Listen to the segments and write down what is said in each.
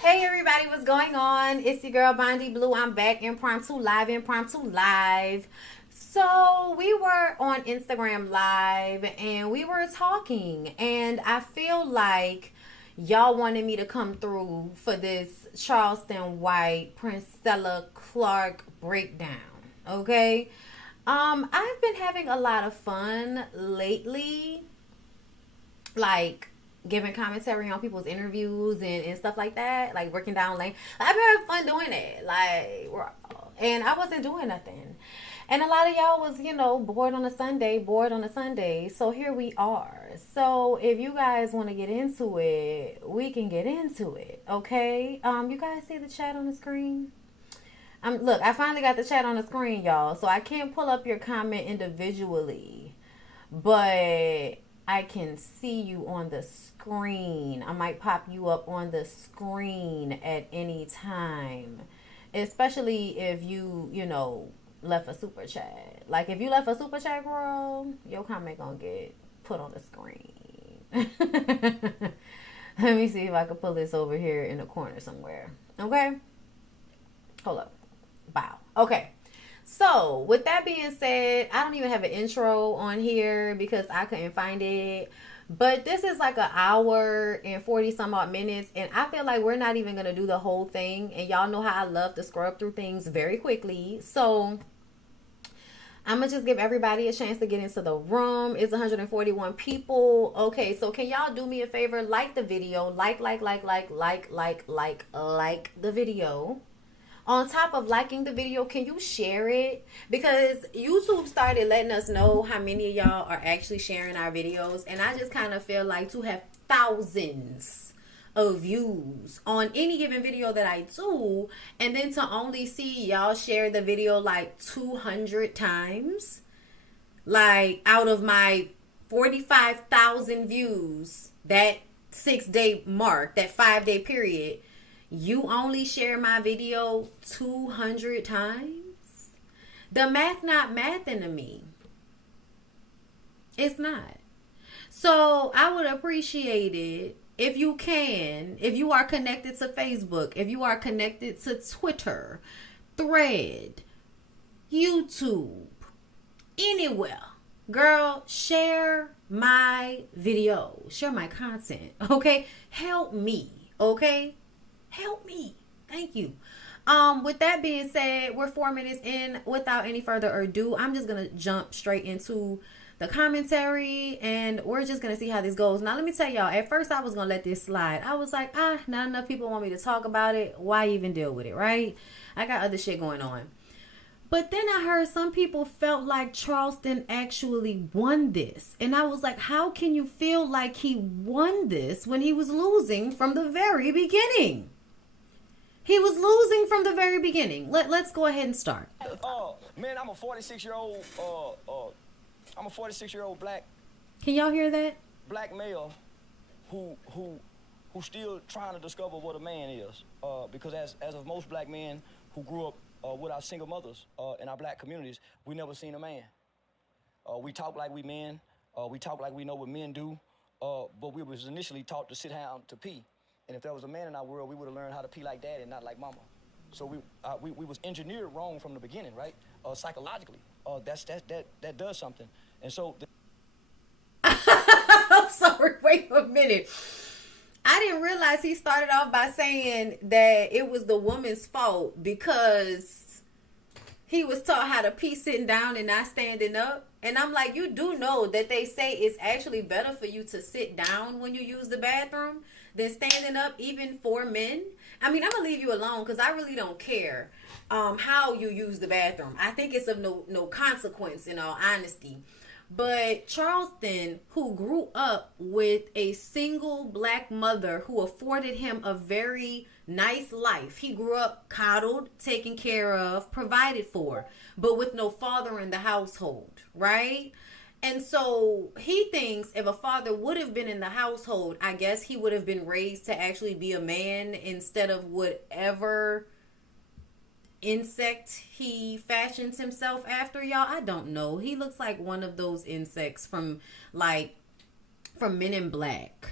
Hey everybody, what's going on? It's your girl BondyBlue. I'm back, impromptu live. So we were on Instagram live and we were talking, and I feel like y'all wanted me to come through for this Charleston White Princella Clark breakdown. Okay. I've been having a lot of fun lately, like giving commentary on people's interviews and stuff like that, like breaking down like I've been having fun doing it. And I wasn't doing nothing. And a lot of y'all was, bored on a Sunday. So here we are. So if you guys want to get into it, we can get into it. Okay. You guys see the chat on the screen? Look, I finally got the chat on the screen, y'all. So I can't pull up your comment individually, but I can see you on the screen. I might pop you up on the screen at any time, especially if left a super chat. Like if you left a super chat, girl, your comment gonna get put on the screen. Let me see if I can pull this over here in the corner somewhere. Okay, hold up. Wow. Okay. So, with that being said, I don't even have an intro on here because I couldn't find it. But this is like an hour and 40 some odd minutes. And I feel like we're not even going to do the whole thing. And y'all know how I love to scrub through things very quickly. So, I'm going to just give everybody a chance to get into the room. It's 141 people. Okay, so can y'all do me a favor? Like the video. Like the video. On top of liking the video, can you share it? Because YouTube started letting us know how many of y'all are actually sharing our videos. And I just kind of feel like to have thousands of views on any given video that I do, and then to only see y'all share the video like 200 times, like out of my 45,000 views, that 6-day mark, that 5-day period, you only share my video 200 times? The math not mathing to me. It's not. So I would appreciate it if you can, if you are connected to Facebook, if you are connected to Twitter, Thread, YouTube, anywhere. Girl, share my video. Share my content. Okay? Help me. Okay? Help me. Thank you. With that being said, we're 4 minutes in. Without any further ado, I'm just gonna jump straight into the commentary, and we're just gonna see how this goes. Now, let me tell y'all, at first I was gonna let this slide. I was like, not enough people want me to talk about it. Why even deal with it, right? I got other shit going on. But then I heard some people felt like Charleston actually won this. And I was like, how can you feel like he won this when he was losing from the very beginning? He was losing from the very beginning. Let's go ahead and start. Man, I'm a 46-year-old. I'm a 46-year-old black. Can y'all hear that? Black male, who still trying to discover what a man is. Because as of most black men who grew up with our single mothers in our black communities, we never seen a man. We talk like we men. We talk like we know what men do. But we was initially taught to sit down to pee. And if there was a man in our world, we would have learned how to pee like daddy and not like mama. So we was engineered wrong from the beginning, right? Psychologically, that does something. And so. I'm sorry. Wait a minute. I didn't realize he started off by saying that it was the woman's fault because he was taught how to pee sitting down and not standing up. And I'm like, you do know that they say it's actually better for you to sit down when you use the bathroom than standing up, even for men. I mean, I'm going to leave you alone because I really don't care how you use the bathroom. I think it's of no consequence, in all honesty. But Charleston, who grew up with a single black mother who afforded him a very nice life. He grew up coddled, taken care of, provided for, but with no father in the household, right? And so he thinks if a father would have been in the household, I guess he would have been raised to actually be a man instead of whatever insect he fashions himself after, y'all. I don't know. He looks like one of those insects from Men in Black.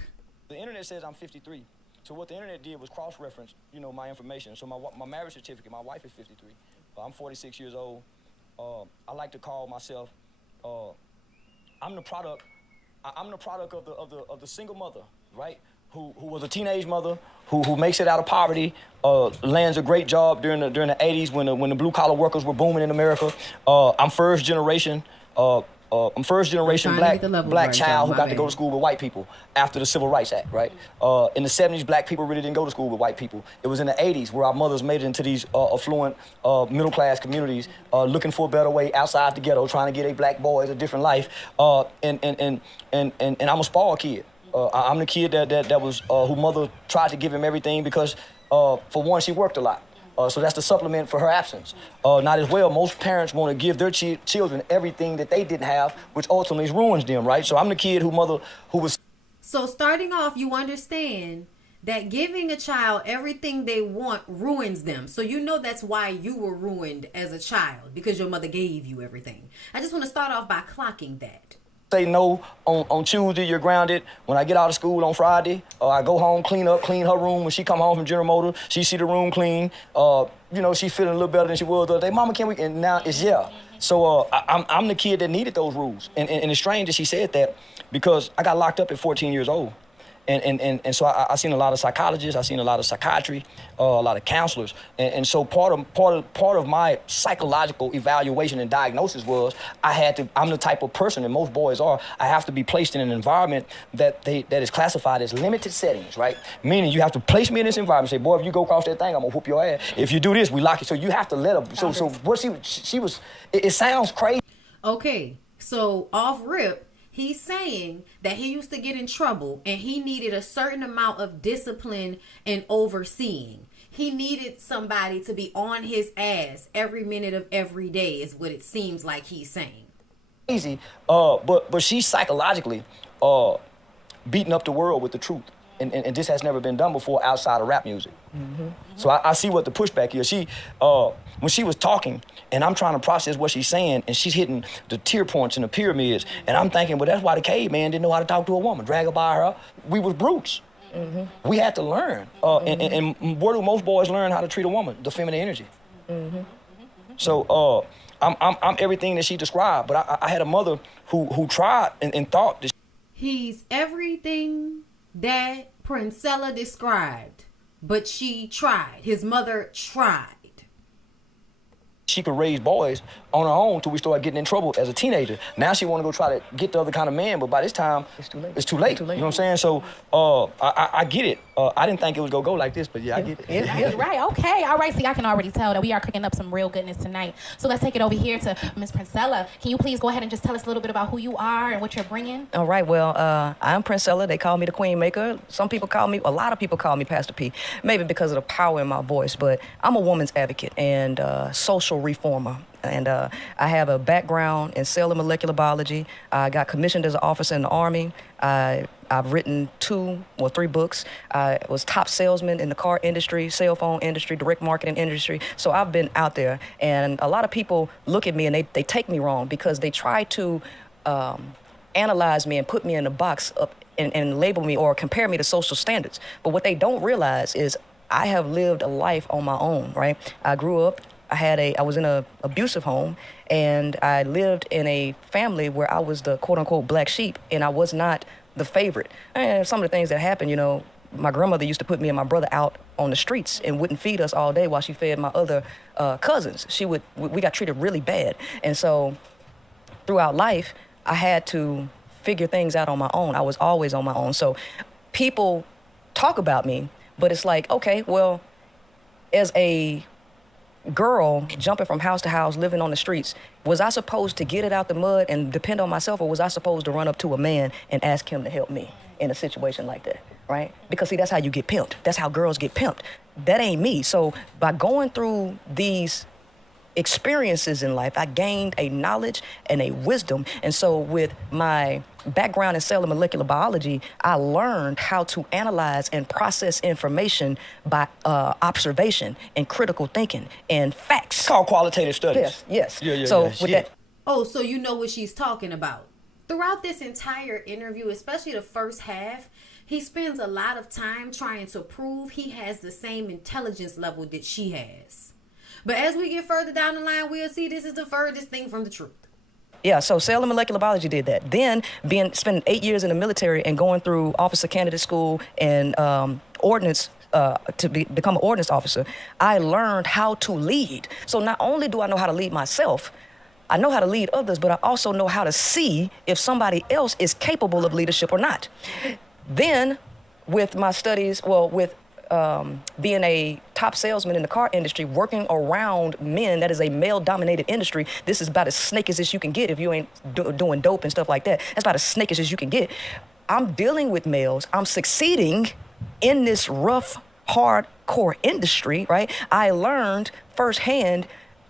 The internet says I'm 53. So what the internet did was cross-reference, you know, my information. So my marriage certificate, my wife is 53. I'm 46 years old. I like to call myself, I'm the product of the single mother, right? Who was a teenage mother, who makes it out of poverty, lands a great job during the 80s when the blue collar workers were booming in America. I'm first generation black child who got to go to school with white people after the Civil Rights Act, right? In the 70s, black people really didn't go to school with white people. It was in the 80s where our mothers made it into these affluent middle class communities, looking for a better way outside the ghetto, trying to get a black boys a different life. And I'm a spoiled kid. I'm the kid that was who mother tried to give him everything because for one, she worked a lot. So that's the supplement for her absence. Not as well, most parents want to give their children everything that they didn't have, which ultimately ruins them, right? So I'm the kid who was... So starting off, you understand that giving a child everything they want ruins them. So you know that's why you were ruined as a child, because your mother gave you everything. I just want to start off by clocking that. Say no on Tuesday, you're grounded. When I get out of school on Friday, I go home, clean her room. When she come home from General Motors, she see the room clean. You know, she feeling a little better than she was the other day. Mama, can we? And now it's yeah. So I'm the kid that needed those rules. And it's strange that she said that because I got locked up at 14 years old. And so I seen a lot of psychologists, I seen a lot of psychiatry, a lot of counselors, and so part of my psychological evaluation and diagnosis was I'm the type of person, and most boys are, I have to be placed in an environment that is classified as limited settings, right? Meaning you have to place me in this environment, say, boy, if you go across that thing, I'm gonna whoop your ass. If you do this, we lock you. So you have to let her. So what she was, it sounds crazy. Okay, so off rip. He's saying that he used to get in trouble and he needed a certain amount of discipline and overseeing. He needed somebody to be on his ass every minute of every day is what it seems like he's saying. Easy, but she's psychologically beating up the world with the truth. And this has never been done before outside of rap music. Mm-hmm. So I see what the pushback is. She, when she was talking, and I'm trying to process what she's saying, and she's hitting the tier points and the pyramids, and I'm thinking, well, that's why the caveman didn't know how to talk to a woman. Drag her by her. We was brutes. Mm-hmm. We had to learn. And where do most boys learn how to treat a woman? The feminine energy. Mm-hmm. So I'm everything that she described, but I had a mother who tried and thought that. He's everything that Princella described, but she tried. His mother tried. She could raise boys on her own till we started getting in trouble as a teenager. Now she want to go try to get the other kind of man, but by this time, it's too late. It's too late. You know what I'm saying? So I get it. I didn't think it was going to go like this, but yeah, I get it. Yeah. Right, okay. All right, see, I can already tell that we are cooking up some real goodness tonight. So let's take it over here to Miss Princella. Can you please go ahead and just tell us a little bit about who you are and what you're bringing? All right, well, I'm Princella. They call me the Queen Maker. A lot of people call me Pastor P, maybe because of the power in my voice, but I'm a woman's advocate and social reformer. And I have a background in cell and molecular biology. I got commissioned as an officer in the Army. I've written 2 or 3 books. I was top salesman in the car industry, cell phone industry, direct marketing industry. So I've been out there. And a lot of people look at me and they take me wrong because they try to analyze me and put me in a box and label me or compare me to social standards. But what they don't realize is I have lived a life on my own, right? I grew up. I was in an abusive home, and I lived in a family where I was the quote-unquote black sheep, and I was not the favorite. And some of the things that happened, you know, my grandmother used to put me and my brother out on the streets and wouldn't feed us all day while she fed my other cousins. We got treated really bad. And so throughout life, I had to figure things out on my own. I was always on my own. So people talk about me, but it's like, okay, well, as a girl jumping from house to house, living on the streets, was I supposed to get it out the mud and depend on myself, or was I supposed to run up to a man and ask him to help me in a situation like that, right? Because see, that's how you get pimped. That's how girls get pimped. That ain't me. So by going through these experiences in life, I gained a knowledge and a wisdom. And so with my background in cell and molecular biology, I learned how to analyze and process information by observation and critical thinking and facts. It's called qualitative studies. Yes. Yeah, so with that. Oh, so you know what she's talking about. Throughout this entire interview, especially the first half, he spends a lot of time trying to prove he has the same intelligence level that she has. But as we get further down the line, we'll see this is the furthest thing from the truth. Yeah, so cell and molecular biology did that. Then spending 8 years in the military and going through officer candidate school and ordnance to become an ordnance officer, I learned how to lead. So not only do I know how to lead myself, I know how to lead others, but I also know how to see if somebody else is capable of leadership or not. Then with my studies, with being a top salesman in the car industry, working around men, that is a male-dominated industry. This is about as snakish as you can get if you ain't doing dope and stuff like that. That's about as snakish as you can get. I'm dealing with males. I'm succeeding in this rough, hardcore industry, right? I learned firsthand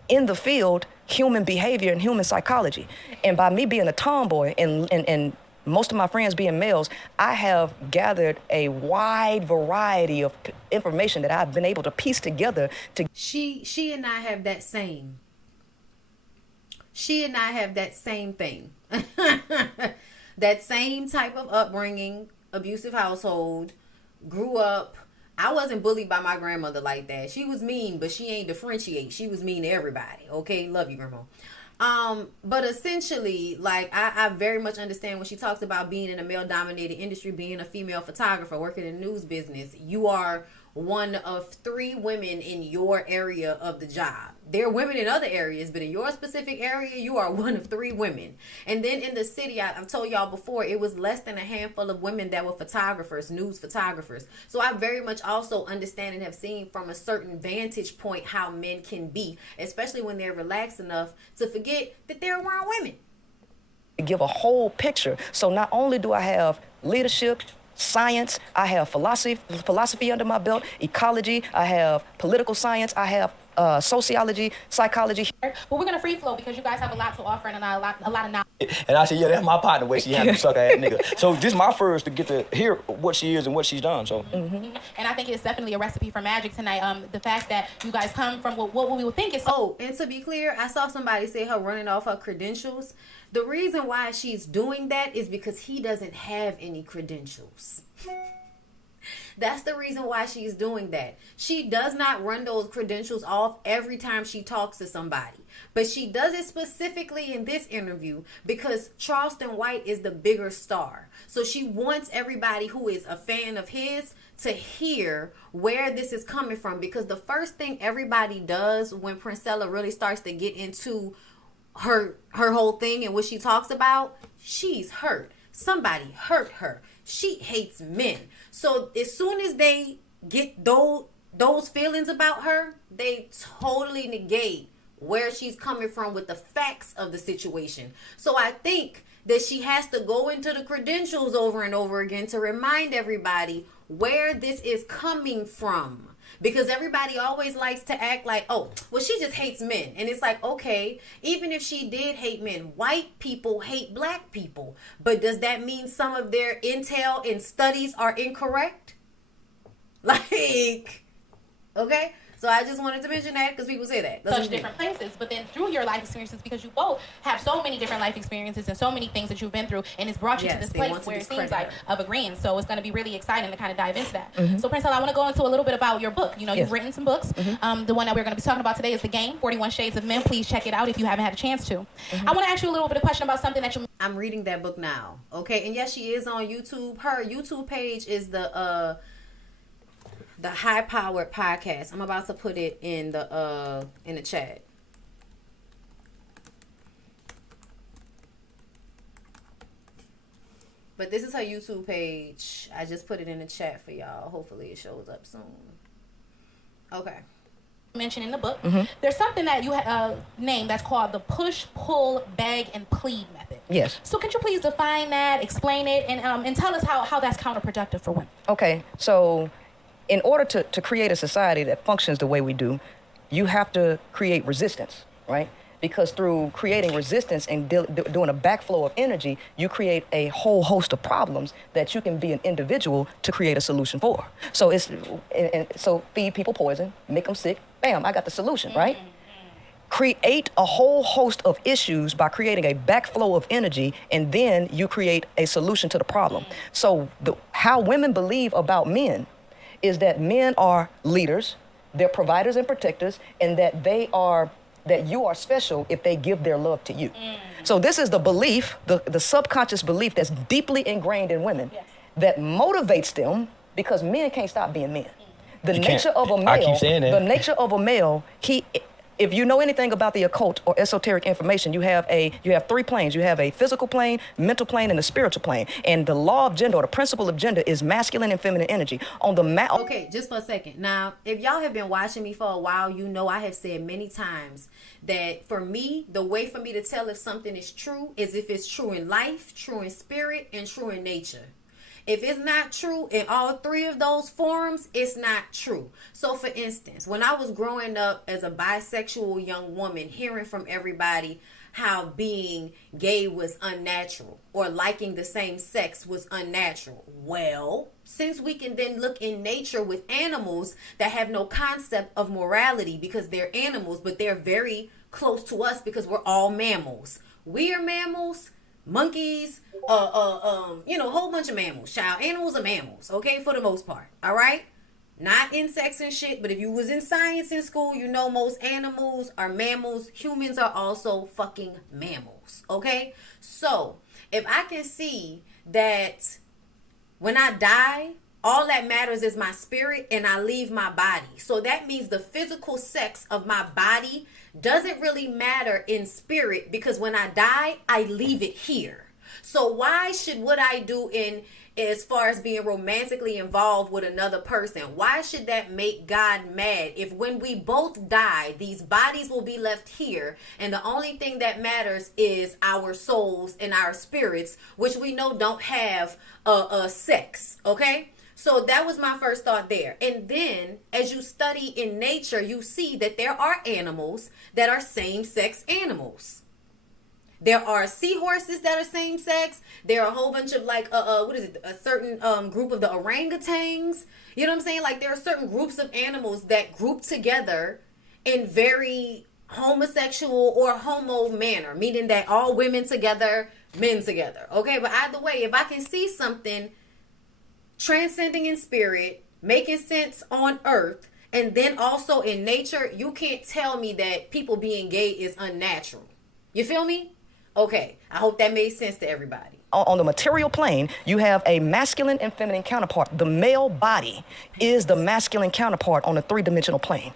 in the field human behavior and human psychology. And by me being a tomboy and most of my friends being males, I have gathered a wide variety of information that I've been able to piece together to... She and I have that same. She and I have that same thing. That same type of upbringing, abusive household, grew up. I wasn't bullied by my grandmother like that. She was mean, but she ain't differentiate. She was mean to everybody. Okay, love you, grandma. But essentially, like, I very much understand when she talks about being in a male-dominated industry, being a female photographer, working in the news business. You are one of 3 women in your area of the job. There are women in other areas, but in your specific area, you are one of 3 women. And then in the city, I've told y'all before, it was less than a handful of women that were photographers, news photographers. So I very much also understand and have seen from a certain vantage point how men can be, especially when they're relaxed enough to forget that they're around women. Give a whole picture. So not only do I have leadership, science, I have philosophy under my belt, ecology, I have political science, I have sociology, psychology. But we're gonna free flow because you guys have a lot to offer and a lot of knowledge. And I said, yeah, that's my partner, way she had to suck ass nigga. So this is my first to get to hear what she is and what she's done. So. And I think it's definitely a recipe for magic tonight. The fact that you guys come from what we would think is. And to be clear, I saw somebody say her running off her credentials. The reason why she's doing that is because he doesn't have any credentials. That's the reason why she's doing that. She does not run those credentials off every time she talks to somebody. But she does it specifically in this interview because Charleston White is the bigger star. So she wants everybody who is a fan of his to hear where this is coming from. Because the first thing everybody does when Princella really starts to get into her whole thing and what she talks about, she's hurt. Somebody hurt her. She hates men. So as soon as they get those feelings about her, they totally negate where she's coming from with the facts of the situation. So I think that she has to go into the credentials over and over again to remind everybody where this is coming from. Because everybody always likes to act like, oh, well, she just hates men. And it's like, okay, even if she did hate men, white people hate black people. But does that mean some of their intel and studies are incorrect? Like, okay? So I just wanted to mention that because people say that. Such different places. But then through your life experiences, because you both have so many different life experiences and so many things that you've been through, and it's brought you to this place where it seems like of agreeing. So it's going to be really exciting to kind of dive into that. So Princella, I want to go into a little bit about your book. You know, you've written some books. The one that we're going to be talking about today is The Game, 41 Shades of Men. Please check it out if you haven't had a chance to. I want to ask you a little bit of question about something that you... I'm reading that book now. Okay. And yes, she is on YouTube. Her YouTube page is the High Powered Podcast. I'm about to put it in the chat. But this is her YouTube page. I just put it in the chat for y'all. Hopefully it shows up soon. Okay. Mentioned in the book, there's something that you named that's called the push, pull, beg, and plead method. Yes. So could you please define that, explain it, and tell us how that's counterproductive for women? Okay, so in order to create a society that functions the way we do, you have to create resistance, right? Because through creating resistance and doing a backflow of energy, you create a whole host of problems that you can be an individual to create a solution for. So so feed people poison, make them sick, bam, I got the solution, right? create a whole host of issues by creating a backflow of energy, and then you create a solution to the problem. So how women believe about men is that men are leaders, they're providers and protectors, and that you are special if they give their love to you. So this is the belief, the subconscious belief that's deeply ingrained in women that motivates them, because men can't stop being men. The nature of a male, I keep saying that. The nature of a male, if you know anything about the occult or esoteric information, you have 3 planes. You have a physical plane, mental plane, and a spiritual plane. And the law of gender, or the principle of gender, is masculine and feminine energy. Okay, just for a second. Now, if y'all have been watching me for a while, you know I have said many times that for me, the way for me to tell if something is true is if it's true in life, true in spirit, and true in nature. If it's not true in all 3 of those forms, it's not true. So for instance, when I was growing up as a bisexual young woman, hearing from everybody how being gay was unnatural or liking the same sex was unnatural. Well, since we can then look in nature with animals that have no concept of morality because they're animals, but they're very close to us because we're all mammals. We are mammals. Monkeys, a whole bunch of mammals. Child, animals are mammals, okay, for the most part, all right? Not insects and shit, but if you was in science in school, you know most animals are mammals. Humans are also fucking mammals, okay? So, if I can see that when I die, all that matters is my spirit and I leave my body. So that means the physical sex of my body doesn't really matter in spirit, because when I die, I leave it here. So why should what I do as far as being romantically involved with another person, why should that make God mad if when we both die, these bodies will be left here and the only thing that matters is our souls and our spirits, which we know don't have sex, okay? So that was my first thought there. And then as you study in nature, you see that there are animals that are same-sex animals. There are seahorses that are same-sex. There are a whole bunch of a certain group of the orangutans. You know what I'm saying? Like there are certain groups of animals that group together in very homosexual or homo manner, meaning that all women together, men together. Okay, but either way, if I can see something transcending in spirit, making sense on earth, and then also in nature, you can't tell me that people being gay is unnatural. You feel me? Okay, I hope that made sense to everybody. On the material plane, you have a masculine and feminine counterpart. The male body is the masculine counterpart on a 3-dimensional plane.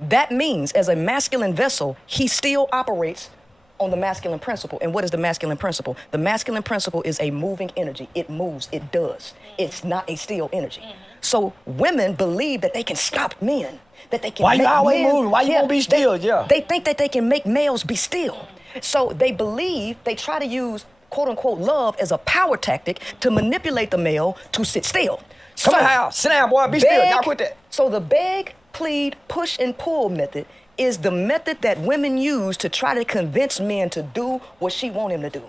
That means as a masculine vessel, he still operates on the masculine principle. And what is the masculine principle? The masculine principle is a moving energy. It moves, it does. It's not a still energy. So women believe that they can stop men, that they can Why make you always men, moving? Why you won't be still? Yeah. They think that they can make males be still. So they believe, they try to use quote unquote love as a power tactic to manipulate the male to sit still. Come on, Hal. Sit down, boy. Be still. Y'all quit that. So the beg, plead, push, and pull method is the method that women use to try to convince men to do what she wants him to do.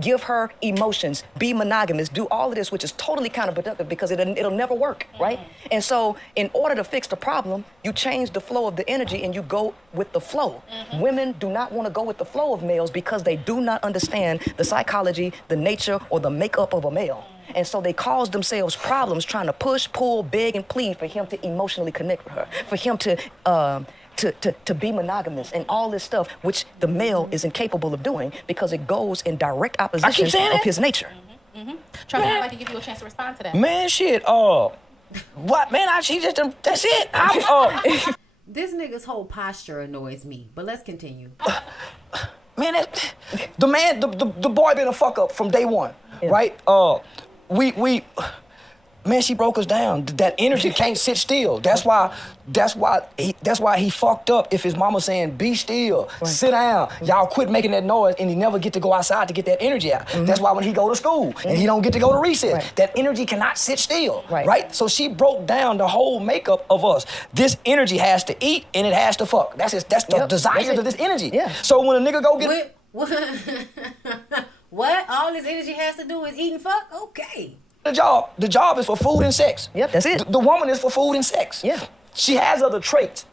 Give her emotions, be monogamous, do all of this, which is totally counterproductive because it'll never work, right? And so in order to fix the problem, you change the flow of the energy and you go with the flow. Women do not want to go with the flow of males because they do not understand the psychology, the nature, or the makeup of a male. And so they cause themselves problems trying to push, pull, beg, and plead for him to emotionally connect with her, for him to be monogamous and all this stuff, which the male is incapable of doing because it goes in direct opposition of his nature. Charlie, I'd like to give you a chance to respond to that. Man, shit, what, man, she just, that's it. This nigga's whole posture annoys me, but let's continue. Man, the boy been a fuck up from day one, right? Man, she broke us down. That energy can't sit still. That's why he fucked up. If his mama saying, be still, sit down, y'all quit making that noise, and he never get to go outside to get that energy out. That's why when he go to school and he don't get to go to recess, that energy cannot sit still, right? So she broke down the whole makeup of us. This energy has to eat and it has to fuck. That's the desire of this energy. Yeah. So when a nigga go get... What? All this energy has to do is eat and fuck? Okay. The job is for food and sex. Yep, that's it. The woman is for food and sex. Yeah. She has other traits,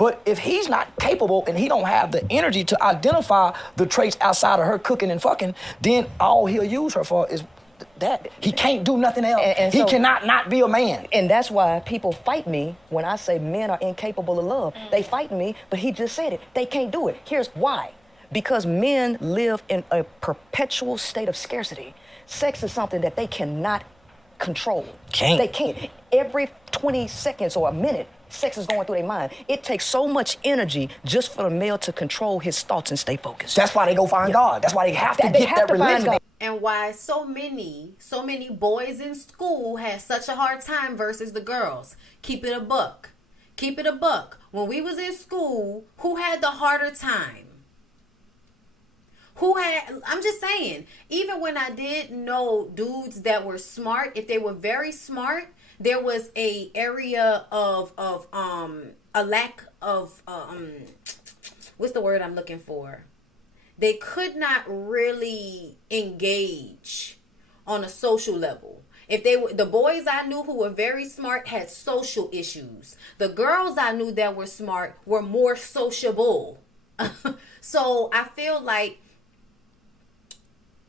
But if he's not capable and he don't have the energy to identify the traits outside of her cooking and fucking, then all he'll use her for is that. He can't do nothing else. And he cannot not be a man. And that's why people fight me when I say men are incapable of love. They fight me, but he just said it. They can't do it. Here's why. Because men live in a perpetual state of scarcity. Sex is something that they cannot control. They can't. Every 20 seconds or a minute, sex is going through their mind. It takes so much energy just for the male to control his thoughts and stay focused. That's why they go find God. That's why they have to get that religion. And why so many boys in school had such a hard time versus the girls. Keep it a buck. Keep it a buck. When we was in school, who had the harder time? I'm just saying, even when I did know dudes that were smart, if they were very smart, there was a area of a lack of what's the word I'm looking for? They could not really engage on a social level. If they were, the boys I knew who were very smart had social issues. The girls I knew that were smart were more sociable. So I feel like,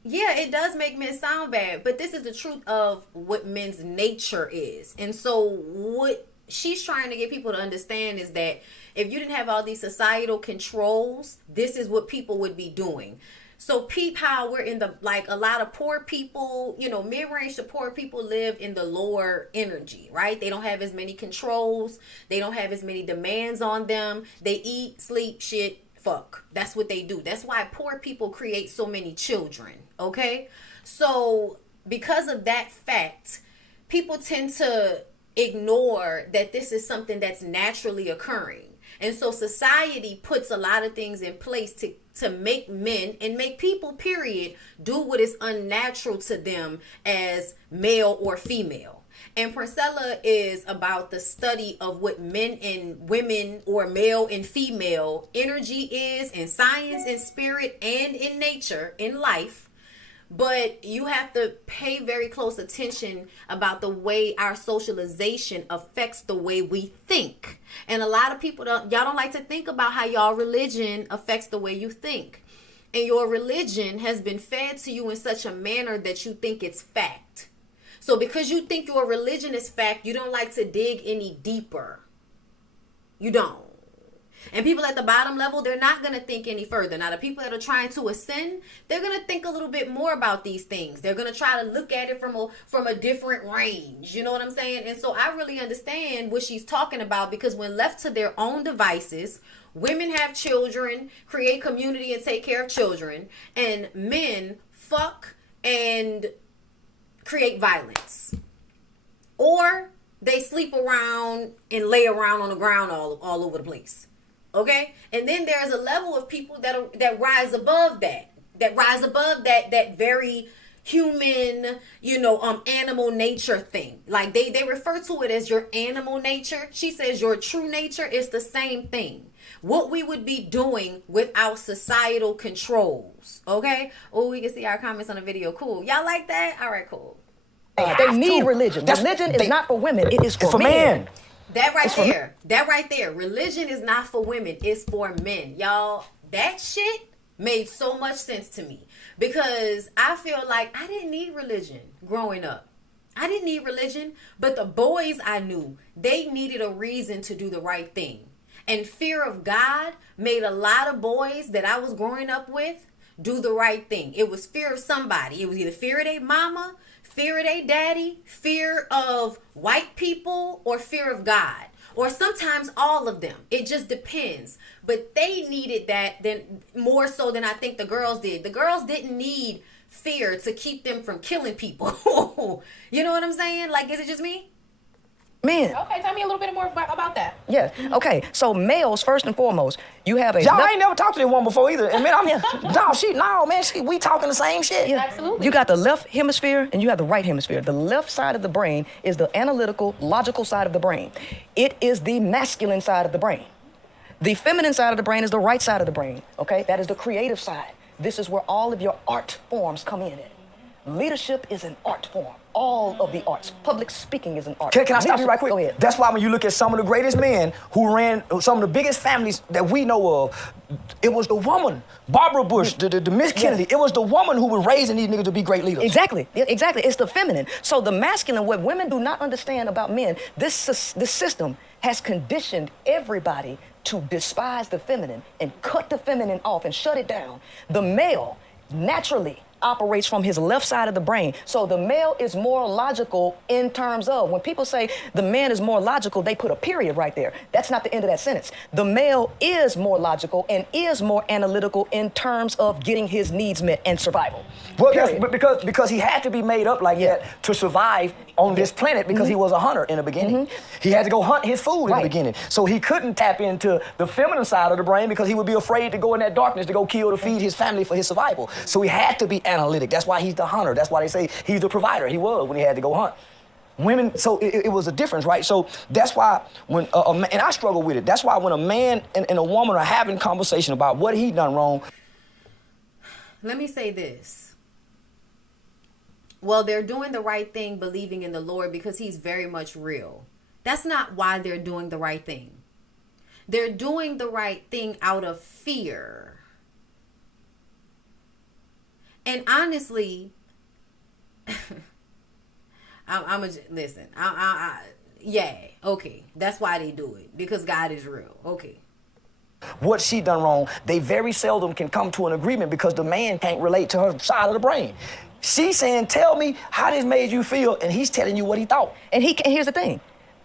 yeah, it does make men sound bad, but this is the truth of what men's nature is. And so what she's trying to get people to understand is that if you didn't have all these societal controls, this is what people would be doing. So peep how we're in the, like, a lot of poor people, you know, mid-range to poor people live in the lower energy, right? They don't have as many controls. They don't have as many demands on them. They eat, sleep, shit, fuck. That's what they do. That's why poor people create so many children, okay? So because of that fact, people tend to ignore that this is something that's naturally occurring. And so society puts a lot of things in place to make men and make people, period, do what is unnatural to them as male or female. And Princella is about the study of what men and women, or male and female energy is in science, in spirit, and in nature, in life. But you have to pay very close attention about the way our socialization affects the way we think. And a lot of people y'all don't like to think about how y'all religion affects the way you think. And your religion has been fed to you in such a manner that you think it's fact. So because you think your religion is fact, you don't like to dig any deeper. You don't. And people at the bottom level, they're not going to think any further. Now, the people that are trying to ascend, they're going to think a little bit more about these things. They're going to try to look at it from a different range. You know what I'm saying? And so I really understand what she's talking about, because when left to their own devices, women have children, create community and take care of children, and men fuck and create violence. Or they sleep around and lay around on the ground all over the place. Okay? And then there's a level of people that rise above that. That rise above that very human, animal nature thing. Like they refer to it as your animal nature. She says your true nature is the same thing. What we would be doing without societal controls. Okay? Oh, we can see our comments on the video. Cool. Y'all like that? All right, cool. They need religion. Religion is not for women. It is for men. That right there. Religion is not for women. It's for men. Y'all, that shit made so much sense to me, because I feel like I didn't need religion growing up. I didn't need religion, but the boys I knew, they needed a reason to do the right thing. And fear of God made a lot of boys that I was growing up with do the right thing. It was fear of somebody. It was either fear of their mama, fear of their daddy, fear of white people, or fear of God. Or sometimes all of them. It just depends. But they needed that then more so than I think the girls did. The girls didn't need fear to keep them from killing people. You know what I'm saying? Like, is it just me? Men. Okay, tell me a little bit more about that. Yeah. Okay. So males, first and foremost, you have a. Y'all ain't never talked to this one before either. And man, we talking the same shit. Yeah. Absolutely. You got the left hemisphere and you have the right hemisphere. The left side of the brain is the analytical, logical side of the brain. It is the masculine side of the brain. The feminine side of the brain is the right side of the brain. Okay, that is the creative side. This is where all of your art forms come in. Leadership is an art form. all of the arts. Public speaking is an art. Can I stop you right quick? Go ahead. That's why when you look at some of the greatest men who ran some of the biggest families that we know of, it was the woman. Barbara Bush, the Miss Kennedy, it was the woman who was raising these niggas to be great leaders. Exactly. It's the feminine. So the masculine, what women do not understand about men, this system has conditioned everybody to despise the feminine and cut the feminine off and shut it down. The male naturally operates from his left side of the brain. So the male is more logical in terms of, when people say the man is more logical, they put a period right there. That's not the end of that sentence. The male is more logical and is more analytical in terms of getting his needs met and survival. Well, yes, but because he had to be made up like that to survive on this planet because he was a hunter in the beginning. He had to go hunt his food in the beginning. So he couldn't tap into the feminine side of the brain because he would be afraid to go in that darkness to go kill to feed his family for his survival. So he had to be analytic. That's why he's the hunter. That's why they say he's the provider. He was when he had to go hunt. Women, so it was a difference, right? So that's why when a man, and I struggle with it, that's why when a man and a woman are having conversation about what he done wrong. Let me say this. Well, they're doing the right thing, believing in the Lord because he's very much real. That's not why they're doing the right thing. They're doing the right thing out of fear. And honestly, listen, yeah, okay. That's why they do it, because God is real. Okay. What she done wrong, they very seldom can come to an agreement because the man can't relate to her side of the brain. She's saying, tell me how this made you feel, and he's telling you what he thought. And here's the thing.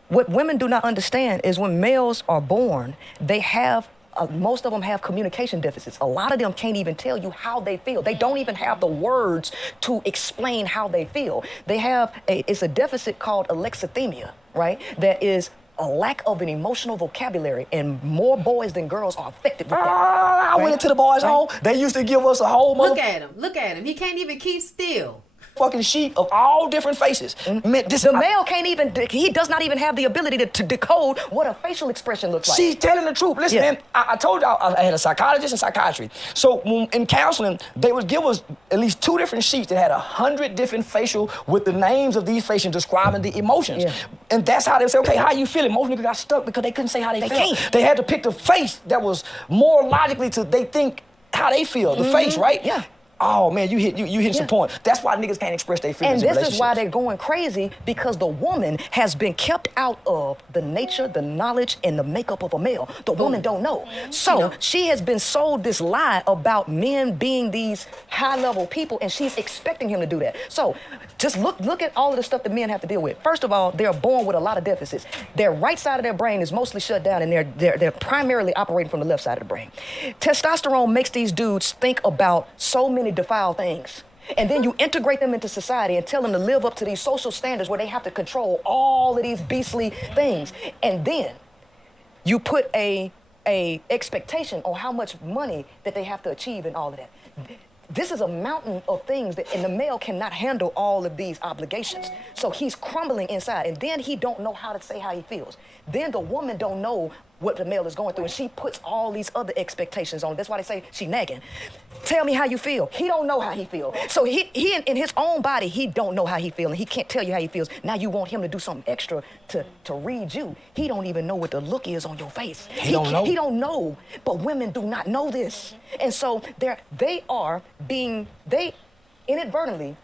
What women do not understand is when males are born, they have, most of them have communication deficits. A lot of them can't even tell you how they feel. They don't even have the words to explain how they feel. They have it's a deficit called alexithymia, right? That is a lack of an emotional vocabulary, and more boys than girls are affected with that. I went into the boys' home. They used to give us a whole Look at him. He can't even keep still. Fucking sheet of all different faces. Man, the male can't even, he does not even have the ability to decode what a facial expression looks like. She's telling the truth. Listen, man, I told y'all I had a psychologist and psychiatry. So in counseling, they would give us at least 2 different sheets that had 100 different facial with the names of these facials describing the emotions. Yeah. And that's how they say, okay, how you feeling? Most niggas got stuck because they couldn't say how they felt. They had to pick the face that was more logically to they think how they feel, the face, right? Yeah. Oh man, you hit some point. That's why niggas can't express their feelings. And this is why they're going crazy, because the woman has been kept out of the nature, the knowledge, and the makeup of a male. The woman don't know. So she has been sold this lie about men being these high-level people, and she's expecting him to do that. So just look at all of the stuff that men have to deal with. First of all, they're born with a lot of deficits. Their right side of their brain is mostly shut down, and they're primarily operating from the left side of the brain. Testosterone makes these dudes think about so many defile things. And then you integrate them into society and tell them to live up to these social standards where they have to control all of these beastly things. And then you put a expectation on how much money that they have to achieve and all of that. This is a mountain of things and the male cannot handle all of these obligations. So he's crumbling inside, and then he don't know how to say how he feels. Then the woman don't know what the male is going through, and she puts all these other expectations on. That's why they say she nagging. Tell me how you feel. He don't know how he feels. So he in his own body, he don't know how he feels, and he can't tell you how he feels. Now you want him to do something extra to read you. He don't even know what the look is on your face. He don't know. But women do not know this. And so they inadvertently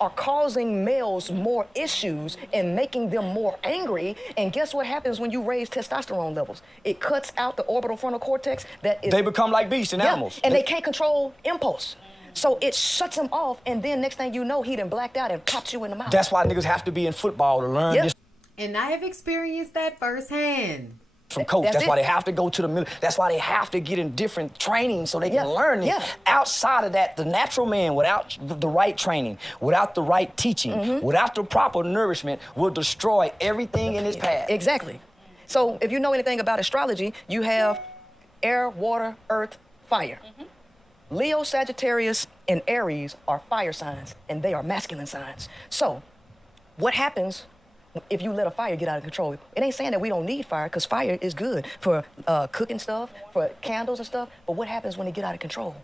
are causing males more issues and making them more angry. And guess what happens when you raise testosterone levels? It cuts out the orbital frontal cortex. They become like beasts and animals. And they can't control impulse. So it shuts them off, and then next thing you know, he done blacked out and popped you in the mouth. That's why niggas have to be in football to learn this. And I have experienced that firsthand. From coach. That's why they have to go to the military. That's why they have to get in different training so they can learn it. Outside of that, the natural man, without the right training, without the right teaching, without the proper nourishment, will destroy everything in his path. Exactly. So if you know anything about astrology, you have air, water, earth, fire. Leo, Sagittarius, and Aries are fire signs, and they are masculine signs. So what happens if you let a fire get out of control? It ain't saying that we don't need fire, because fire is good for cooking stuff, for candles and stuff. But what happens when it get out of control?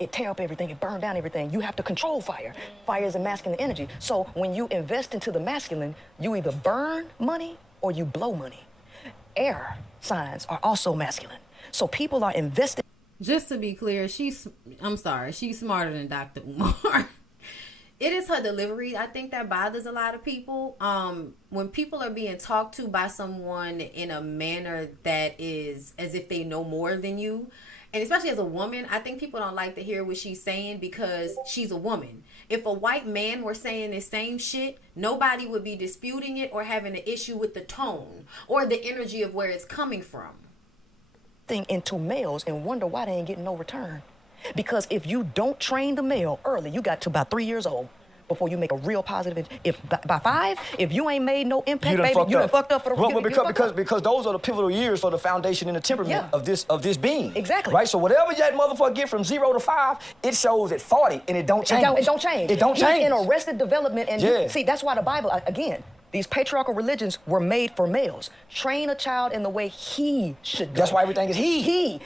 it tear up everything, it burn down everything. You have to control fire. Fire is a masculine energy. So when you invest into the masculine, you either burn money or you blow money. Air signs are also masculine. So people are investing. Just to be clear, she's smarter than Dr. Umar. It is her delivery, I think, that bothers a lot of people. When people are being talked to by someone in a manner that is as if they know more than you, and especially as a woman, I think people don't like to hear what she's saying because she's a woman. If a white man were saying the same shit, nobody would be disputing it or having an issue with the tone or the energy of where it's coming from. Into males and wonder why they ain't getting no return. Because if you don't train the male early, you got to about 3 years old before you make a real positive. If by 5, if you ain't made no impact, baby, you done fucked up for the because those are the pivotal years for the foundation and the temperament of this being. Exactly. Right. So whatever that motherfucker get from 0 to 5, it shows at 40, and it don't change. It don't change. It don't change. He's in arrested development, and see, that's why the Bible again. These patriarchal religions were made for males. Train a child in the way he should go. That's why everything is he.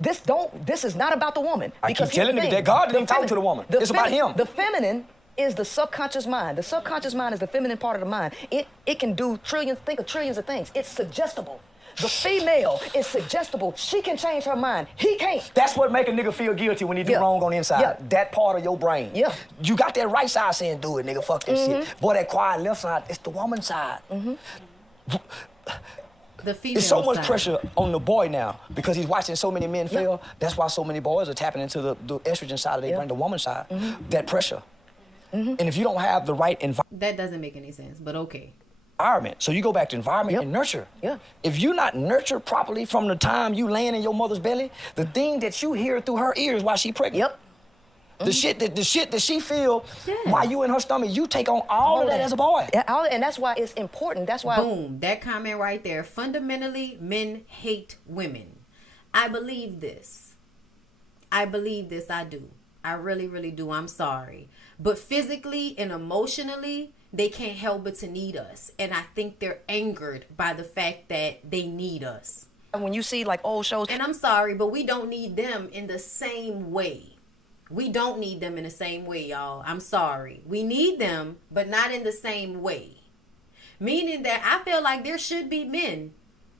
This is not about the woman. I keep telling you that God didn't talk to the woman. It's about him. The feminine is the subconscious mind. The subconscious mind is the feminine part of the mind. It can do think of trillions of things. It's suggestible. The female is suggestible. She can change her mind. He can't. That's what make a nigga feel guilty when he do wrong on the inside. That part of your brain. You got that right side saying, do it, nigga, fuck that shit. Boy, that quiet left side, it's the woman's side. The female There's so much side. pressure on the boy now because he's watching so many men fail. That's why so many boys are tapping into the estrogen side of their brain, the woman's side. That pressure. And if you don't have the right environment. That doesn't make any sense, but okay. So you go back to environment and nurture. If you're not nurtured properly from the time you laying in your mother's belly, the thing that you hear through her ears while she pregnant. The shit that she feel while you in her stomach, you take on all of that as a boy. And that's why it's important. That's why. Boom, that comment right there. Fundamentally, men hate women. I believe this. I do. I really, really do. I'm sorry. But physically and emotionally, they can't help but to need us. And I think they're angered by the fact that they need us. When you see like old shows. And I'm sorry, but we don't need them in the same way. We don't need them in the same way, y'all. I'm sorry. We need them, but not in the same way. Meaning that I feel like there should be men.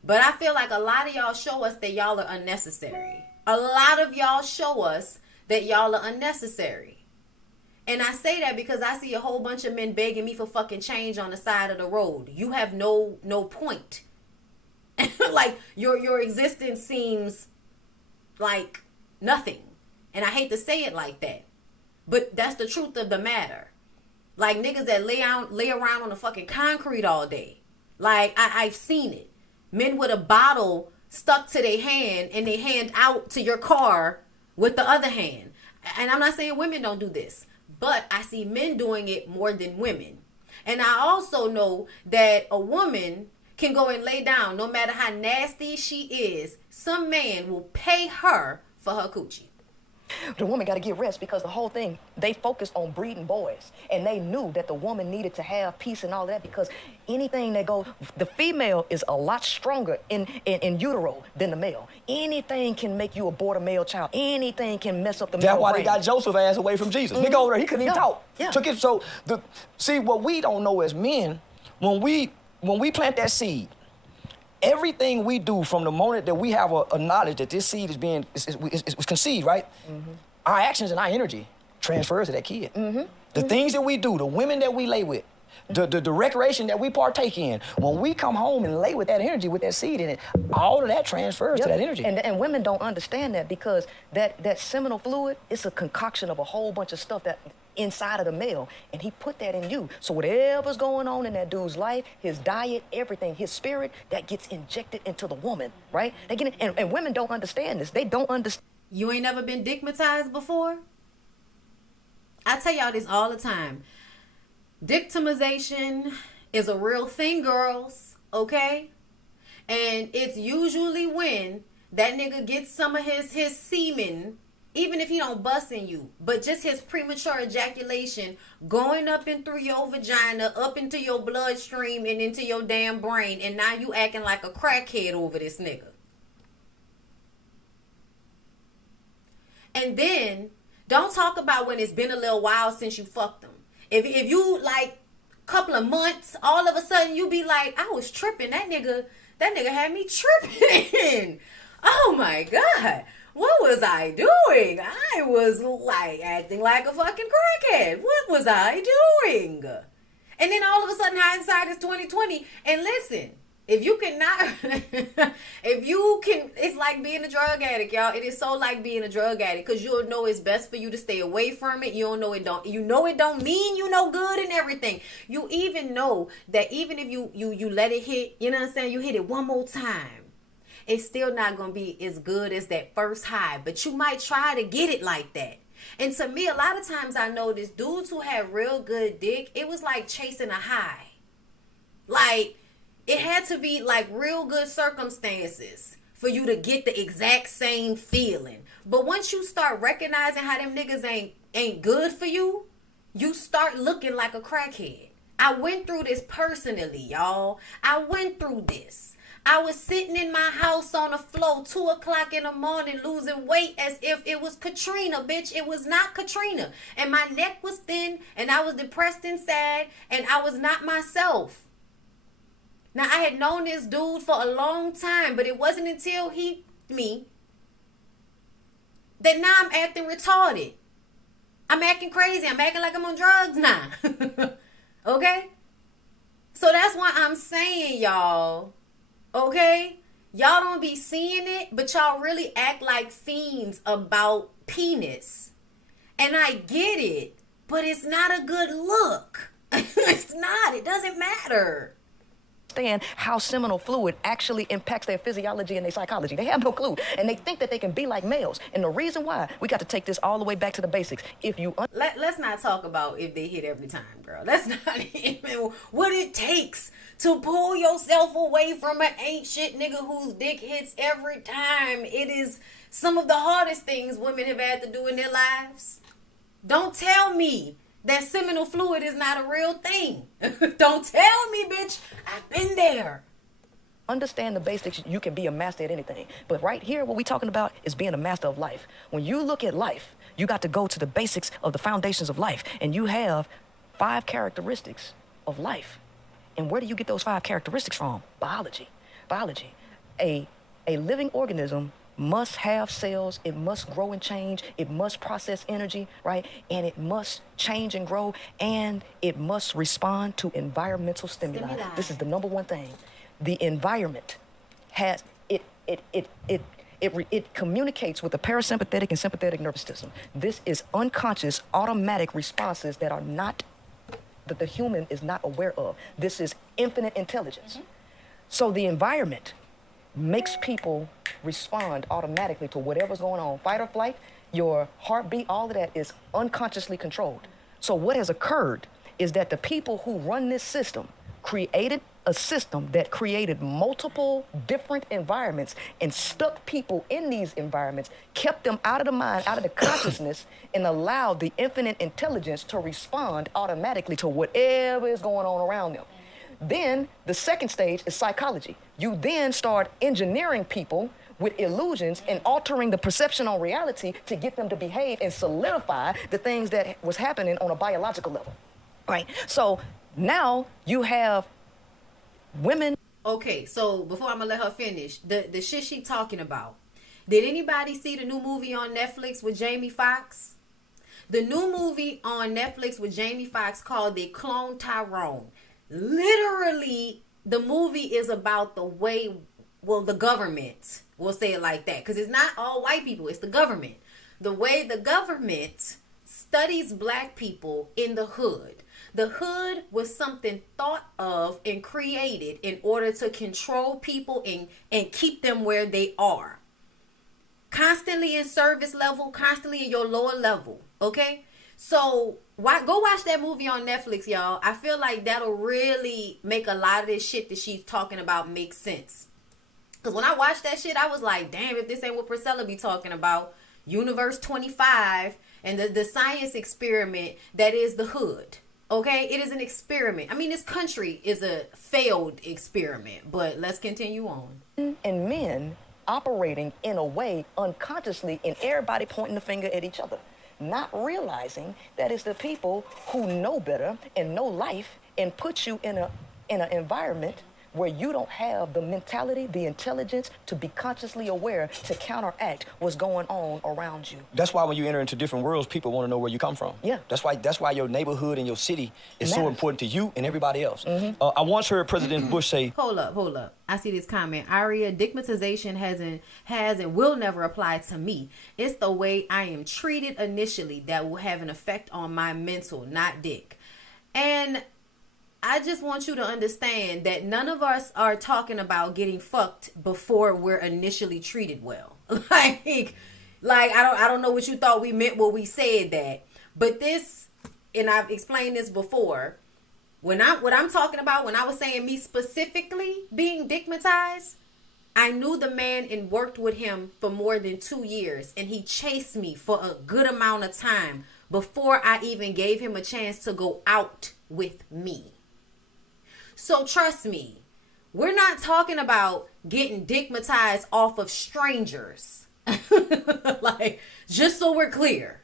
But I feel like a lot of y'all show us that y'all are unnecessary. A lot of y'all show us that y'all are unnecessary. And I say that because I see a whole bunch of men begging me for fucking change on the side of the road. You have no point. Like your existence seems like nothing. And I hate to say it like that. But that's the truth of the matter. Like niggas that lay around on the fucking concrete all day. Like I've seen it. Men with a bottle stuck to their hand and they hand out to your car with the other hand. And I'm not saying women don't do this. But I see men doing it more than women. And I also know that a woman can go and lay down no matter how nasty she is. Some man will pay her for her coochie. The woman got to get rest because the whole thing, they focused on breeding boys. And they knew that the woman needed to have peace and all that because anything that goes, the female is a lot stronger in utero than the male. Anything can make you abort a male child. Anything can mess up the male That's why brain. they got Joseph ass away from Jesus. Nigga over there, he couldn't even talk. Took it. So see what we don't know as men, when we plant that seed, everything we do from the moment that we have a knowledge that this seed is conceived, right? Our actions and our energy transfers to that kid. The things that we do, the women that we lay with, the recreation that we partake in, when we come home and lay with that energy, with that seed in it, all of that transfers to that energy. And women don't understand that because that seminal fluid, it's a concoction of a whole bunch of stuff that inside of the male, and he put that in you. So whatever's going on in that dude's life, his diet, everything, his spirit, that gets injected into the woman, right? They get it, and women don't understand this. They don't understand. You ain't never been dickmatized before? I tell y'all this all the time. Dictamization is a real thing, girls, okay? And it's usually when that nigga gets some of his semen, even if he don't bust in you, but just his premature ejaculation going up and through your vagina, up into your bloodstream and into your damn brain, and now you acting like a crackhead over this nigga. And then Don't talk about when it's been a little while since you fucked them. If you like couple of months, all of a sudden you be like, I was tripping. That nigga had me tripping. Oh my God. What was I doing? I was like acting like a fucking crackhead. What was I doing? And then all of a sudden hindsight is 2020. And listen, if you cannot, it's like being a drug addict, y'all. It is so like being a drug addict, because you'll know it's best for you to stay away from it. You know it don't mean you no good and everything. You even know that even if you let it hit, you know what I'm saying, you hit it one more time, it's still not going to be as good as that first high, but you might try to get it like that. And to me, a lot of times I noticed dudes who had real good dick, it was like chasing a high. Like, it had to be like real good circumstances for you to get the exact same feeling. But once you start recognizing how them niggas ain't good for you, you start looking like a crackhead. I went through this personally, y'all. I went through this. I was sitting in my house on the floor 2 o'clock in the morning losing weight as if it was Katrina, bitch. It was not Katrina. And my neck was thin and I was depressed and sad and I was not myself. Now, I had known this dude for a long time, but it wasn't until he me that now I'm acting retarded. I'm acting crazy. I'm acting like I'm on drugs now. Okay? So that's why I'm saying, y'all, okay? Y'all don't be seeing it, but y'all really act like fiends about penis. And I get it, but it's not a good look. It's not. It doesn't matter. Understand how seminal fluid actually impacts their physiology and their psychology. They have no clue, and they think that they can be like males. And the reason why, we got to take this all the way back to the basics. If you let's not talk about if they hit every time, girl. That's not even what it takes to pull yourself away from an ain't shit nigga whose dick hits every time. It is some of the hardest things women have had to do in their lives. Don't tell me that seminal fluid is not a real thing. Don't tell me, bitch. I've been there. Understand the basics. You can be a master at anything. But right here, what we're talking about is being a master of life. When you look at life, you got to go to the basics of the foundations of life. And you have 5 characteristics of life. And where do you get those 5 characteristics from? Biology. Biology. A living organism must have cells, it must grow and change, it must process energy, right? And it must change and grow, and it must respond to environmental stimuli. This is the number one thing. The environment has, it communicates with the parasympathetic and sympathetic nervous system. This is unconscious, automatic responses that are not, that the human is not aware of. This is infinite intelligence. So the environment makes people respond automatically to whatever's going on. Fight or flight, your heartbeat, all of that is unconsciously controlled. So what has occurred is that the people who run this system created a system that created multiple different environments and stuck people in these environments, kept them out of the mind, out of the consciousness, and allowed the infinite intelligence to respond automatically to whatever is going on around them. Then the second stage is psychology. You then start engineering people with illusions and altering the perception on reality to get them to behave and solidify the things that was happening on a biological level, right? So now you have women. Okay, so before I'm gonna let her finish, the shit she talking about. Did anybody see the new movie on Netflix with Jamie Foxx? The new movie on Netflix with Jamie Foxx called They Clone Tyrone. Literally, the movie is about the way, well, the government, we'll say it like that, because it's not all white people, it's the government. The way the government studies black people in the hood. The hood was something thought of and created in order to control people and keep them where they are. Constantly in service level, constantly in your lower level, okay? So go watch that movie on Netflix, y'all. I feel like that'll really make a lot of this shit that she's talking about make sense. Because when I watched that shit, I was like, damn, if this ain't what Princella be talking about. Universe 25 and the science experiment that is the hood. Okay? It is an experiment. I mean, this country is a failed experiment. But let's continue on. And men operating in a way unconsciously and everybody pointing the finger at each other. not realizing that it's the people who know better and know life and put you in an environment where you don't have the mentality, the intelligence to be consciously aware to counteract what's going on around you. That's why when you enter into different worlds, people want to know where you come from. Yeah. That's why your neighborhood and your city is so important to you and everybody else. I once heard President Bush say, Hold up. I see this comment. Aria, digmatization has and will never apply to me. It's the way I am treated initially that will have an effect on my mental, not dick. And I just want you to understand that none of us are talking about getting fucked before we're initially treated well. like I don't know what you thought we meant when we said that. But this, and I've explained this before, what I'm talking about when I was saying me specifically being digmatized, I knew the man and worked with him for more than 2 years, and he chased me for a good amount of time before I even gave him a chance to go out with me. So trust me, we're not talking about getting digmatized off of strangers. Like, just so we're clear,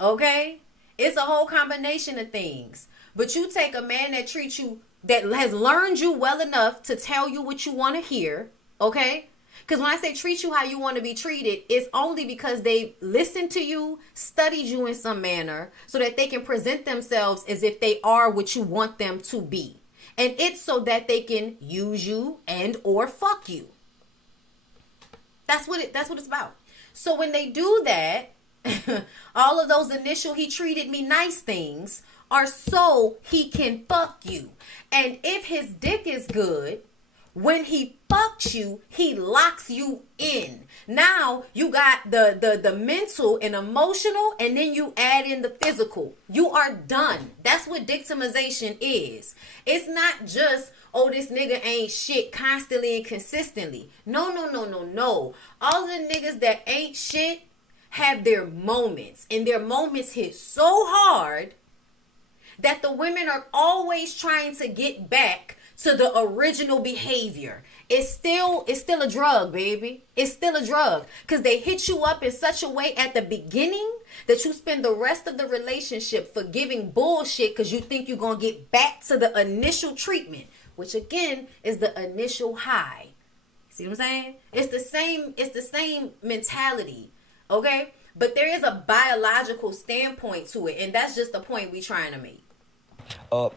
okay? It's a whole combination of things. But you take a man that treats you, that has learned you well enough to tell you what you want to hear, okay? Because when I say treat you how you want to be treated, it's only because they listened to you, studied you in some manner, so that they can present themselves as if they are what you want them to be. And it's so that they can use you and or fuck you. That's what it's about. So when they do that, all of those initial he treated me nice things are so he can fuck you. And if his dick is good, when he fucks you, he locks you in. Now you got the mental and emotional, and then you add in the physical. You are done. That's what victimization is. It's not just, oh, this nigga ain't shit constantly and consistently. No. All the niggas that ain't shit have their moments, and their moments hit so hard that the women are always trying to get back to the original behavior. It's still a drug, baby. It's still a drug. Because they hit you up in such a way at the beginning that you spend the rest of the relationship forgiving bullshit because you think you're going to get back to the initial treatment, which again is the initial high. See what I'm saying? It's the same mentality, okay? But there is a biological standpoint to it, and that's just the point we're trying to make.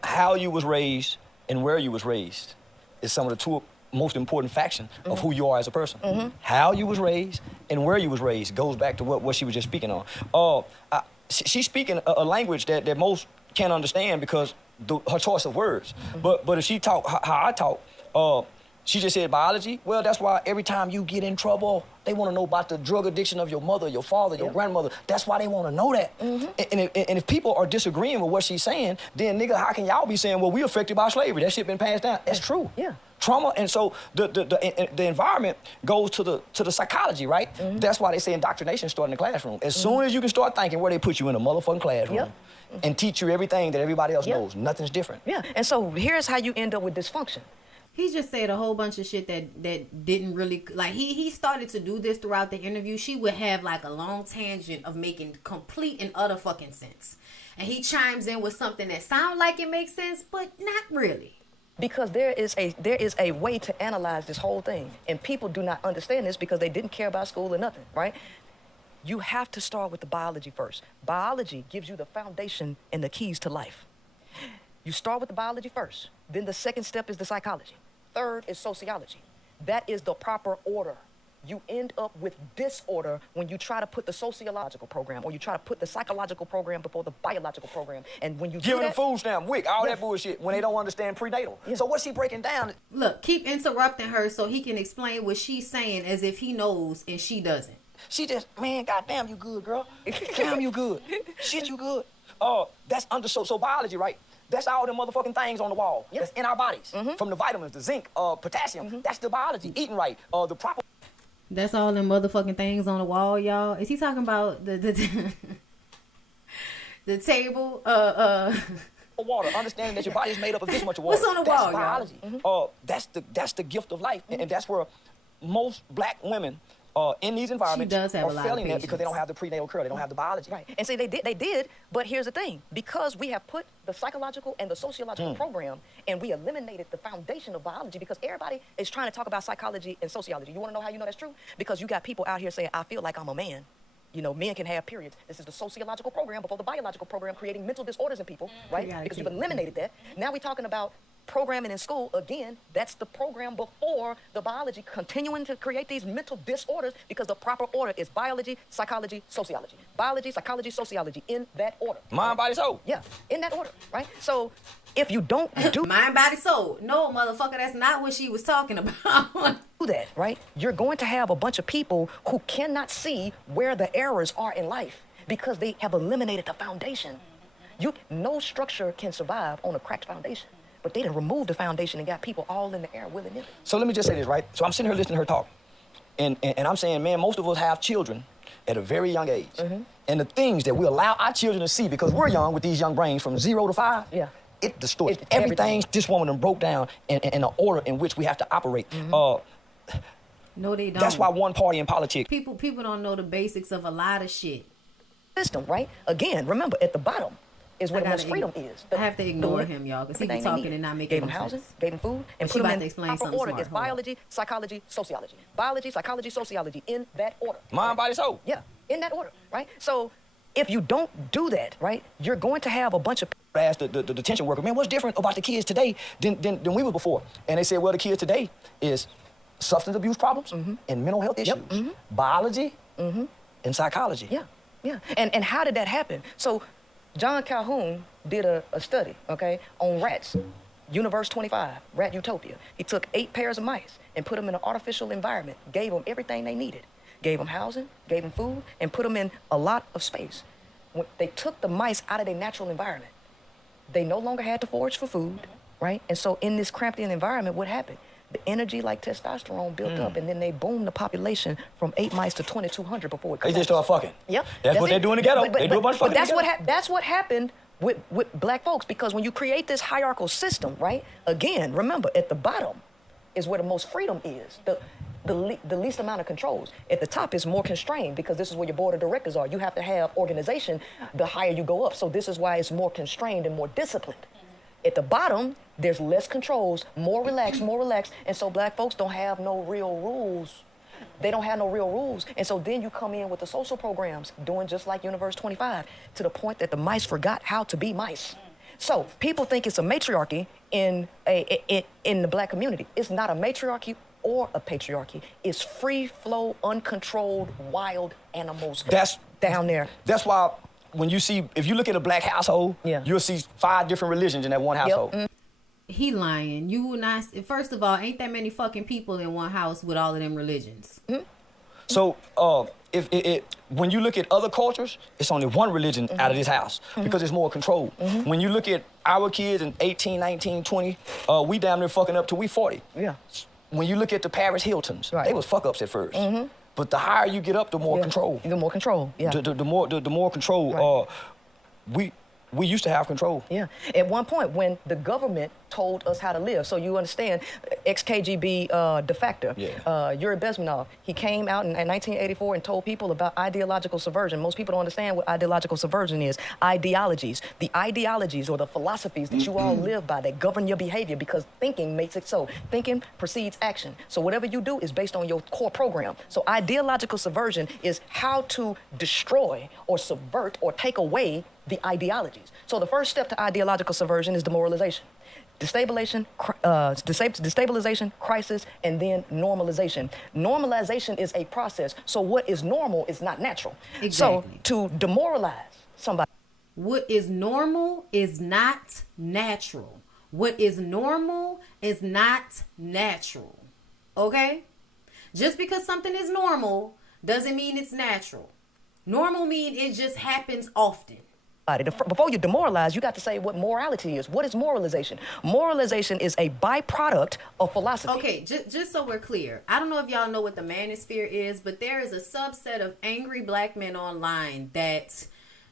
How you was raised and where you was raised is some of the two most important factions of who you are as a person. How you was raised and where you was raised goes back to what she was just speaking on. She's speaking a language that most can't understand because her choice of words. But if she talk how I talk, she just said biology. Well, that's why every time you get in trouble, they want to know about the drug addiction of your mother, your father, your grandmother. That's why they want to know that. And if people are disagreeing with what she's saying, then nigga, how can y'all be saying, well, we affected by slavery? That shit been passed down. That's true. Yeah. Trauma, and so the environment goes to the psychology, right? That's why they say indoctrination starts in the classroom. As soon as you can start thinking where they put you in a motherfucking classroom and teach you everything that everybody else knows, nothing's different. Yeah, and so here's how you end up with dysfunction. He just said a whole bunch of shit that didn't really, like, he started to do this throughout the interview. She would have like a long tangent of making complete and utter fucking sense. And he chimes in with something that sounds like it makes sense, but not really. Because there is a way to analyze this whole thing. And people do not understand this because they didn't care about school or nothing, right? You have to start with the biology first. Biology gives you the foundation and the keys to life. You start with the biology first. Then the second step is the psychology. Third is sociology. That is the proper order. You end up with disorder when you try to put the sociological program or you try to put the psychological program before the biological program. And when you Giving do them food stamp, WIC, all that bullshit when they don't understand prenatal. So what's she breaking down? Look, keep interrupting her so he can explain what she's saying as if he knows and she doesn't. She just, man, goddamn, you good, girl. Damn, you good. Shit, you good. That's so biology, right? That's all the motherfucking things on the wall. That's in our bodies. From the vitamins, the zinc, potassium. That's the biology. Eating right, the proper. That's all them motherfucking things on the wall, y'all. Is he talking about the the table? Water. Understanding that your body is made up of this much water. What's on the wall, biology. y'all? That's the gift of life, and that's where most black women in these environments does have are a lot of failing that because they patience. don't have the prenatal care, they don't have the biology. Right. And see, they did, but here's the thing. Because we have put the psychological and the sociological program, and we eliminated the foundation of biology, because everybody is trying to talk about psychology and sociology. You want to know how you know that's true? Because you got people out here saying, I feel like I'm a man. You know, men can have periods. This is the sociological program before the biological program, creating mental disorders in people, right? Because you've eliminated that. Now we're talking about programming in school. Again, that's the program before the biology, continuing to create these mental disorders, because the proper order is biology, psychology, sociology. Biology, psychology, sociology, in that order. Mind, body, soul. Yeah, in that order, right? So if you don't do Mind, body, soul. No, motherfucker, that's not what she was talking about. that, right, you're going to have a bunch of people who cannot see where the errors are in life because they have eliminated the foundation. No structure can survive on a cracked foundation, but they done removed the foundation and got people all in the air willy-nilly. So let me just say this, right? So I'm sitting here listening to her talk, and I'm saying, man, most of us have children at a very young age. And the things that we allow our children to see, because we're young with these young brains from 0 to 5, it distorts. Everything this woman done broke down in the order in which we have to operate. No, they don't. That's why one party in politics. People don't know the basics of a lot of shit. System, right? Again, remember, at the bottom is where the most freedom is. I have to ignore him, y'all, because he be talking and not making Gave them housing, gave them food, and she put them about in to explain proper something order. smart. It's Hold on. biology, psychology, sociology. Biology, psychology, sociology, in that order. Mind, body, soul. Yeah, in that order, right? So if you don't do that, right, you're going to have a bunch of Asked the detention worker, man, what's different about the kids today than we were before? And they said, well, the kids today is substance abuse problems and mental health issues, biology and psychology. Yeah. And how did that happen? So John Calhoun did a study, okay, on rats. Universe 25, Rat Utopia. He took 8 pairs of mice and put them in an artificial environment, gave them everything they needed, gave them housing, gave them food, and put them in a lot of space. When they took the mice out of their natural environment, they no longer had to forage for food, right? And so in this cramped-in environment, what happened? The energy like testosterone built up, and then they boomed the population from 8 mice to 2,200 before it collapsed. They just start fucking. Yep. That's what they do in the ghetto. They do a bunch of fucking But together. that's what happened with black folks, because when you create this hierarchical system, right? Again, remember, at the bottom is where the most freedom is. The least amount of controls. At the top is more constrained, because this is where your board of directors are. You have to have organization the higher you go up. So this is why it's more constrained and more disciplined. At the bottom, there's less controls, more relaxed. And so black folks don't have no real rules. They don't have no real rules. And so then you come in with the social programs, doing just like Universe 25, to the point that the mice forgot how to be mice. So people think it's a matriarchy in the black community. It's not a matriarchy or a patriarchy. It's free flow, uncontrolled, wild animals down there. That's why when you see, if you look at a black household, Yeah. you'll see 5 different religions in that one household. He lying. You will not. First of all, ain't that many fucking people in one house with all of them religions. So when you look at other cultures, it's only one religion out of this house because it's more control. When you look at our kids in 18, 19, 20, we damn near fucking up till we 40. Yeah. When you look at the Paris Hiltons, Right. they was fuck ups at first. But the higher you get up, the more control. The more control, yeah. The more control. Right. We used to have control. Yeah. At one point, when the government told us how to live, so you understand, ex-KGB defector, Yuri Bezmenov, he came out in 1984 and told people about ideological subversion. Most people don't understand what ideological subversion is. Ideologies, the ideologies or the philosophies that you all live by that govern your behavior, because thinking makes it so. Thinking precedes action. So whatever you do is based on your core program. So ideological subversion is how to destroy or subvert or take away the ideologies. So the first step to ideological subversion is demoralization. Destabilization, crisis, and then normalization. Normalization is a process. So what is normal is not natural. Exactly. So to demoralize somebody. What is normal is not natural. What is normal is not natural. Okay? Just because something is normal doesn't mean it's natural. Normal means it just happens often. Before you demoralize, you got to say what morality is. What is moralization? Moralization is a byproduct of philosophy. Okay, just so we're clear, I don't know if y'all know what the manosphere is, but there is a subset of angry black men online that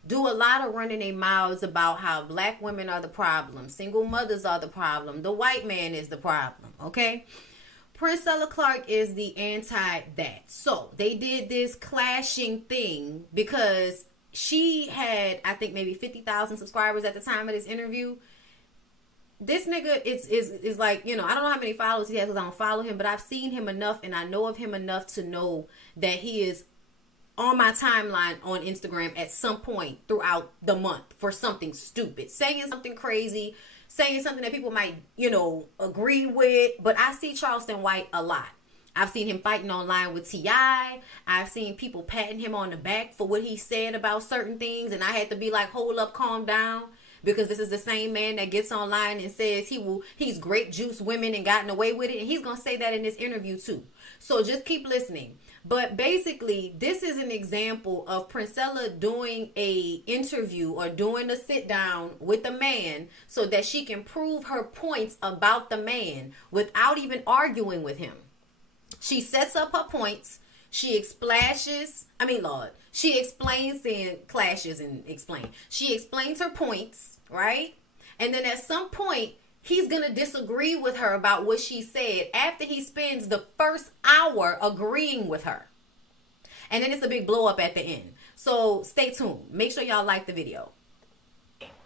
do a lot of running their mouths about how black women are the problem, single mothers are the problem, the white man is the problem, okay? Princella Clark is the anti that. So they did this clashing thing because she had, I think, maybe 50,000 subscribers at the time of this interview. This nigga is like, you know, I don't know how many followers he has because I don't follow him, but I've seen him enough and I know of him enough to know that he is on my timeline on Instagram at some point throughout the month for something stupid, saying something crazy, saying something that people might, you know, agree with. But I see Charleston White a lot. I've seen him fighting online with T.I. I've seen people patting him on the back for what he said about certain things. And I had to be like, hold up, calm down. Because this is the same man that gets online and says he's grape juice women and gotten away with it. And he's going to say that in this interview too. So just keep listening. But basically, this is an example of Princella doing a interview or doing a sit down with a man so that she can prove her points about the man without even arguing with him. She sets up her points. She explains and clashes and explain. She explains her points, right? And then at some point, he's going to disagree with her about what she said after he spends the first hour agreeing with her. And then it's a big blow up at the end. So stay tuned. Make sure y'all like the video.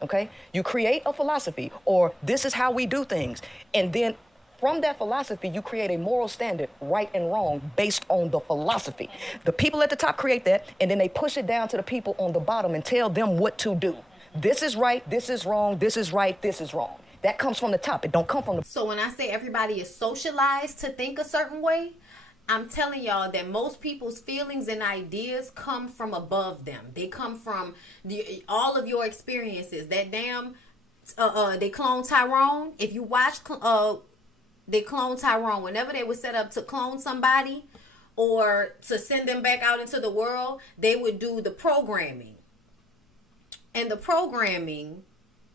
Okay? You create a philosophy, or this is how we do things. And then from that philosophy, you create a moral standard, right and wrong, based on the philosophy. The people at the top create that, and then they push it down to the people on the bottom and tell them what to do. This is right, this is wrong, this is right, this is wrong. That comes from the top. It don't come from the... So when I say everybody is socialized to think a certain way, I'm telling y'all that most people's feelings and ideas come from above them. They come from all of your experiences. That damn, they clone Tyrone. If you watch, they clone Tyrone. Whenever they were set up to clone somebody or to send them back out into the world, they would do the programming. And the programming,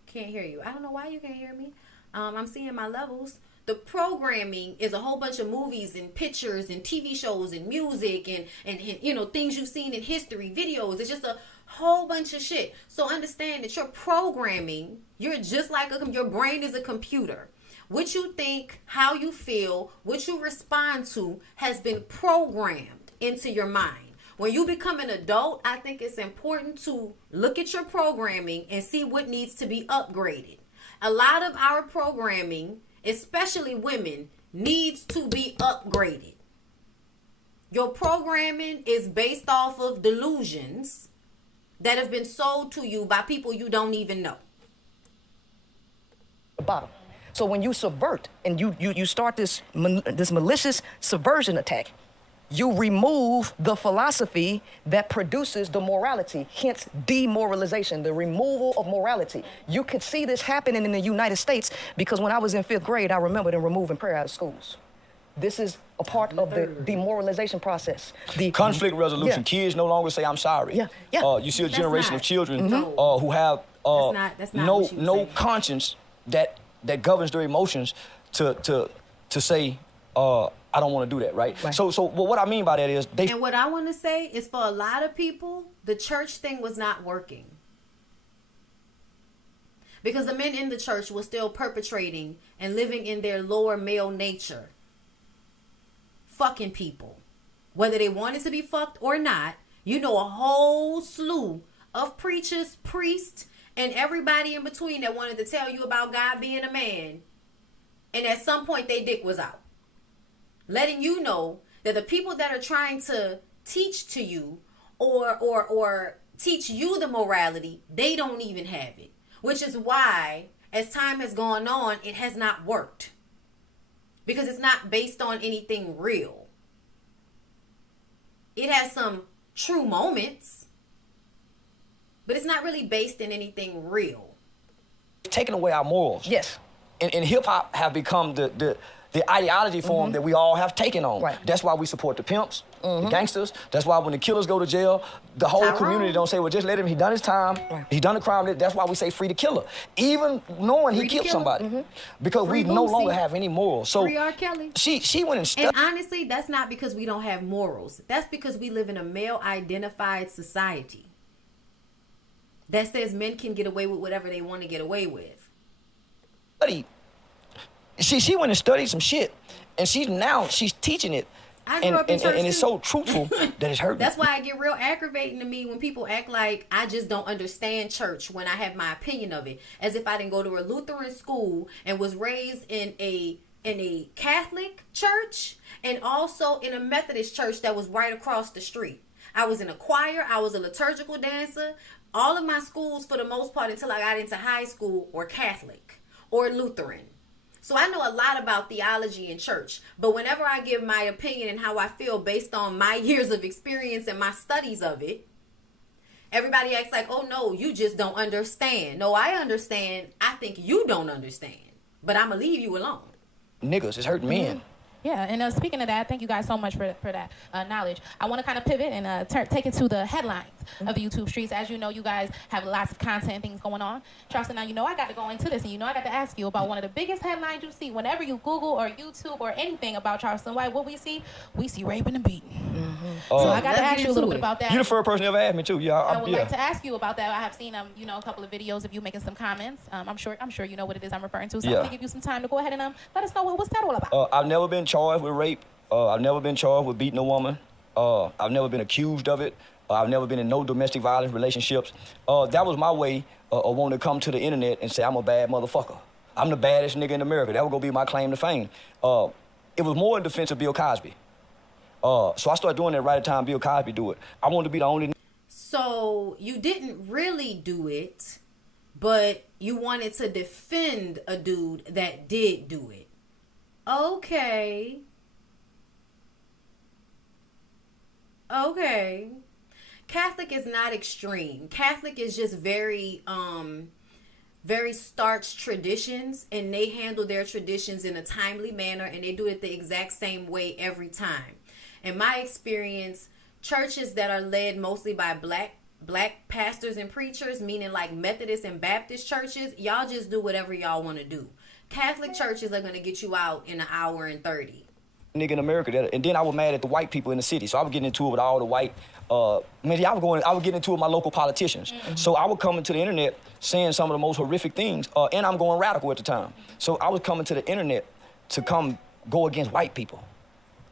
can't hear you. I don't know why you can't hear me. I'm seeing my levels. The programming is a whole bunch of movies and pictures and TV shows and music and you know, things you've seen in history, videos. It's just a whole bunch of shit. So understand that your programming, you're just like your brain is a computer. What you think, how you feel, what you respond to has been programmed into your mind. When you become an adult, I think it's important to look at your programming and see what needs to be upgraded. A lot of our programming, especially women, needs to be upgraded. Your programming is based off of delusions that have been sold to you by people you don't even know. Bottom. So when you subvert and you start this malicious subversion attack, you remove the philosophy that produces the morality, hence demoralization, the removal of morality. You could see this happening in the United States because when I was in 5th grade, I remember them removing prayer out of schools. This is a part of the demoralization process. The conflict resolution. Yeah. Kids no longer say, I'm sorry. Yeah. You see a generation of children who have no conscience that governs their emotions to say, I don't want to do that, right? So what I mean by that is And what I want to say is for a lot of people, the church thing was not working. Because the men in the church were still perpetrating and living in their lower male nature. Fucking people. Whether they wanted to be fucked or not, you know a whole slew of preachers, priests, and everybody in between that wanted to tell you about God being a man. And at some point, their dick was out. Letting you know that the people that are trying to teach to you or teach you the morality, they don't even have it. Which is why, as time has gone on, it has not worked. Because it's not based on anything real. It has some true moments, but it's not really based in anything real. Taking away our morals. Yes. And hip-hop have become the ideology form that we all have taken on. Right. That's why we support the pimps, the gangsters. That's why when the killers go to jail, the whole community don't say, well, just let him, he done his time, he done the crime. That's why we say free the killer. Even knowing he killed somebody. Because Free we no Boosie. longer have any morals. So Free R. Kelly. She went and studied. And honestly, that's not because we don't have morals. That's because we live in a male-identified society that says men can get away with whatever they want to get away with. She went and studied some shit, And she's teaching it. I grew up in church and it's too. so truthful that it's hurting. That's why I get real aggravating to me when people act like I just don't understand church when I have my opinion of it. As if I didn't go to a Lutheran school and was raised in a Catholic church and also in a Methodist church that was right across the street. I was in a choir. I was a liturgical dancer. All of my schools, for the most part, until I got into high school, were Catholic or Lutheran. So I know a lot about theology and church, but whenever I give my opinion and how I feel based on my years of experience and my studies of it, everybody acts like, oh no, you just don't understand. No, I understand. I think you don't understand, but I'm going to leave you alone. Niggas, it's hurting men. Yeah, and speaking of that, thank you guys so much for that knowledge. I want to kind of pivot and take it to the headlines of the YouTube streets. As you know, you guys have lots of content and things going on. Charleston, now you know I got to go into this, and you know I got to ask you about one of the biggest headlines you see whenever you Google or YouTube or anything about Charleston White. What we see raping and beating. So I got to ask you a little bit about that. You're the first person to ever asked me too. Yeah, I would like to ask you about that. I have seen a couple of videos of you making some comments. I'm sure you know what it is I'm referring to. So I'm gonna give you some time to go ahead and let us know what's that all about. I've never been charged with rape. I've never been charged with beating a woman. I've never been accused of it. I've never been in no domestic violence relationships. That was my way of wanting to come to the internet and say I'm a bad motherfucker. I'm the baddest nigga in America. That was gonna be my claim to fame. It was more in defense of Bill Cosby. So I started doing that right at the time Bill Cosby do it. I wanted to be the only. So you didn't really do it, but you wanted to defend a dude that did do it. Okay. Catholic is not extreme. Catholic is just very starched traditions, and they handle their traditions in a timely manner, and they do it the exact same way every time. In my experience, churches that are led mostly by black pastors and preachers, meaning like Methodist and Baptist churches, y'all just do whatever y'all want to do. Catholic churches are going to get you out in an hour and 30. Nigga in America, and then I was mad at the white people in the city, so I was getting into it with all the white. I was getting into it with my local politicians. So I would come into the internet saying some of the most horrific things, and I'm going radical at the time. So I was coming to the internet to go against white people.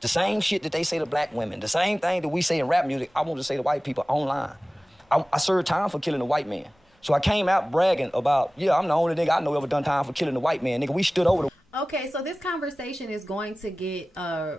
The same shit that they say to black women, the same thing that we say in rap music, I want to say to white people online. I served time for killing a white man. So I came out bragging about, I'm the only nigga I know ever done time for killing a white man. Nigga, we stood over the... Okay, so this conversation is going to get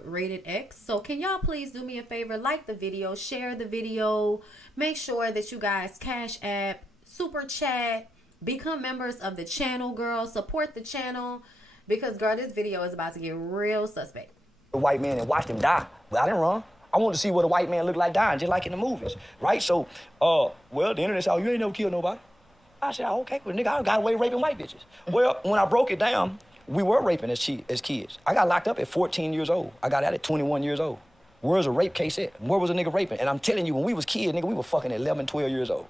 rated X. So can y'all please do me a favor? Like the video, share the video. Make sure that you guys Cash App, Super Chat, become members of the channel, girl. Support the channel because, girl, this video is about to get real suspect. The white man and watched him die. But I didn't run. I wanted to see what a white man looked like dying, just like in the movies, right? So, the internet said, you ain't never killed nobody. I said, okay, well, nigga, I got away raping white bitches. Well, when I broke it down, we were raping as kids. I got locked up at 14 years old. I got out at 21 years old. Where's a rape case at? Where was a nigga raping? And I'm telling you, when we was kids, nigga, we were fucking at 11, 12 years old.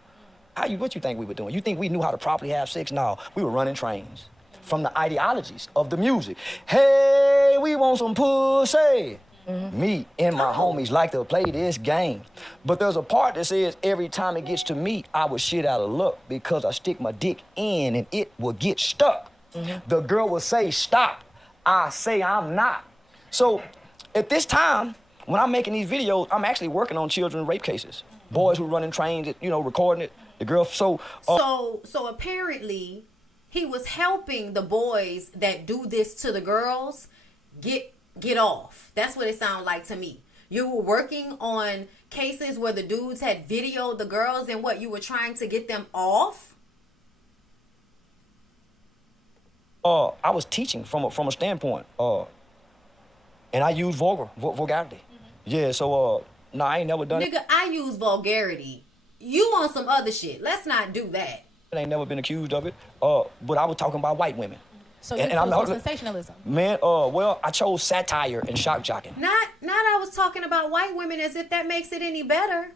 What you think we were doing? You think we knew how to properly have sex? No, we were running trains from the ideologies of the music. Hey, we want some pussy. Me and my homies like to play this game. But there's a part that says every time it gets to me, I will shit out of luck because I stick my dick in and it will get stuck. The girl will say, stop. I say, I'm not. So at this time, when I'm making these videos, I'm actually working on children rape cases. Boys who running trains, recording it. The girl, so apparently, he was helping the boys that do this to the girls get off. That's what it sounded like to me. You were working on cases where the dudes had videoed the girls and what you were trying to get them off. I was teaching from a standpoint, and I use vulgarity. Yeah, so I ain't never done it. Nigga, I use vulgarity. You on some other shit. Let's not do that. I ain't never been accused of it, but I was talking about white women. So you chose sensationalism? Man, I chose satire and shock jocking. Not I was talking about white women as if that makes it any better.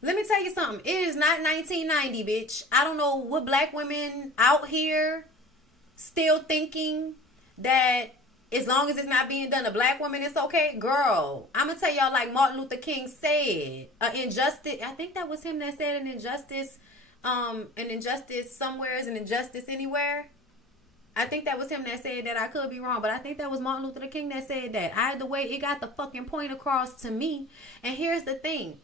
Let me tell you something. It is not 1990, bitch. I don't know what black women out here still thinking that as long as it's not being done to black women, it's okay. Girl, I'm going to tell y'all like Martin Luther King said, injustice. I think that was him that said an injustice somewhere is an injustice anywhere. I think that was him that said that. I could be wrong, but I think that was Martin Luther King that said that. Either way, it got the fucking point across to me. And here's the thing.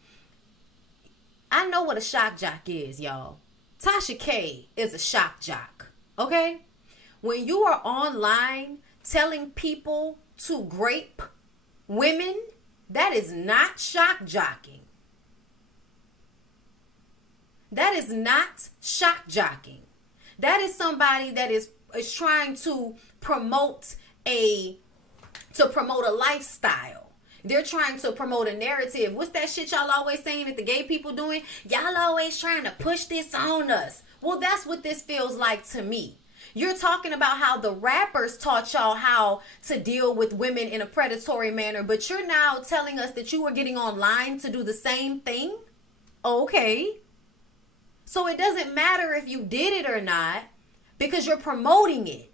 I know what a shock jock is, y'all. Tasha K is a shock jock. Okay? When you are online telling people to grape women, that is not shock jocking. That is not shock jocking. That is somebody that is trying to promote a lifestyle. They're trying to promote a narrative. What's that shit y'all always saying that the gay people doing? Y'all always trying to push this on us. Well, that's what this feels like to me. You're talking about how the rappers taught y'all how to deal with women in a predatory manner, but you're now telling us that you were getting online to do the same thing? Okay. So it doesn't matter if you did it or not because you're promoting it.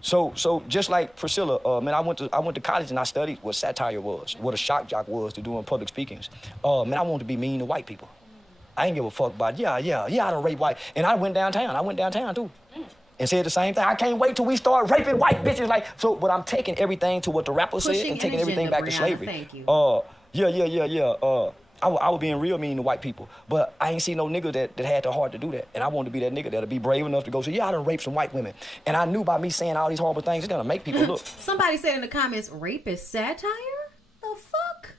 So just like Priscilla, man, I went to college and I studied what satire was, what a shock jock was to doing public speakings. Man, I wanted to be mean to white people. I didn't give a fuck about, I done raped white. And I went downtown too. And said the same thing. I can't wait till we start raping white bitches. But I'm taking everything to what the rapper said and taking everything back to slavery. Thank you. I was being real mean to white people, but I ain't seen no nigga that had the heart to do that. And I wanted to be that nigga that'll be brave enough to go say, I done raped some white women. And I knew by me saying all these horrible things, it's gonna make people look. Somebody said in the comments, rape is satire? The fuck?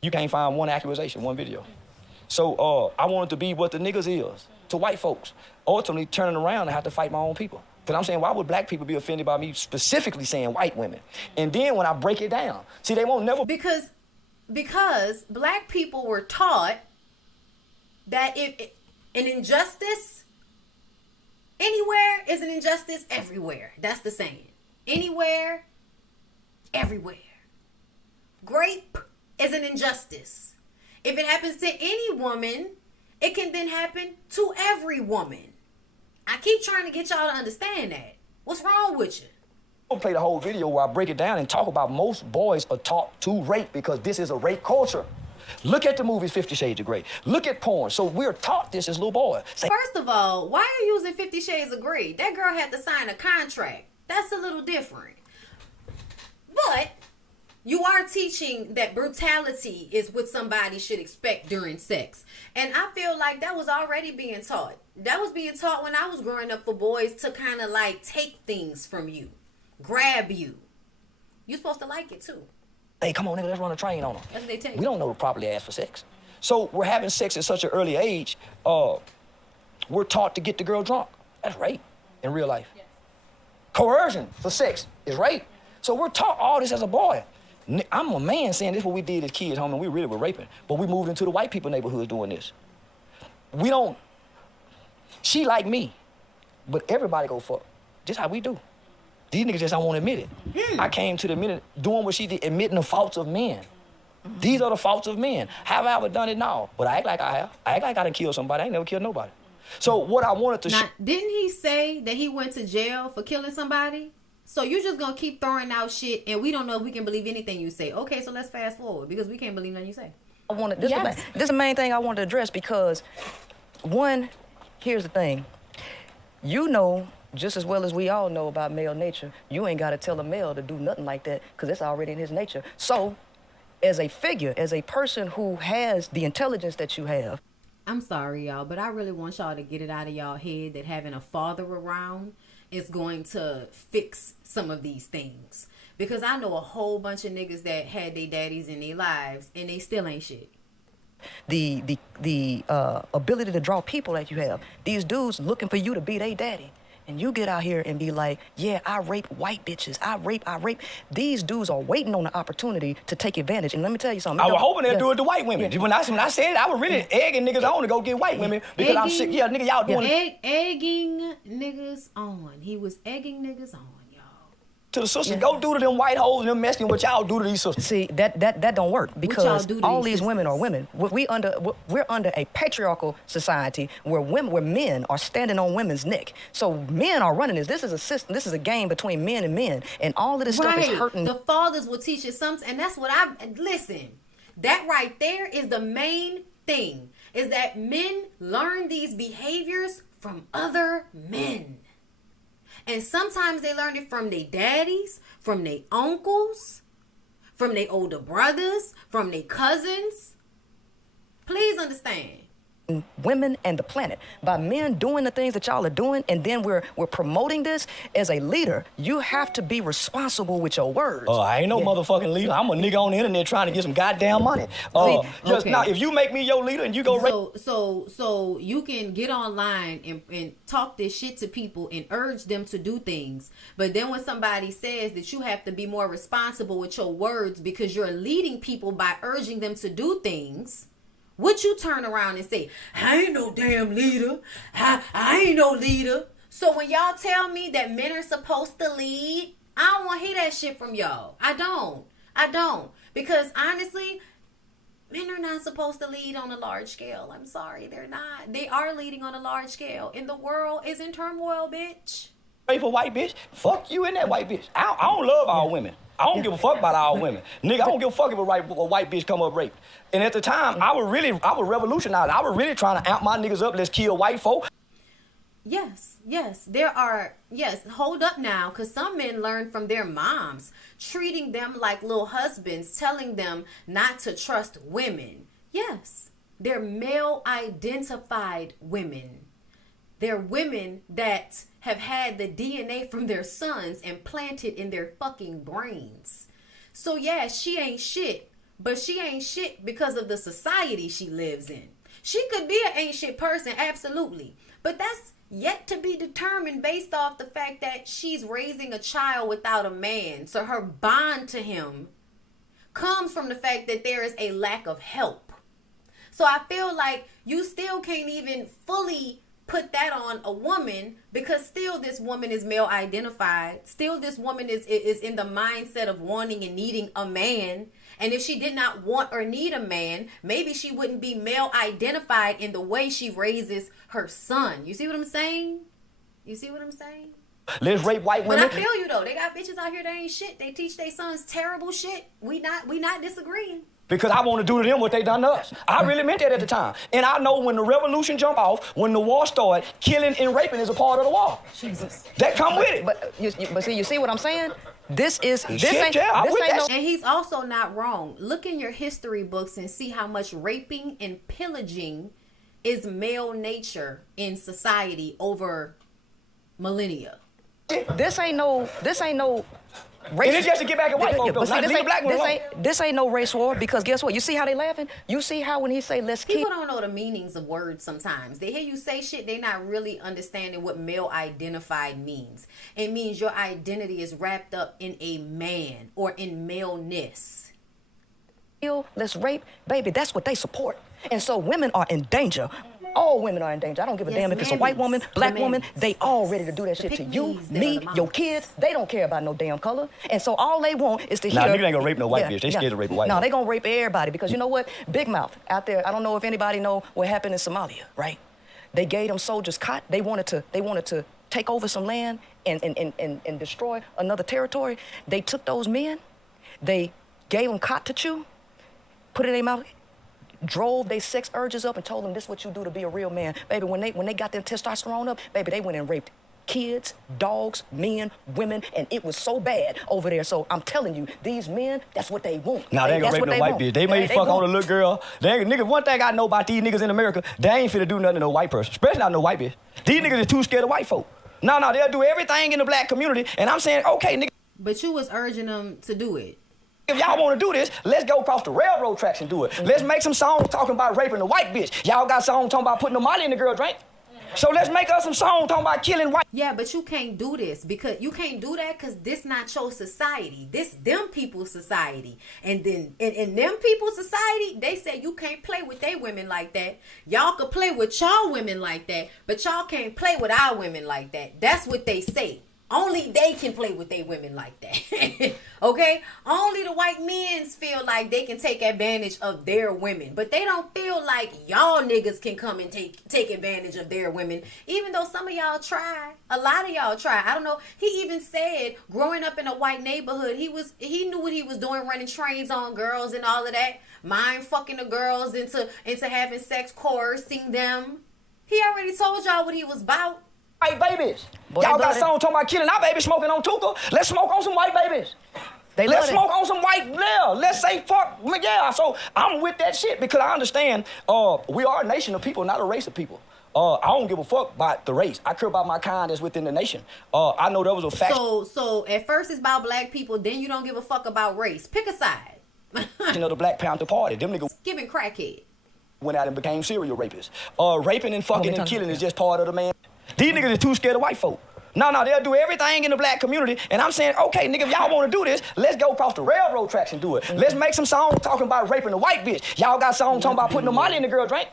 You can't find one accusation, one video. So I wanted to be what the niggas is to white folks. Ultimately turning around and have to fight my own people. Because I'm saying, why would black people be offended by me specifically saying white women? And then when I break it down, see, they won't never... Because black people were taught that if an injustice anywhere is an injustice everywhere. That's the saying. Anywhere, everywhere. Grape is an injustice. If it happens to any woman, it can then happen to every woman. I keep trying to get y'all to understand that. What's wrong with you? I'll play the whole video where I break it down and talk about most boys are taught to rape because this is a rape culture. Look at the movies 50 Shades of Grey. Look at porn. So we're taught this as little boys. First of all, why are you using 50 Shades of Grey? That girl had to sign a contract. That's a little different. But you are teaching that brutality is what somebody should expect during sex. And I feel like that was already being taught. That was being taught when I was growing up for boys to kind of like take things from you. Grab you. You're supposed to like it too. Hey, come on, nigga, let's run a train on them. That's what they take. We don't know to properly ask for sex. So we're having sex at such an early age. We're taught to get the girl drunk. That's rape in real life. Yes. Coercion for sex is rape. So we're taught all this as a boy. I'm a man saying this is what we did as kids, homie. We really were raping. But we moved into the white people neighborhoods doing this. We don't... She like me, but everybody go fuck. Just how we do. These niggas just don't want to admit it. I came to the minute doing what she did, admitting the faults of men. These are the faults of men. Have I ever done it? No. But I act like I have. I act like I done killed somebody. I ain't never killed nobody. So what I wanted to... Didn't he say that he went to jail for killing somebody? So you just gonna keep throwing out shit and we don't know if we can believe anything you say. Okay, so let's fast forward because we can't believe nothing you say. This is the main thing I wanted to address because, one, here's the thing. You know, just as well as we all know about male nature, you ain't got to tell a male to do nothing like that because it's already in his nature. So, as a figure, as a person who has the intelligence that you have. I'm sorry, y'all, but I really want y'all to get it out of y'all head that having a father around is going to fix some of these things. Because I know a whole bunch of niggas that had their daddies in their lives and they still ain't shit. The ability to draw people that you have. These dudes looking for you to be their daddy. And you get out here and be like, yeah, I rape white bitches. I rape. These dudes are waiting on the opportunity to take advantage. And let me tell you something. I was hoping they'd do it to white women. Yeah. When I said it, I was really egging niggas on to go get white women because I'm sick. Yeah, nigga, y'all doing it. Egging niggas on. He was egging niggas on. To the sisters, go do to them white hoes and them Mexicans what y'all do to these sisters. See, that don't work because all these women are women. We're under a patriarchal society where men are standing on women's neck. So men are running this. This is a system. This is a game between men, and all of this stuff is hurting. The fathers will teach you something, and that's what listen. That right there is the main thing. Is that men learn these behaviors from other men. And sometimes they learn it from their daddies, from their uncles, from their older brothers, from their cousins. Please understand. Women and the planet by men doing the things that y'all are doing, and then we're promoting this. As a leader, you have to be responsible with your words. I ain't no motherfucking leader. I'm a nigga on the internet trying to get some goddamn money. Now, if you make me your leader and you go so you can get online and talk this shit to people and urge them to do things, but then when somebody says that you have to be more responsible with your words because you're leading people by urging them to do things, would you turn around and say, I ain't no damn leader. I ain't no leader. So when y'all tell me that men are supposed to lead, I don't want to hear that shit from y'all. I don't. Because honestly, men are not supposed to lead on a large scale. I'm sorry, they're not. They are leading on a large scale. And the world is in turmoil, bitch. rape a white bitch, fuck you and that white bitch. I don't love all women. I don't give a fuck about all women. Nigga, I don't give a fuck if a white bitch come up raped. And at the time, I was revolutionized. I was really trying to amp my niggas up. Let's kill white folk. Yes, hold up now, because some men learn from their moms, treating them like little husbands, telling them not to trust women. Yes, they're male-identified women. They're women that have had the DNA from their sons implanted in their fucking brains. So yeah, she ain't shit, but she ain't shit because of the society she lives in. She could be an ain't shit person, absolutely, but that's yet to be determined based off the fact that she's raising a child without a man. So her bond to him comes from the fact that there is a lack of help. So I feel like you still can't even fully put that on a woman, because still this woman is male identified. Still this woman is in the mindset of wanting and needing a man. And if she did not want or need a man, maybe she wouldn't be male identified in the way she raises her son. You see what I'm saying? Let's rape white women. But I feel you though. They got bitches out here that ain't shit. They teach their sons terrible shit. We not disagreeing. Because I want to do to them what they done to us. I really meant that at the time. And I know when the revolution jump off, when the war started, killing and raping is a part of the war. Jesus. That come with it. But see, you see what I'm saying? This ain't And he's also not wrong. Look in your history books and see how much raping and pillaging is male nature in society over millennia. This ain't no race. And it's just to get back at white folks, though. Not leave black women alone. This ain't no race war, because guess what? You see how they laughing? You see how when he say let's kill. People don't know the meanings of words sometimes. They hear you say shit, they not really understanding what male identified means. It means your identity is wrapped up in a man or in maleness. Let's rape, baby, that's what they support. And so women are in danger. All women are in danger. I don't give a damn if it's a white woman, black woman. They all ready to do that shit to you, me, your kids. They don't care about no damn color. And so all they want is to hear. Nah, nigga ain't gonna rape no white bitch. They scared to rape a white No, woman. they gonna rape everybody, because you know what? Big Mouth out there. I don't know if anybody know what happened in Somalia, right? They gave them soldiers cot. They wanted to take over some land and destroy another territory. They took those men. They gave them cot to chew, put it in their mouth, drove their sex urges up, and told them this is what you do to be a real man. Baby, when they got their testosterone up, baby, they went and raped kids, dogs, men, women, and it was so bad over there. So I'm telling you, these men, that's what they want. Nah, they ain't gonna rape no white bitch. They may fuck on a little girl. Nigga, one thing I know about these niggas in America, they ain't finna do nothing to no white person, especially not no white bitch. These niggas is too scared of white folk. No, they'll do everything in the black community, and I'm saying, okay, nigga. But you was urging them to do it. If y'all want to do this, let's go across the railroad tracks and do it. Let's make some songs talking about raping the white bitch. Y'all got songs talking about putting the molly in the girl drink. So let's make us some songs talking about killing white. Yeah, but you can't do this, because you can't do that because this not your society. This them people's society. And then in them people's society, they say you can't play with they women like that. Y'all could play with y'all women like that, but y'all can't play with our women like that. That's what they say. Only they can play with their women like that. Okay? Only the white men feel like they can take advantage of their women. But they don't feel like y'all niggas can come and take advantage of their women. Even though some of y'all try. A lot of y'all try. I don't know. He even said growing up in a white neighborhood, he knew what he was doing, running trains on girls and all of that. Mind fucking the girls into having sex, coercing them. He already told y'all what he was about. White babies. Boy, Y'all they got love it. songs talking about killing our babies, smoking on Tuka. Let's smoke on some white babies. They Let's love smoke on some white, yeah. Let's say fuck, yeah. So I'm with that shit because I understand we are a nation of people, not a race of people. I don't give a fuck about the race. I care about my kind that's within the nation. I know there was a fact. So at first it's about black people, then you don't give a fuck about race. Pick a side. You know, the Black Panther Party. Them niggas Giving crackhead. went out and became serial rapists. Raping and fucking and killing is just part of the man. These niggas are too scared of white folk. No, they'll do everything in the black community. And I'm saying, okay, nigga, if y'all want to do this, let's go across the railroad tracks and do it. Let's make some songs talking about raping the white bitch. Y'all got songs talking about putting the molly in the girl drink.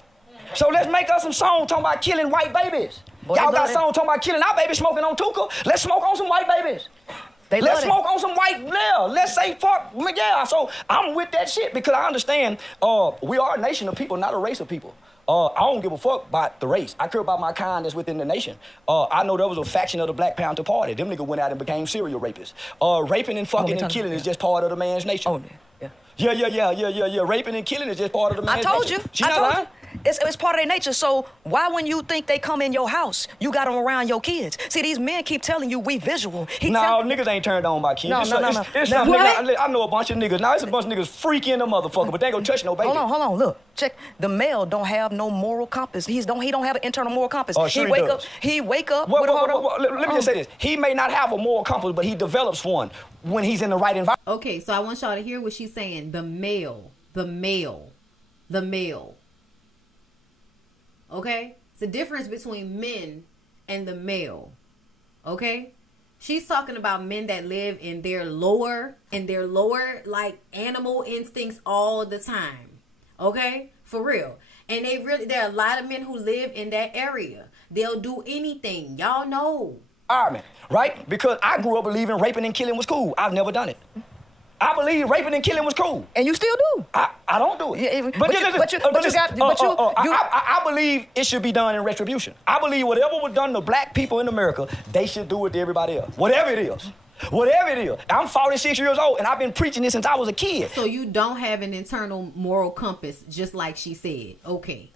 So let's make us some songs talking about killing white babies. Boy, Y'all they got love it. songs talking about killing our babies smoking on Tuka. Let's smoke on some white babies. They Let's love it. smoke on some white, yeah. Let's say fuck, yeah. So I'm with that shit because I understand we are a nation of people, not a race of people. I don't give a fuck about the race. I care about my kind that's within the nation. I know there was a faction of the Black Panther Party. Them niggas went out and became serial rapists. Raping and fucking and killing is just part of the man's nature. Oh, yeah. Yeah. Raping and killing is just part of the man's nature. I told you. She I not told lying? you. It's part of their nature. So why, when you think they come in your house, you got them around your kids? See, these men keep telling you we visual. No, niggas ain't turned on by kids. No. It's some nigga, I know a bunch of niggas. Now, it's a bunch of niggas freaky in the motherfucker, but they ain't gonna touch no baby. Hold on. Look, check. The male don't have no moral compass. He don't have an internal moral compass. Oh, sure he wake does. up. He wake up. Well, with a let me just say this. He may not have a moral compass, but he develops one when he's in the right environment. Okay, so I want y'all to hear what she's saying. The male. Okay? It's the difference between men and the male. Okay? She's talking about men that live in their lower like animal instincts all the time. Okay? For real. And there are a lot of men who live in that area. They'll do anything. Y'all know. Right? Because I grew up believing raping and killing was cool. I've never done it. I believe raping and killing was cool. And you still do. I don't do it. Yeah, I believe it should be done in retribution. I believe whatever was done to black people in America, they should do it to everybody else. Whatever it is. I'm 46 years old, and I've been preaching this since I was a kid. So you don't have an internal moral compass, just like she said. Okay.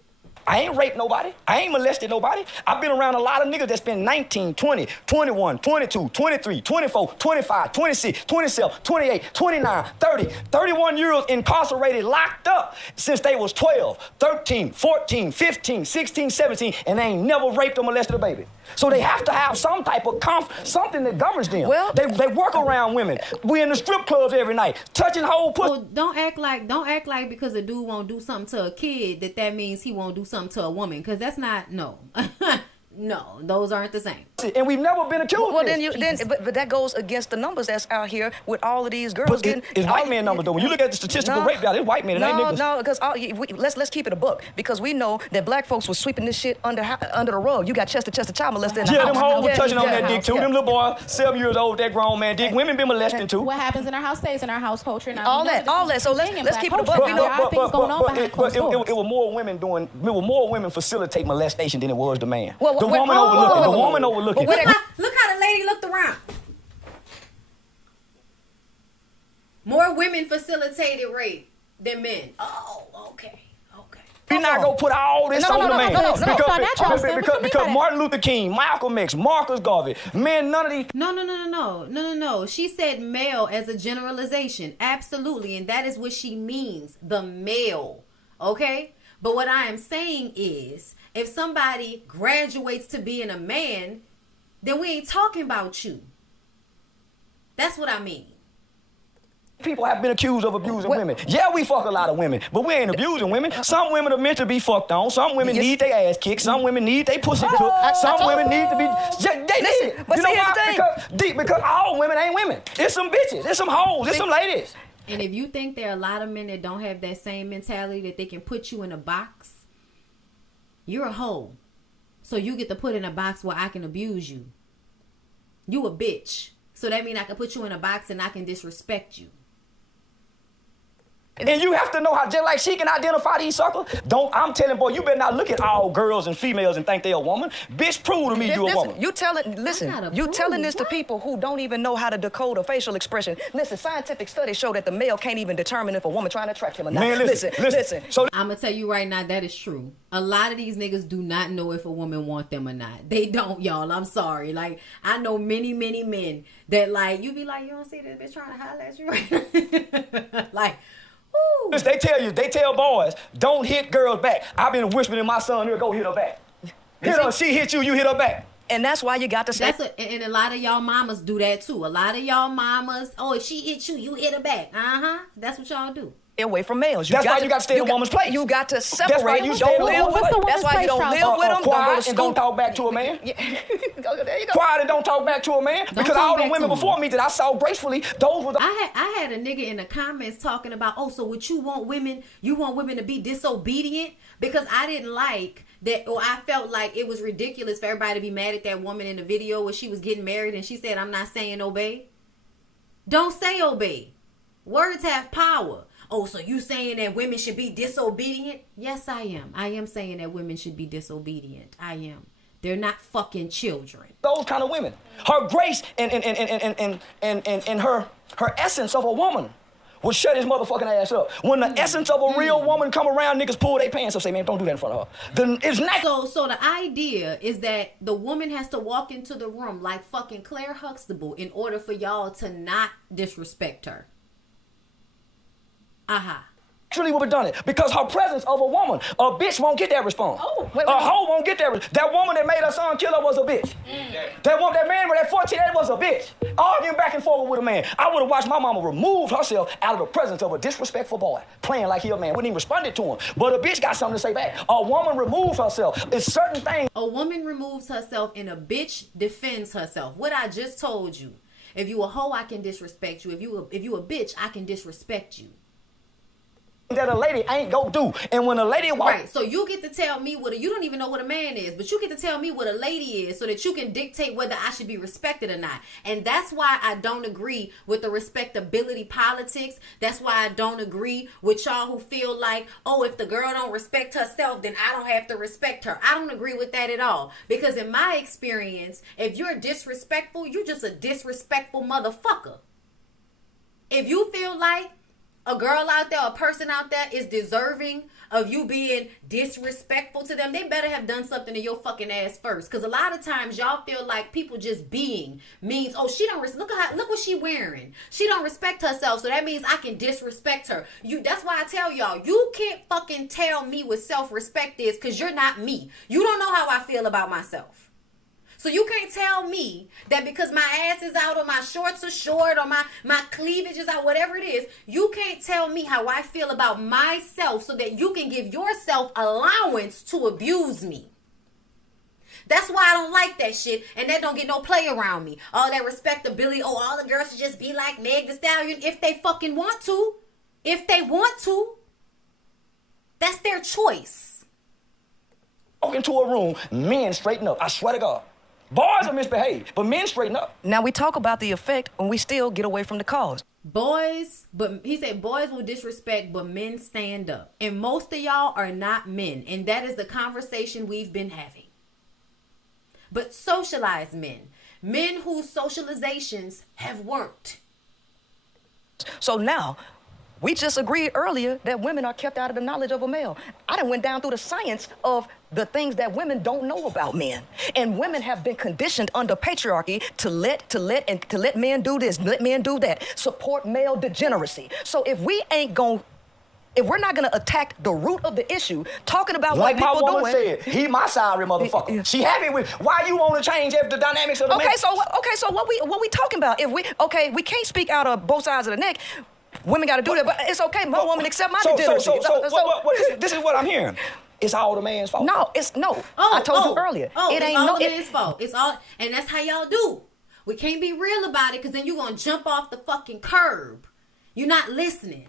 I ain't raped nobody. I ain't molested nobody. I've been around a lot of niggas that's been 19, 20, 21, 22, 23, 24, 25, 26, 27, 28, 29, 30, 31 years incarcerated, locked up since they was 12, 13, 14, 15, 16, 17, and they ain't never raped or molested a baby. So they have to have some type of something that governs them. Well, they work around women. We in the strip clubs every night, touching whole pussy. Well, don't act like because a dude won't do something to a kid that means he won't do something to a woman, because that's not, no. No, those aren't the same. And we've never been accused Well, of this. but that goes against the numbers that's out here with all of these girls. But it's white men numbers, though. When you look at the statistical rape, it's white men, it ain't niggas. No, because let's keep it a book, because we know that black folks were sweeping this shit under the rug. You got Chester child molested in the Yeah, house. them hoes were touching on yeah, that dick, too. yeah. Them little boy, 7 years old, that grown man dick. Women been molesting, too. What happens in our house stays in our house culture. Now, All that. So let's keep it a buck. There are things going on behind closed doors. It was more women facilitate molestation than it was the man. Well, The woman overlooking. Look how the lady looked around. More women facilitated rape than men. Oh, okay. We're not going to put all this on the man. Because Martin Luther King, Malcolm X, Marcus Garvey, men, none of these. No. She said male as a generalization. Absolutely. And that is what she means. The male. Okay? But what I am saying is, if somebody graduates to being a man, then we ain't talking about you. That's what I mean. People have been accused of abusing women. Yeah, we fuck a lot of women, but we ain't abusing women. Some women are meant to be fucked on. Some women need their ass kicked. Some women need their pussy cooked. Some women need to be... They need it. But you know see, why? Because all women ain't women. It's some bitches. It's some hoes. It's some ladies. And if you think there are a lot of men that don't have that same mentality, that they can put you in a box, you're a hoe. So you get to put in a box where I can abuse you. You a bitch. So that means I can put you in a box and I can disrespect you. And you have to know how, just like she can identify these suckers. I'm telling boy, you better not look at all girls and females and think they a woman. Bitch, prove to me you a woman. You telling this to people who don't even know how to decode a facial expression. Listen, scientific studies show that the male can't even determine if a woman trying to attract him or not. Man, listen. So I'm gonna tell you right now, that is true. A lot of these niggas do not know if a woman want them or not. They don't, y'all. I'm sorry. Like, I know many, many men that, like, you be like, you don't see this bitch trying to holler at you right now. Like, ooh. They tell boys, don't hit girls back. I've been whispering to my son here, go hit her back. She hit you, you hit her back. And that's why you got to say. And a lot of y'all mamas do that too. A lot of y'all mamas, if she hit you, you hit her back. That's what y'all do. Away from males. That's why you got to stay in a woman's place. You got to separate. That's why you don't live with them. That's why you don't live with them. Quiet and don't talk back to a man. There you go. Quiet and don't talk back to a man. Because all the women before me that I saw gracefully, those were the... I had a nigga in the comments talking about, so what you want women to be disobedient? Because I didn't like that, or I felt like it was ridiculous for everybody to be mad at that woman in the video where she was getting married and she said, I'm not saying obey. Don't say obey. Words have power. So you saying that women should be disobedient? Yes, I am. I am saying that women should be disobedient. I am. They're not fucking children. Those kind of women. Her grace and her essence of a woman will shut his motherfucking ass up. When the essence of a real woman come around, niggas pull their pants up, say, man, don't do that in front of her. Then it's not. So the idea is that the woman has to walk into the room like fucking Claire Huxtable in order for y'all to not disrespect her. Actually would have done it because her presence of a woman, a bitch won't get that response. A hoe won't get that. That woman that made her son kill her was a bitch. That man with that 14, that was a bitch. Arguing back and forth with a man. I would have watched my mama remove herself out of the presence of a disrespectful boy, playing like he a man. Wouldn't even responded to him. But a bitch got something to say back. A woman removes herself. It's certain things. A woman removes herself and a bitch defends herself. What I just told you. If you a hoe, I can disrespect you. If you a bitch, I can disrespect you. That a lady ain't go do. And when a lady walk, right, so you get to tell me you don't even know what a man is, but you get to tell me what a lady is so that you can dictate whether I should be respected or not. And that's why I don't agree with the respectability politics. That's why I don't agree with y'all who feel like, if the girl don't respect herself, then I don't have to respect her. I don't agree with that at all. Because in my experience, if you're disrespectful, you're just a disrespectful motherfucker. If you feel like a girl out there, a person out there is deserving of you being disrespectful to them, they better have done something to your fucking ass first. Because a lot of times y'all feel like people just being means, she don't look what she wearing. She don't respect herself, so that means I can disrespect her. That's why I tell y'all, you can't fucking tell me what self-respect is because you're not me. You don't know how I feel about myself. So you can't tell me that because my ass is out or my shorts are short or my cleavage is out, whatever it is, you can't tell me how I feel about myself so that you can give yourself allowance to abuse me. That's why I don't like that shit, and that don't get no play around me. All that respectability, all the girls should just be like Meg Thee Stallion if they fucking want to. If they want to. That's their choice. Walk into a room, men straighten up. I swear to God. Boys are misbehaved, but men straighten up. Now we talk about the effect when we still get away from the cause. He said boys will disrespect, but men stand up. And most of y'all are not men. And that is the conversation we've been having. But socialized men whose socializations have worked. So now, we just agreed earlier that women are kept out of the knowledge of a male. I done went down through the science of the things that women don't know about men. And women have been conditioned under patriarchy to let men do this, let men do that, support male degeneracy. So if we're not gonna attack the root of the issue, talking about like what people my woman said, he my sorry motherfucker. Yeah. She happy with why you want to change the dynamics of the man. So what we talking about? If we we can't speak out of both sides of the neck. Women got to do that, but it's okay. My woman accept my degeneracy. This is what I'm hearing. It's all the man's fault. No, I told you earlier. It ain't all the man's fault. It's all, and that's how y'all do. We can't be real about it because then you're going to jump off the fucking curb. You're not listening.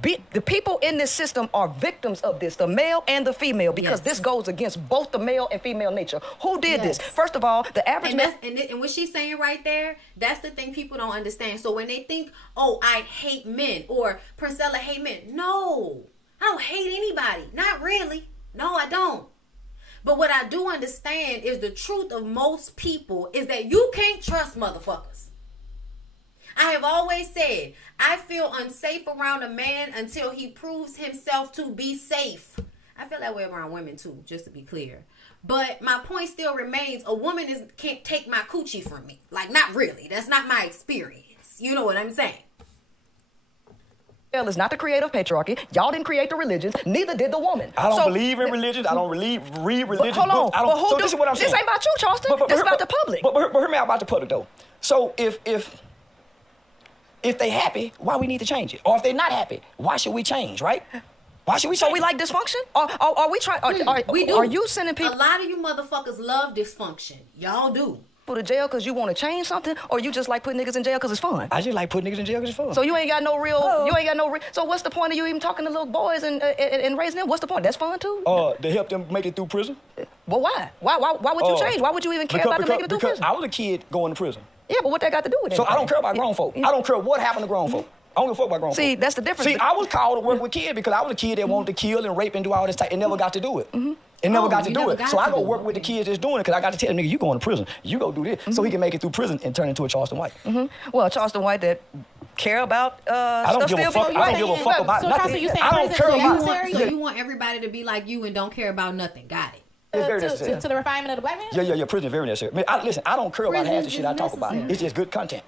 The people in this system are victims of this, the male and the female, because this goes against both the male and female nature. Who did this? First of all, the average man. And what she's saying right there, that's the thing people don't understand. So when they think, oh, I hate men, or Princella hate men. No, I don't hate anybody. Not really. No, I don't. But what I do understand is the truth of most people is that you can't trust motherfuckers. I have always said, I feel unsafe around a man until he proves himself to be safe. I feel that way around women too, just to be clear. But my point still remains, a woman can't take my coochie from me. Like, not really. That's not my experience. You know what I'm saying? Is not the creator of patriarchy. Y'all didn't create the religions. Neither did the woman. I don't believe in religions. I don't read religious hold on. books. So this is what I'm saying. This ain't about you, Charleston. This is about the public. But hear me out about the public, though. So if they happy, why we need to change it? Or if they're not happy, why should we change, right? Why should we change? So we like dysfunction? Are we trying? We do. Are you sending people? A lot of you motherfuckers love dysfunction. Y'all do. People to jail because you want to change something, or you just like putting niggas in jail because it's fun? I just like putting niggas in jail because it's fun. So you ain't got no real. So what's the point of you even talking to little boys and raising them? What's the point? That's fun too. To help them make it through prison. Well, why? Why would you change? Why would you even care about them making it through prison? Because I was a kid going to prison. Yeah, but what that got to do with it? So I don't care about grown folk. I don't care what happened to grown folk. I don't give a fuck about grown folk. See, that's the difference. See, I was called to work with kids because I was a kid that wanted to kill and rape and do all this type and never got to do it. And never got to do it. So I go work with the kids that's doing it because I got to tell them, nigga, you going to prison. You go do this. So he can make it through prison and turn into a Charleston White. Well, Charleston White that care about I don't give a fuck. I don't give a fuck about nothing. I don't care about. So you want everybody to be like you and don't care about nothing. Got it. To the refinement of the black man? Yeah, prison is very necessary. Listen, I don't care about half the shit I talk about. It's just good content.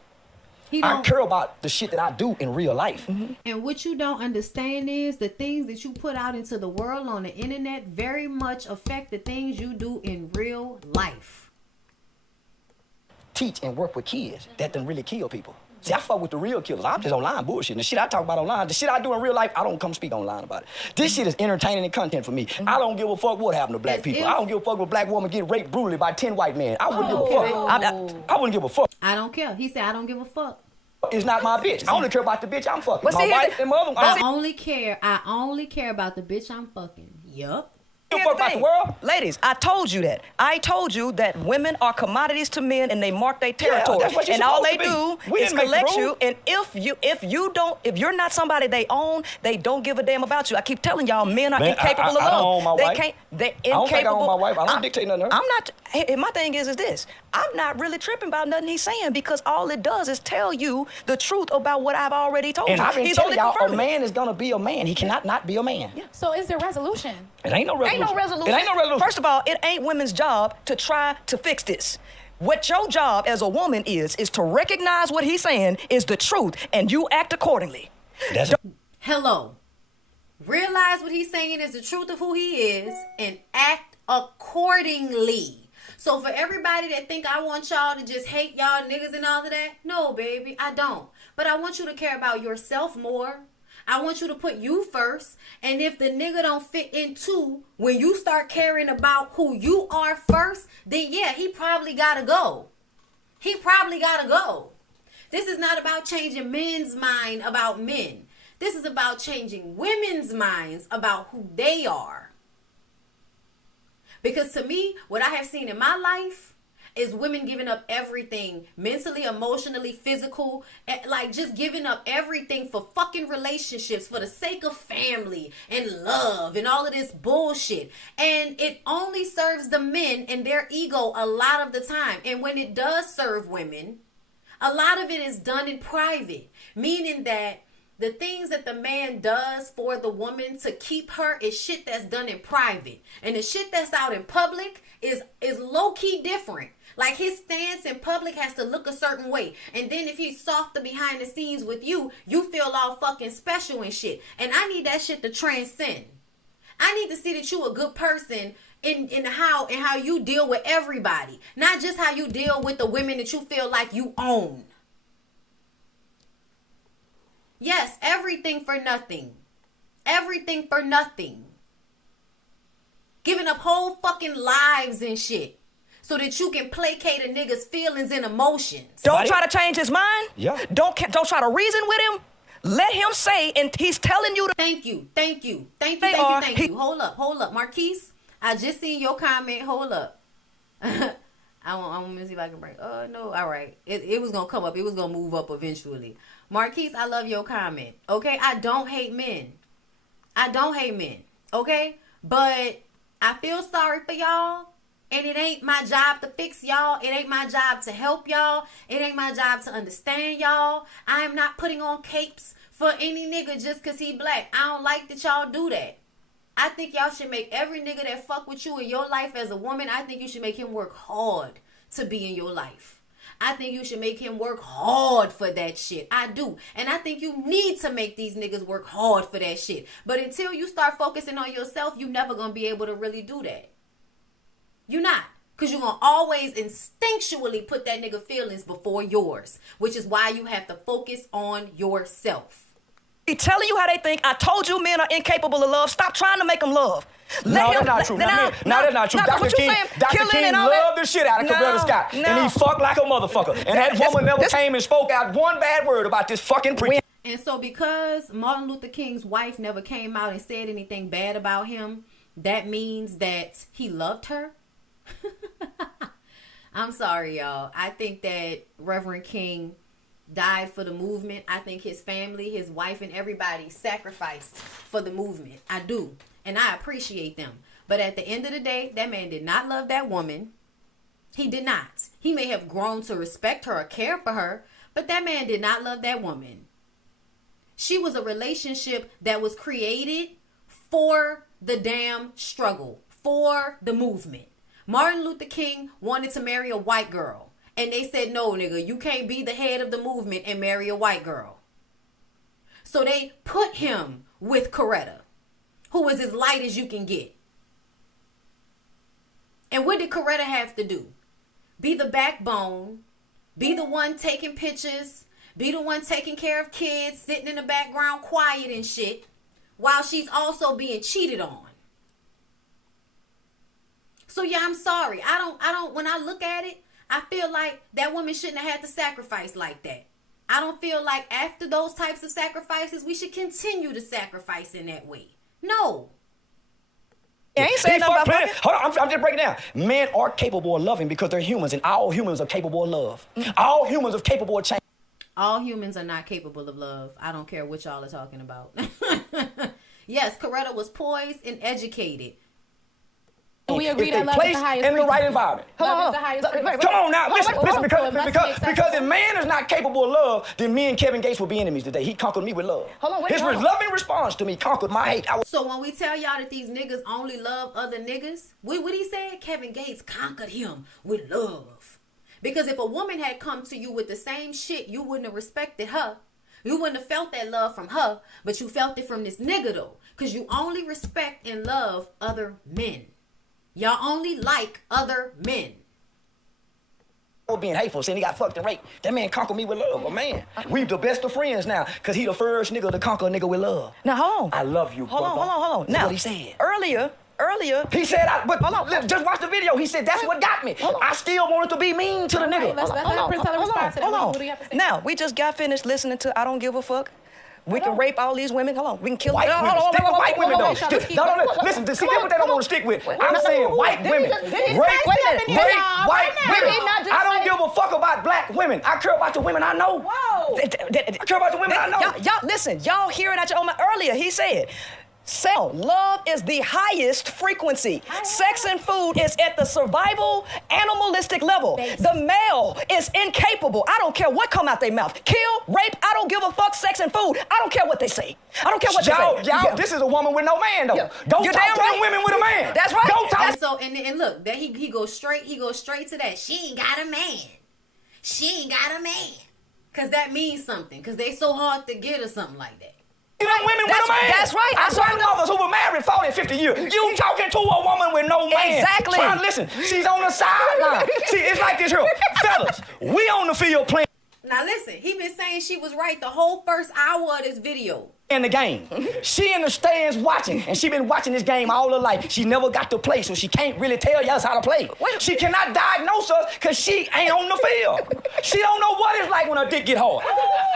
I care about the shit that I do in real life. And what you don't understand is the things that you put out into the world on the internet very much affect the things you do in real life. Teach and work with kids that done really kill people. See, I fuck with the real killers. I'm just online bullshit. The shit I talk about online, the shit I do in real life, I don't come speak online about it. This shit is entertaining and content for me. I don't give a fuck what happened to black people. I don't give a fuck if a black woman get raped brutally by 10 white men. I wouldn't give a fuck. I wouldn't give a fuck. I don't care. He said, I don't give a fuck. It's not my bitch. I only care about the bitch I'm fucking. My wife and my other. I only care about the bitch I'm fucking. Yup. Fuck about the world. Ladies, I told you that. I told you that women are commodities to men and they mark their territory. That's what and all they be. do is collect you. And if you're not somebody they own, they don't give a damn about you. I keep telling y'all, men are incapable of love. I don't own my wife. They're incapable. I don't think I own my wife. I don't dictate nothing. I'm not. My thing is this. I'm not really tripping about nothing he's saying because all it does is tell you the truth about what I've already told you. And I've been telling y'all, a man is gonna be a man. He cannot not be a man. Yeah. So is there resolution? It ain't no resolution. It ain't no resolution. First of all, it ain't women's job to try to fix this. What your job as a woman is to recognize what he's saying is the truth and you act accordingly. Hello. Realize what he's saying is the truth of who he is and act accordingly. So for everybody that think I want y'all to just hate y'all niggas and all of that, no, baby, I don't. But I want you to care about yourself more. I want you to put you first. And if the nigga don't fit into when you start caring about who you are first, then yeah, he probably gotta go. He probably gotta go. This is not about changing men's mind about men. This is about changing women's minds about who they are. Because to me, what I have seen in my life is women giving up everything, mentally, emotionally, physical, like just giving up everything for fucking relationships, for the sake of family and love and all of this bullshit. And it only serves the men and their ego a lot of the time. And when it does serve women, a lot of it is done in private, meaning that the things that the man does for the woman to keep her is shit that's done in private. And the shit that's out in public is low-key different. Like his stance in public has to look a certain way. And then if he's softer behind the scenes with you, you feel all fucking special and shit. And I need that shit to transcend. I need to see that you a good person in how you deal with everybody. Not just how you deal with the women that you feel like you own. Yes, everything for nothing. Everything for nothing. Giving up whole fucking lives and shit so that you can placate a nigga's feelings and emotions. Don't try to change his mind. Yeah. Don't try to reason with him. Let him say, and he's telling you to. Thank you. Hold up. Marquise, I just seen your comment. Hold up. I'm gonna see if I can bring. Oh no! All right, it was gonna come up. It was gonna move up eventually. Marquise, I love your comment. Okay, I don't hate men. Okay, but I feel sorry for y'all, and it ain't my job to fix y'all. It ain't my job to help y'all. It ain't my job to understand y'all. I am not putting on capes for any nigga just cause he black. I don't like that y'all do that. I think y'all should make every nigga that fuck with you in your life as a woman, I think you should make him work hard to be in your life. I think you should make him work hard for that shit. I do. And I think you need to make these niggas work hard for that shit. But until you start focusing on yourself, you never gonna be able to really do that. You not. Because you're going to always instinctually put that nigga feelings before yours. Which is why you have to focus on yourself. He telling you how they think. I told you men are incapable of love. Stop trying to make them love. No, that's not true. No, that's not true. Dr. King loved the shit out of Coretta Scott. And he fucked like a motherfucker. And that woman never came and spoke out one bad word about this fucking preacher. And so because Martin Luther King's wife never came out and said anything bad about him, that means that he loved her? I'm sorry, y'all. I think that Reverend King died for the movement. I think his family, his wife, and everybody sacrificed for the movement. I do. And I appreciate them. But at the end of the day, that man did not love that woman. He did not. He may have grown to respect her or care for her, but that man did not love that woman. She was a relationship that was created for the damn struggle, for the movement. Martin Luther King wanted to marry a white girl. And they said, no, nigga, you can't be the head of the movement and marry a white girl. So they put him with Coretta, who was as light as you can get. And what did Coretta have to do? Be the backbone, be the one taking pictures, be the one taking care of kids, sitting in the background quiet and shit, while she's also being cheated on. So yeah, I'm sorry. I don't, when I look at it, I feel like that woman shouldn't have had to sacrifice like that. I don't feel like after those types of sacrifices, we should continue to sacrifice in that way. No. I ain't saying nothing about fucking. Hold on, I'm just breaking down. Men are capable of loving because they're humans, and all humans are capable of love. All humans are capable of change. All humans are not capable of love. I don't care what y'all are talking about. Yes, Coretta was poised and educated. We agree that love is the highest in the right environment. Love is the highest frequency. Come on now, listen, because if man is not capable of love, then me and Kevin Gates will be enemies today. He conquered me with love. His loving response to me conquered my hate. So when we tell y'all that these niggas only love other niggas, what he said? Kevin Gates conquered him with love. Because if a woman had come to you with the same shit, you wouldn't have respected her. You wouldn't have felt that love from her, but you felt it from this nigga though. Because you only respect and love other men. Y'all only like other men. Being hateful, saying he got fucked and raped. That man conquered me with love, man. We the best of friends now, because he the first nigga to conquer a nigga with love. Now, hold on. I love you, Hold on. That's Now, what he said. Earlier. He said, just watch the video. He said, that's what got me. I still wanted to be mean to the nigga. Let's let Princella respond to that. What do you have to say? Now, we just got finished listening to I Don't Give a Fuck. We can rape all these women. Hold on. We can kill white women. Stick with white women, though. No. Listen, see what they don't want to stick with. I'm saying white women. Rape white women. I don't give a fuck about black women. I care about the women I know. Whoa. I care about the women I know. Y'all, listen. Y'all hearing at your own. Earlier, he said, love is the highest frequency. Sex and food is at the survival, animalistic level. The male is incapable. I don't care what come out their mouth. Kill, rape, I don't give a fuck, sex and food. I don't care what they say. I don't care what they say. Y'all, this is a woman with no man, though. Yeah. Go talk to them women with a man. That's right. Go talk. So, and look, that he goes straight to that. She ain't got a man. She ain't got a man. Because that means something. Because they so hard to get or something like that. You know, women with a man. That's right. I saw mothers who were married 40, 50 years. You talking to a woman with no man. Exactly. Trying to listen. She's on the sideline. See, it's like this here. Fellas, we on the field playing. Now listen, he been saying she was right the whole first hour of this video. In the game. She in the stands watching, and she been watching this game all her life. She never got to play, so she can't really tell us how to play. She cannot diagnose us because she ain't on the field. She don't know what it's like when her dick get hard.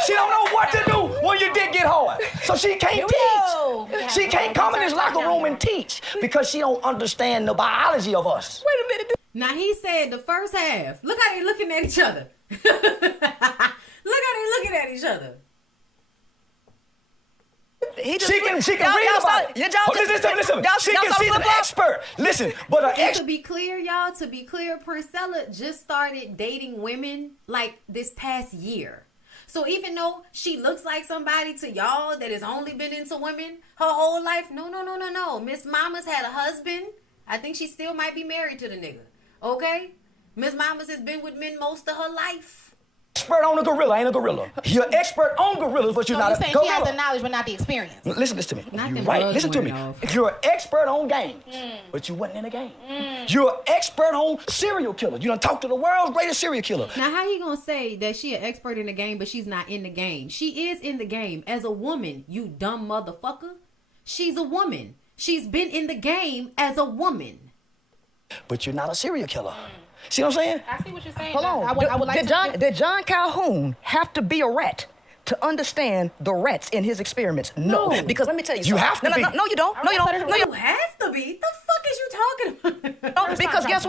She don't know what to do when your dick get hard. So she can't teach. She can't come in this locker room and teach because she don't understand the biology of us. Wait a minute. Now he said the first half. Look how they looking at each other. Look how they looking at each other. She can read about it. Listen. She's an expert. Listen, but to be clear, y'all, Princella just started dating women like this past year. So even though she looks like somebody to y'all that has only been into women her whole life, no. Miss Mama's had a husband. I think she still might be married to the nigga. Okay? Miss Mama's has been with men most of her life. Expert on a gorilla, ain't a gorilla. You're expert on gorillas, but you're not a gorilla. So you're saying she has the knowledge but not the experience. Listen to me. You're right. Listen to me. You're an expert on games, but you wasn't in a game. You're an expert on serial killers. You done talk to the world's greatest serial killer. Now, how you gonna say that she an expert in the game, but she's not in the game? She is in the game. As a woman, you dumb motherfucker. She's a woman. She's been in the game as a woman. But you're not a serial killer. See what I'm saying? I see what you're saying. Hold on. I would like did John Calhoun have to be a rat to understand the rats in his experiments? No. Because let me tell you something. You have to be. No, you don't. No, you don't. No, You have to be. The fuck is you talking about? No, because guess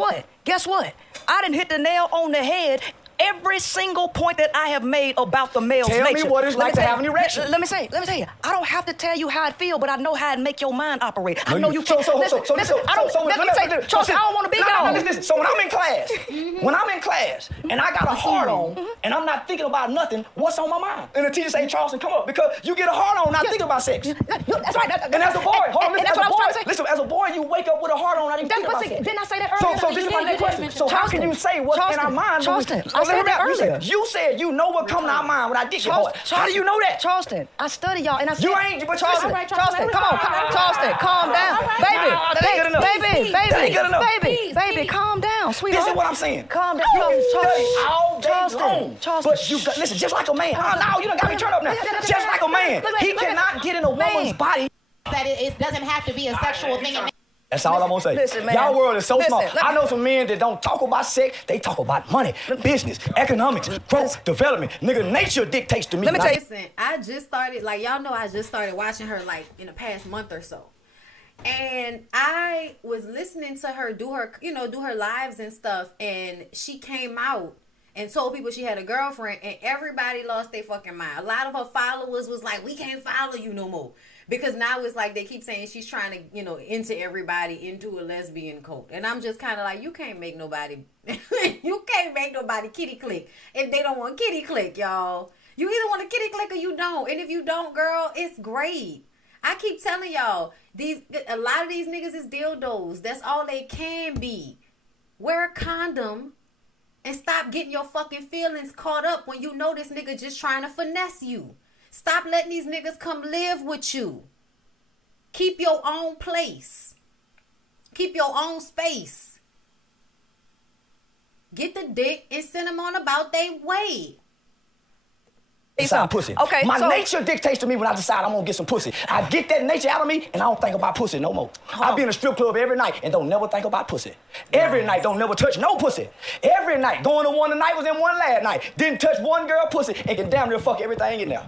what? I didn't hit the nail on the head every single point that I have made about the male's nature. Tell me what it's like to have an erection. Let me tell you. I don't have to tell you how I feel, but I know how it make your mind operate. I know you can't. Listen, I don't want to be gone. Listen. So when I'm in class, and I got a hard on, and I'm not thinking about nothing, what's on my mind? And the teacher say, Charleston, come up, because you get a hard on, not thinking about sex. That's right. And as a boy, listen, as a boy, you wake up with a hard on, not even thinking about sex. Didn't I say that earlier? So this is my next question. So how can you say what's in our mind? Charleston, I said that earlier. You said you know what come to our mind when I dick get hard. How do you know that? Charleston, I study y'all, and I said... You ain't, but Charleston, Charleston, come on. Charleston, calm down. Baby, calm down, sweetheart. This is what I'm saying. Calm down. All day long. But you got, listen, just like a man. Now you done got me turned up now. Just like a man. He cannot get in a woman's body. That it doesn't have to be a sexual thing. That's all I'm gonna say. Listen, man. Y'all world is so small. I know some men that don't talk about sex. They talk about money, business, economics, growth, development. Nigga, nature dictates to me. Let me tell you. Listen, I just started watching her like in the past month or so. And I was listening to her do her lives and stuff. And she came out and told people she had a girlfriend, and everybody lost their fucking mind. A lot of her followers was like, we can't follow you no more. Because now it's like they keep saying she's trying to, enter everybody into a lesbian cult. And I'm just kind of like, you can't make nobody kitty click if they don't want kitty click, y'all. You either want a kitty click or you don't. And if you don't, girl, it's great. I keep telling y'all, a lot of these niggas is dildos. That's all they can be. Wear a condom and stop getting your fucking feelings caught up when you know this nigga just trying to finesse you. Stop letting these niggas come live with you. Keep your own place. Keep your own space. Get the dick and send them on about their way. Decide pussy. Okay, my nature dictates to me when I decide I'm gonna get some pussy. I get that nature out of me and I don't think about pussy no more. I be in a strip club every night and don't never think about pussy. Every night, don't never touch no pussy. Every night, going to one tonight was in one last night. Didn't touch one girl pussy and can damn near fuck everything in there.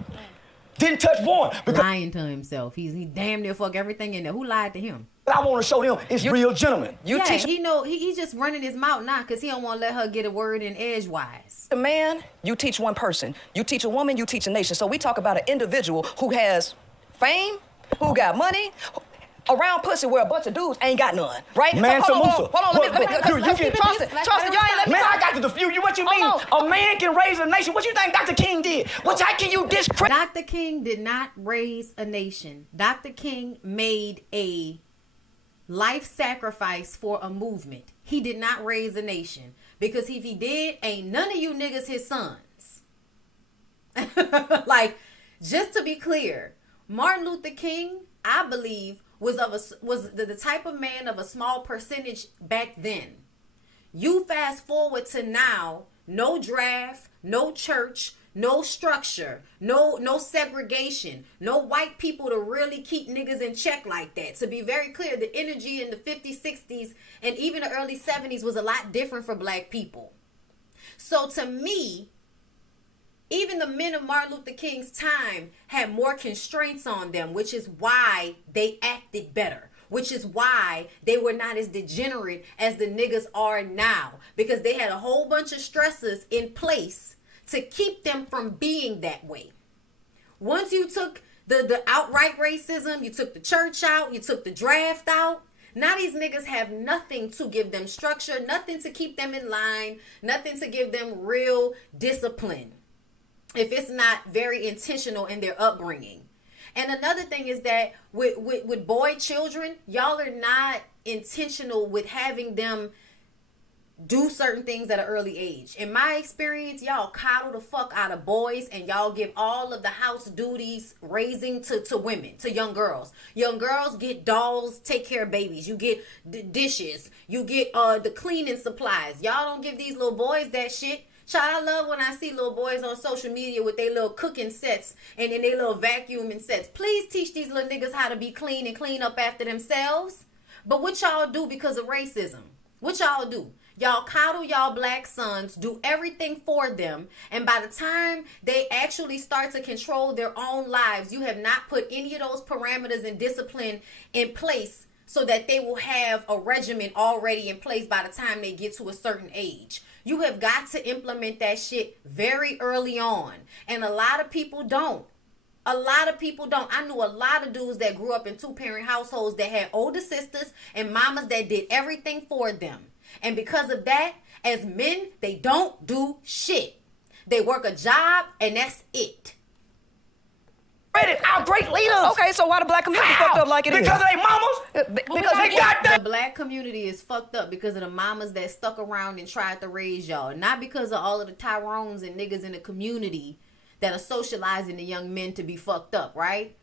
Didn't touch one. Lying to himself. He damn near fuck everything in there. Who lied to him? I want to show them it's real gentlemen. He just running his mouth now because he don't want to let her get a word in edgewise. A man, you teach one person. You teach a woman, you teach a nation. So we talk about an individual who has fame, who got money, around pussy where a bunch of dudes ain't got none, right? Man, so hold on, let me Charleston, y'all ain't let me Man, I got to defuse you. What you mean? A man can raise a nation. What you think Dr. King did? How can you discredit? Dr. King did not raise a nation. Dr. King made a life sacrifice for a movement. He did not raise a nation. Because if he did, ain't none of you niggas his sons. Like, just to be clear, Martin Luther King, I believe, was the type of man of a small percentage back then. You fast forward to now, no draft, no church, no structure, no segregation, no white people to really keep niggas in check like that. To be very clear, the energy in the 50s, 60s, and even the early 70s was a lot different for black people. So to me, Even the men of Martin Luther King's time had more constraints on them, which is why they acted better. Which is why they were not as degenerate as the niggas are now. Because they had a whole bunch of stressors in place to keep them from being that way. Once you took the outright racism, you took the church out, you took the draft out, now these niggas have nothing to give them structure, nothing to keep them in line, nothing to give them real discipline. If it's not very intentional in their upbringing. And another thing is that with boy children, y'all are not intentional with having them do certain things at an early age. In my experience, y'all coddle the fuck out of boys and y'all give all of the house duties raising to women, to young girls. Young girls get dolls, take care of babies. You get dishes. You get the cleaning supplies. Y'all don't give these little boys that shit. Child, I love when I see little boys on social media with their little cooking sets and then their little vacuuming sets. Please teach these little niggas how to be clean and clean up after themselves. But what y'all do because of racism? What y'all do? Y'all coddle y'all black sons, do everything for them, and by the time they actually start to control their own lives, you have not put any of those parameters and discipline in place so that they will have a regimen already in place by the time they get to a certain age. You have got to implement that shit very early on. And a lot of people don't. A lot of people don't. I knew a lot of dudes that grew up in two-parent households that had older sisters and mamas that did everything for them. And because of that, as men, they don't do shit. They work a job and that's it. Our great leaders. Okay, so why the black community fucked up like it is? Because of their mamas? Because they got The black community is fucked up because of the mamas that stuck around and tried to raise y'all. Not because of all of the Tyrones and niggas in the community that are socializing the young men to be fucked up, right?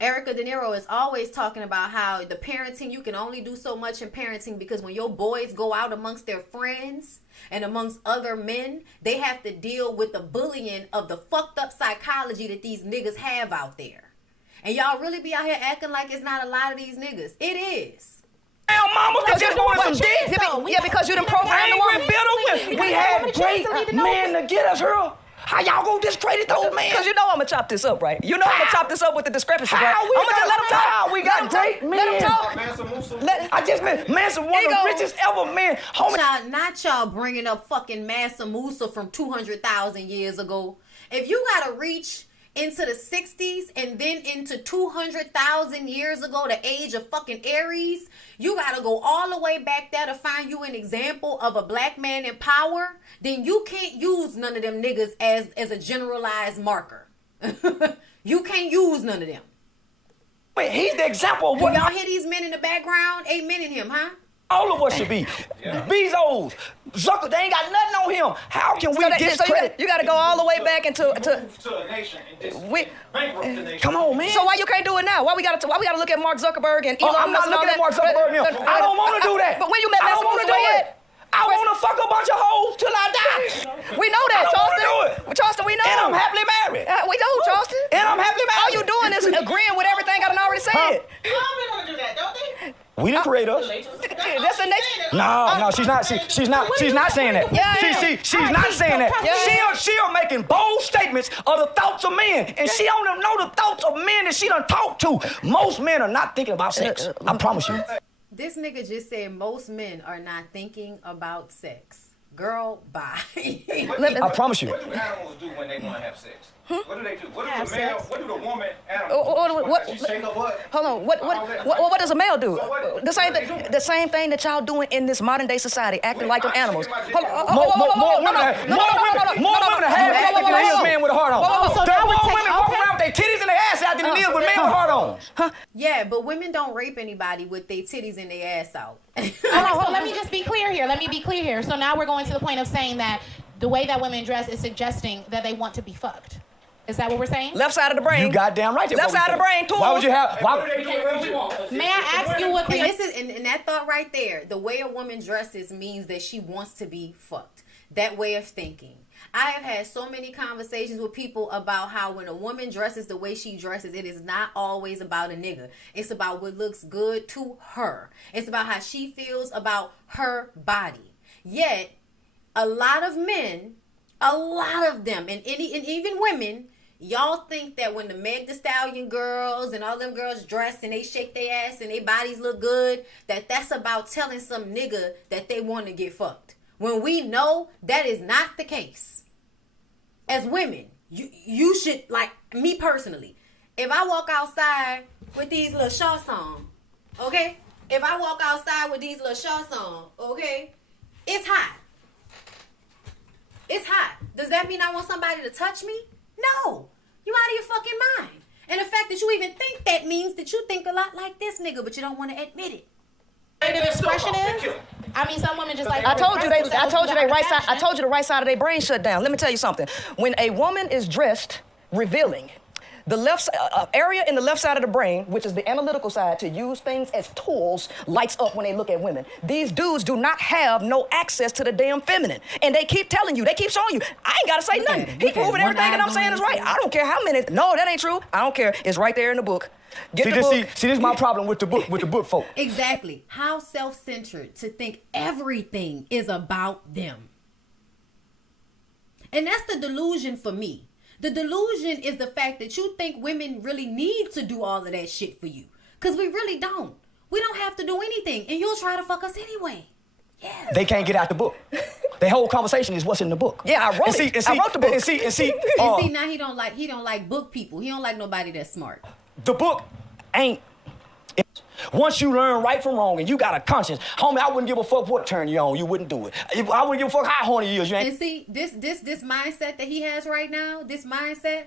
Erica De Niro is always talking about how the parenting, you can only do so much in parenting because when your boys go out amongst their friends and amongst other men, they have to deal with the bullying of the fucked up psychology that these niggas have out there. And y'all really be out here acting like it's not a lot of these niggas. It is. Damn, mama, they just wanted some dick. Yeah, because you done programmed the woman. We had great men to get us here. How y'all gonna discredit those men? Because you know I'm gonna chop this up, right? You know I'm gonna chop this up with the discrepancy, right? I'm gonna just let them talk. We got great men. Let them talk. I just meant Mansa, one of the richest ever men. Homie. Not y'all bringing up fucking Mansa Musa from 200,000 years ago. If you gotta reach into the 60s and then into 200,000 years ago, the age of fucking Aries, you gotta go all the way back there to find you an example of a black man in power, then you can't use none of them niggas as a generalized marker. You can't use none of them. Wait, he's the example of what? Y'all hear these men in the background? Amening him, huh? All of us should be. Bezos, Zucker, they ain't got nothing on him. How can we discredit? You got to go all the way back into to a nation and just bankrupt the nation. Come on, man. So why you can't do it now? Why we got to look at Mark Zuckerberg and Elon I'm not Musk and all looking at that? Mark Zuckerberg now. I don't want to do that. But when you met I don't Mansa want to Musa, do where it. you at? I want to fuck a bunch of hoes till I die. We know that, I don't Charleston. wanna do it. Charleston, we know. And I'm happily married. We know, Charleston. And I'm happily All married. you doing is agreeing with everything I done already said. All men want to do that, don't they? We didn't create us. That's the nature. No, she's not. She's not saying that. Yeah. She's not saying that. Yeah. She'll making bold statements of the thoughts of men, and she don't know the thoughts of men that she done talked to. Most men are not thinking about sex. I promise you. This nigga just said most men are not thinking about sex. Girl, bye. I promise you. What do animals do when they want to have sex? What do they do? What do the male? What do the woman What- animals? She shake her butt. Hold on. What does a male do? The same thing that y'all doing in this modern day society, acting like them animals. Hold on. More women have sex than there is men with a heart on. There are more women walking around with their titties and their ass out than there is with men with heart on. Yeah, but women don't rape anybody with their titties and their ass out. So let me just be clear here. So now we're going to the point of saying that the way that women dress is suggesting that they want to be fucked. Is that what we're saying? Left side of the brain. You goddamn right. Left side of the brain, too. Why would you have? May I ask you what And this is and that thought right there, the way a woman dresses means that she wants to be fucked. That way of thinking. I have had so many conversations with people about how when a woman dresses the way she dresses, it is not always about a nigga. It's about what looks good to her. It's about how she feels about her body. Yet, a lot of men A lot of them, and even women, y'all think that when the Meg Thee Stallion girls and all them girls dress and they shake their ass and their bodies look good, that's about telling some nigga that they want to get fucked. When we know that is not the case. As women, you should, like me personally, if I walk outside with these little shorts on, okay? If I walk outside with these little shorts on, okay? It's hot. It's hot. Does that mean I want somebody to touch me? No. You out of your fucking mind. And the fact that you even think that means that you think a lot like this nigga, but you don't want to admit it. The expression is, I mean, some women just like. I told you the right side of their brain shut down. Let me tell you something. When a woman is dressed revealing, the left area in the left side of the brain, which is the analytical side to use things as tools, lights up when they look at women. These dudes do not have no access to the damn feminine. And they keep telling you, they keep showing you, I ain't got to say nothing. He proving everything that I'm saying is right. I don't care how many. No, that ain't true. I don't care. It's right there in the book. Get the book. See, this is my problem with the book folk. Exactly. How self-centered to think everything is about them. And that's the delusion for me. The delusion is the fact that you think women really need to do all of that shit for you. Because we really don't. We don't have to do anything. And you'll try to fuck us anyway. Yeah. They can't get out the book. Their whole conversation is what's in the book. Yeah, I wrote it. I wrote the book. And see, now he don't like book people. He don't like nobody that's smart. The book ain't. Once you learn right from wrong and you got a conscience, homie, I wouldn't give a fuck what turn you on. You wouldn't do it. I wouldn't give a fuck how horny you is. You ain't. And see, this mindset that he has right now, this mindset,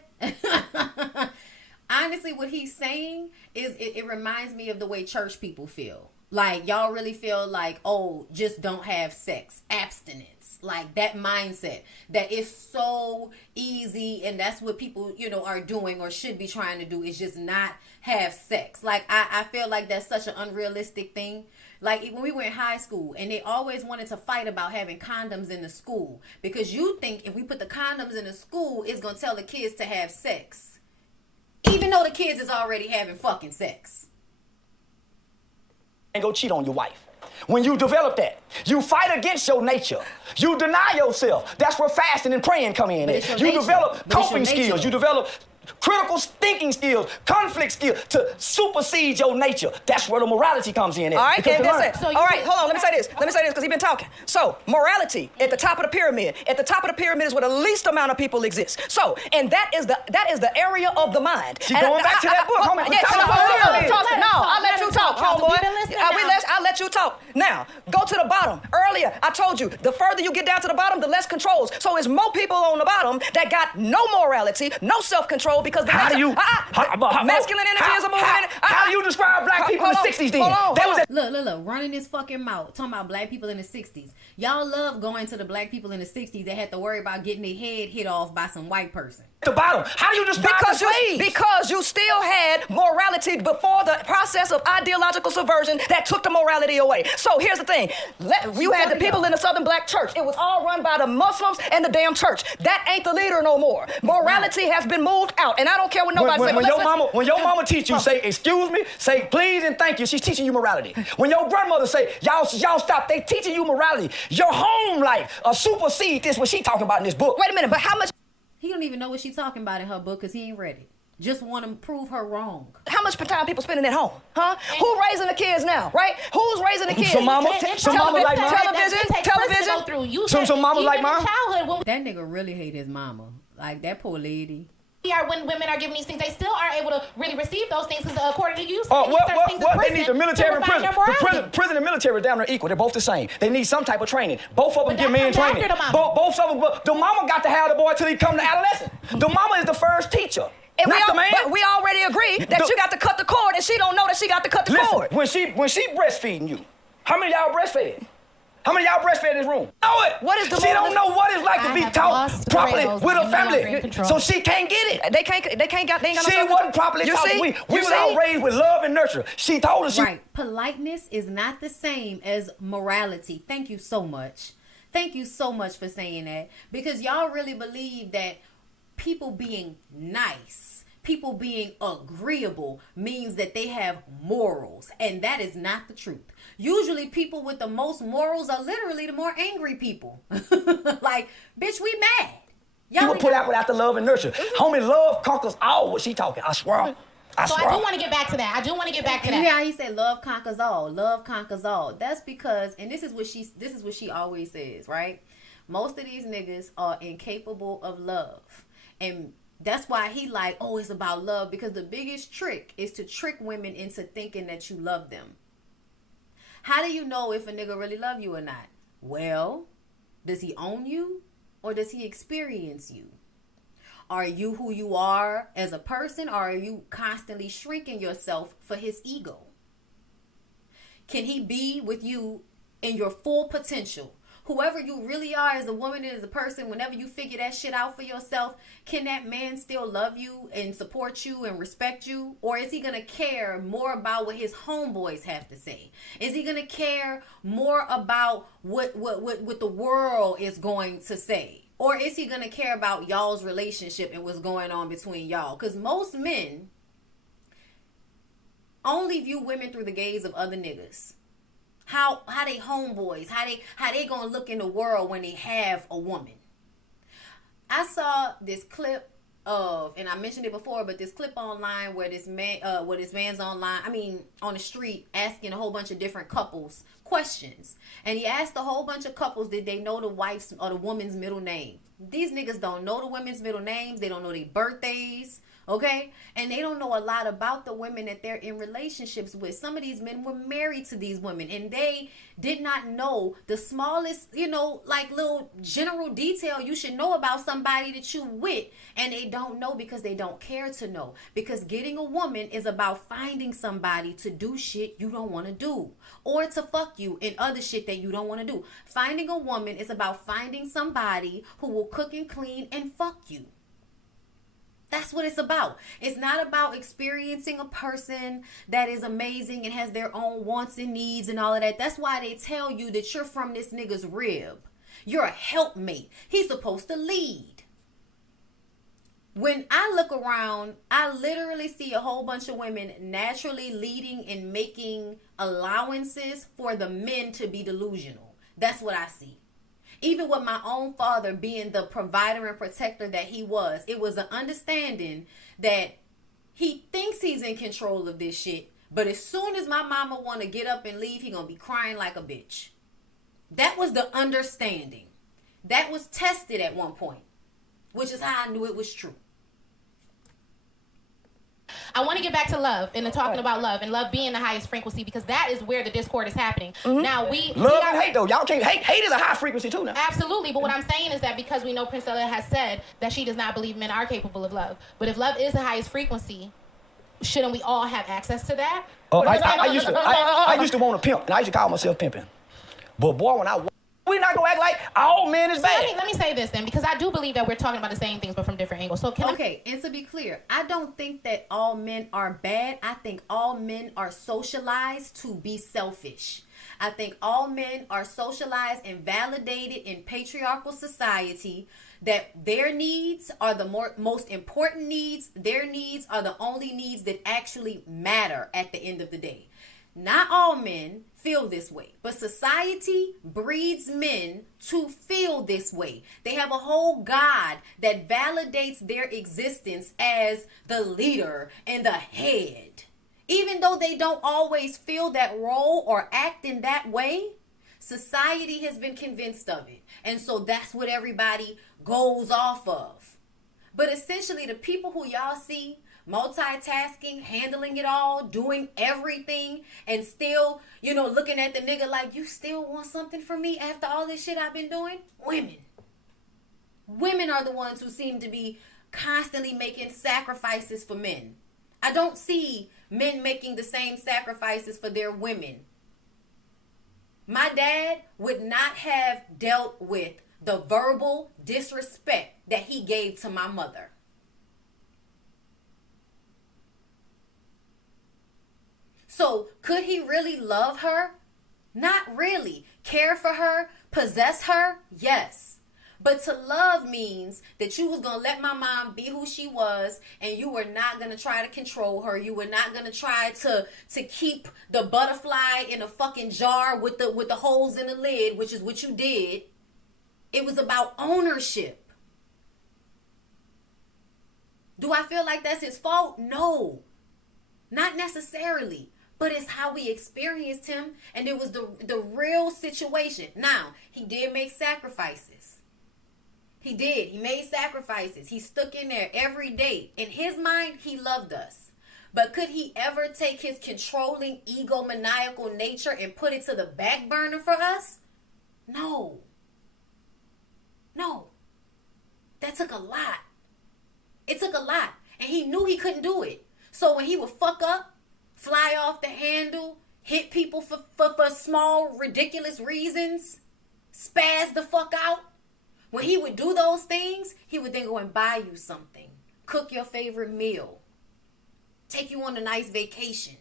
honestly, what he's saying is it reminds me of the way church people feel. Like, y'all really feel like, oh, just don't have sex. Abstinence. Like, that mindset. That it's so easy, and that's what people, are doing or should be trying to do, is just not have sex. Like, I feel like that's such an unrealistic thing. Like, when we were in high school, and they always wanted to fight about having condoms in the school. Because you think if we put the condoms in the school, it's going to tell the kids to have sex. Even though the kids is already having fucking sex. And go cheat on your wife. When you develop that, you fight against your nature. You deny yourself. That's where fasting and praying come in. You develop coping skills. You develop critical thinking skills, conflict skills to supersede your nature. That's where the morality comes in. All right, hold on. Let me say this because he's been talking. So, morality at the top of the pyramid. At the top of the pyramid is where the least amount of people exist. So, and that is the area of the mind. She's going back to that book. I'll let you talk, homeboy. I'll let you talk. Now, go to the bottom. Earlier, I told you, the further you get down to the bottom, the less controls. So, it's more people on the bottom that got no morality, no self-control, because the masculine energy is a movement. How do you describe black people in the 60s then? Look, running his fucking mouth, talking about black people in the 60s. Y'all love going to the black people in the 60s that had to worry about getting their head hit off by some white person. The bottom. How do you describe because you still had morality before the process of ideological subversion that took the morality away. So here's the thing. You had the people in the Southern Black church. It was all run by the Muslims and the damn church. That ain't the leader no more. Morality has been moved out, and I don't care what nobody says. When your mama teach you, say excuse me, say please and thank you, she's teaching you morality. When your grandmother say y'all stop, they teaching you morality. Your home life supersede this what she talking about in this book. Wait a minute, but how much? He don't even know what she's talking about in her book because he ain't read it. Just want to prove her wrong. How much time people spending at home, huh? Who raising the kids now, right? Who's raising the kids? Some mama like mine. Television. Some mama like mine. That nigga really hate his mama. Like, that poor lady. When women are given these things, they still aren't able to really receive those things because according to you, they need the military and prison. Prison and military are down there equal. They're both the same. They need some type of training. Both of them give men training. Both of them. The mama got to have the boy till he come to adolescence. The mama is the first teacher. And but we already agreed that you got to cut the cord, and she don't know that she got to cut the cord. When she breastfeeding you, how many of y'all breastfed? How many of y'all breastfed in this room? Know it. What is the she don't know what it's like to be taught properly with her family, so she can't get it. They ain't got she wasn't properly taught. We was all raised with love and nurture. She told us. Right. Politeness is not the same as morality. Thank you so much. Thank you so much for saying that, because y'all really believe that people being nice, people being agreeable means that they have morals, and that is not the truth. Usually people with the most morals are literally the more angry people. Like, bitch, we mad. He would put out without the love and nurture. Homie, love conquers all what she talking. I swear. I do want to get back to that. Yeah, he said love conquers all. Love conquers all. That's because, and this is what she always says, right? Most of these niggas are incapable of love. And that's why he like, oh, it's about love. Because the biggest trick is to trick women into thinking that you love them. How do you know if a nigga really love you or not? Well, does he own you or does he experience you? Are you who you are as a person, or are you constantly shrinking yourself for his ego? Can he be with you in your full potential? Whoever you really are as a woman and as a person, whenever you figure that shit out for yourself, can that man still love you and support you and respect you? Or is he going to care more about what his homeboys have to say? Is he going to care more about what the world is going to say? Or is he going to care about y'all's relationship and what's going on between y'all? Because most men only view women through the gaze of other niggas. How they homeboys, how they gonna look in the world when they have a woman. I saw this clip of, and I mentioned it before, but this clip online where this man's online, on the street, asking a whole bunch of different couples questions. And he asked a whole bunch of couples, did they know the wife's or the woman's middle name? These niggas don't know the women's middle names. They don't know their birthdays. Okay? And they don't know a lot about the women that they're in relationships with. Some of these men were married to these women and they did not know the smallest, like little general detail you should know about somebody that you with. And they don't know because they don't care to know. Because getting a woman is about finding somebody to do shit you don't want to do. Or to fuck you and other shit that you don't want to do. Finding a woman is about finding somebody who will cook and clean and fuck you. That's what it's about. It's not about experiencing a person that is amazing and has their own wants and needs and all of that. That's why they tell you that you're from this nigga's rib. You're a helpmate. He's supposed to lead. When I look around, I literally see a whole bunch of women naturally leading and making allowances for the men to be delusional. That's what I see. Even with my own father being the provider and protector that he was, it was an understanding that he thinks he's in control of this shit. But as soon as my mama want to get up and leave, he gonna be crying like a bitch. That was the understanding. That was tested at one point, which is how I knew it was true. I want to get back to love and talking about love and love being the highest frequency, because that is where the discord is happening. Mm-hmm. Now love and hate though. Y'all can't hate. Hate is a high frequency too now. Absolutely, but what I'm saying is that because we know Princella has said that she does not believe men are capable of love, but if love is the highest frequency, shouldn't we all have access to that? I used to want to pimp, and I used to call myself pimping. But boy, when we're not gonna act like all men is bad. Let me say this then, because I do believe that we're talking about the same things but from different angles. So and to be clear, I don't think that all men are bad. I think all men are socialized to be selfish. I think all men are socialized and validated in patriarchal society that their needs are the most important needs. Their needs are the only needs that actually matter at the end of the day. Not all men feel this way, but society breeds men to feel this way. They have a whole God that validates their existence as the leader and the head. Even though they don't always feel that role or act in that way, society has been convinced of it. And so that's what everybody goes off of. But essentially, the people who y'all see multitasking, handling it all, doing everything, and still, looking at the nigga like, you still want something from me after all this shit I've been doing? Women. Women are the ones who seem to be constantly making sacrifices for men. I don't see men making the same sacrifices for their women. My dad would not have dealt with the verbal disrespect that he gave to my mother. So could he really love her? Not really. Care for her? Possess her? Yes. But to love means that you was going to let my mom be who she was, and you were not going to try to control her. You were not going to try to keep the butterfly in a fucking jar with the holes in the lid, which is what you did. It was about ownership. Do I feel like that's his fault? No, not necessarily. But it's how we experienced him, and it was the real situation. Now, he did make sacrifices. He did. He made sacrifices. He stuck in there every day. In his mind, he loved us. But could he ever take his controlling, egomaniacal nature and put it to the back burner for us? No. No. That took a lot. It took a lot. And he knew he couldn't do it. So when he would fuck up, fly off the handle, hit people for small, ridiculous reasons, spaz the fuck out, when he would do those things, he would then go and buy you something, cook your favorite meal, take you on a nice vacation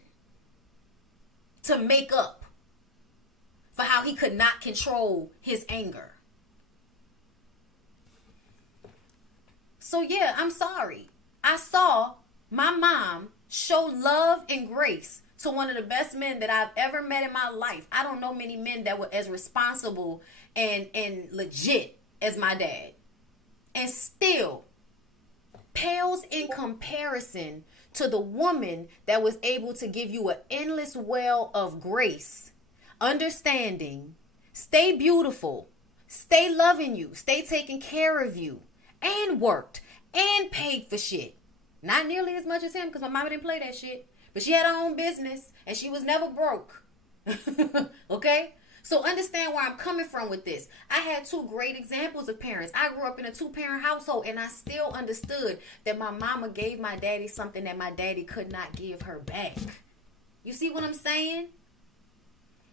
to make up for how he could not control his anger. So yeah, I'm sorry. I saw my mom show love and grace to one of the best men that I've ever met in my life. I don't know many men that were as responsible and legit as my dad. And still pales in comparison to the woman that was able to give you an endless well of grace, understanding, stay beautiful, stay loving you, stay taking care of you, and worked and paid for shit. Not nearly as much as him, because my mama didn't play that shit. But she had her own business, and she was never broke. Okay? So understand where I'm coming from with this. I had two great examples of parents. I grew up in a 2-parent household, and I still understood that my mama gave my daddy something that my daddy could not give her back. You see what I'm saying?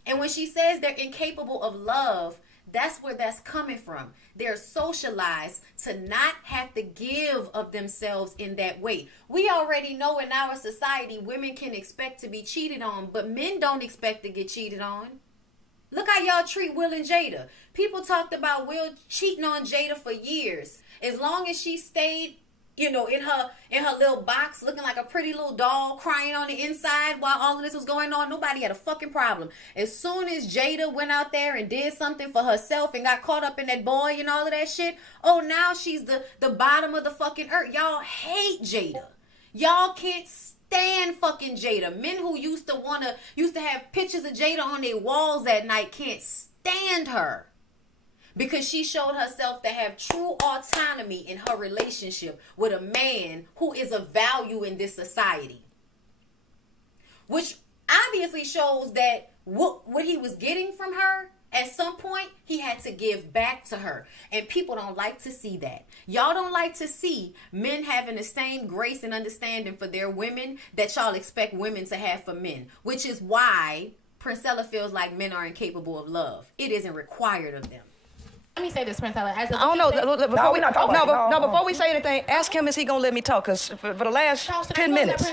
And when she says they're incapable of love, that's where that's coming from. They're socialized to not have to give of themselves in that way. We already know in our society women can expect to be cheated on, but men don't expect to get cheated on. Look how y'all treat Will and Jada. People talked about Will cheating on Jada for years. As long as she stayed, in her little box looking like a pretty little doll crying on the inside while all of this was going on, nobody had a fucking problem. As soon as Jada went out there and did something for herself and got caught up in that boy and all of that shit, oh, now she's the bottom of the fucking earth. Y'all hate Jada. Y'all can't stand fucking Jada. Men who used to have pictures of Jada on their walls at night can't stand her. Because she showed herself to have true autonomy in her relationship with a man who is of value in this society. Which obviously shows that what he was getting from her, at some point, he had to give back to her. And people don't like to see that. Y'all don't like to see men having the same grace and understanding for their women that y'all expect women to have for men. Which is why Princella feels like men are incapable of love. It isn't required of them. Let me say this, Princella. I don't know. Before we say anything, ask him, is he going to let me talk? Because for the last Charleston, 10 minutes.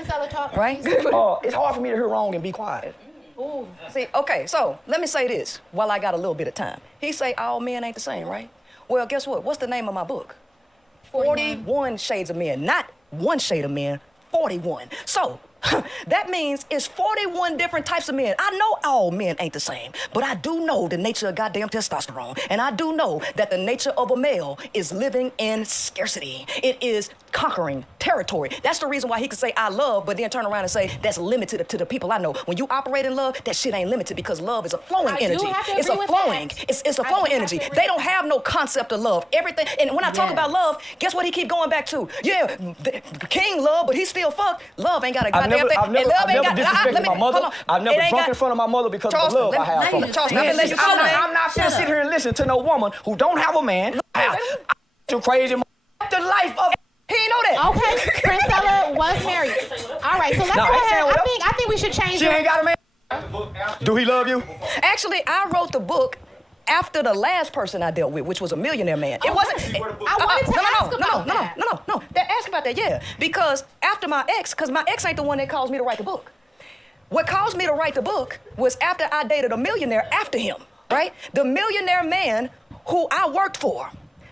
Right? It's hard for me to hear wrong and be quiet. Ooh. See, okay, so let me say this while I got a little bit of time. He say all men ain't the same, right? Well, guess what? What's the name of my book? 41 Shades of Men. Not one shade of men, 41. So that means it's 41 different types of men. I know all men ain't the same, but I do know the nature of goddamn testosterone. And I do know that the nature of a male is living in scarcity. It is conquering territory. That's the reason why he could say I love, but then turn around and say that's limited to the people I know. When you operate in love, that shit ain't limited because love is a flowing energy. It's a flowing. It's a flowing energy. They don't have no concept of love. Everything. And when I talk about love, guess what he keep going back to? Yeah, the king love, but he still fuck. Love ain't got a goddamn thing. I've never disrespected my mother. I've never drunk in front of my mother because of the love I have for her. I'm not gonna sit here and listen to no woman who don't have a man. You crazy the life of. He ain't know that. Okay, Princella was married. All right, so let's go ahead. I think we should change. She ain't got a man. Do he love you? Actually, I wrote the book after the last person I dealt with, which was a millionaire man. It wasn't. I wanted to ask about that. No. Ask about that, yeah. Because after my ex ain't the one that caused me to write the book. What caused me to write the book was after I dated a millionaire after him, right? The millionaire man who I worked for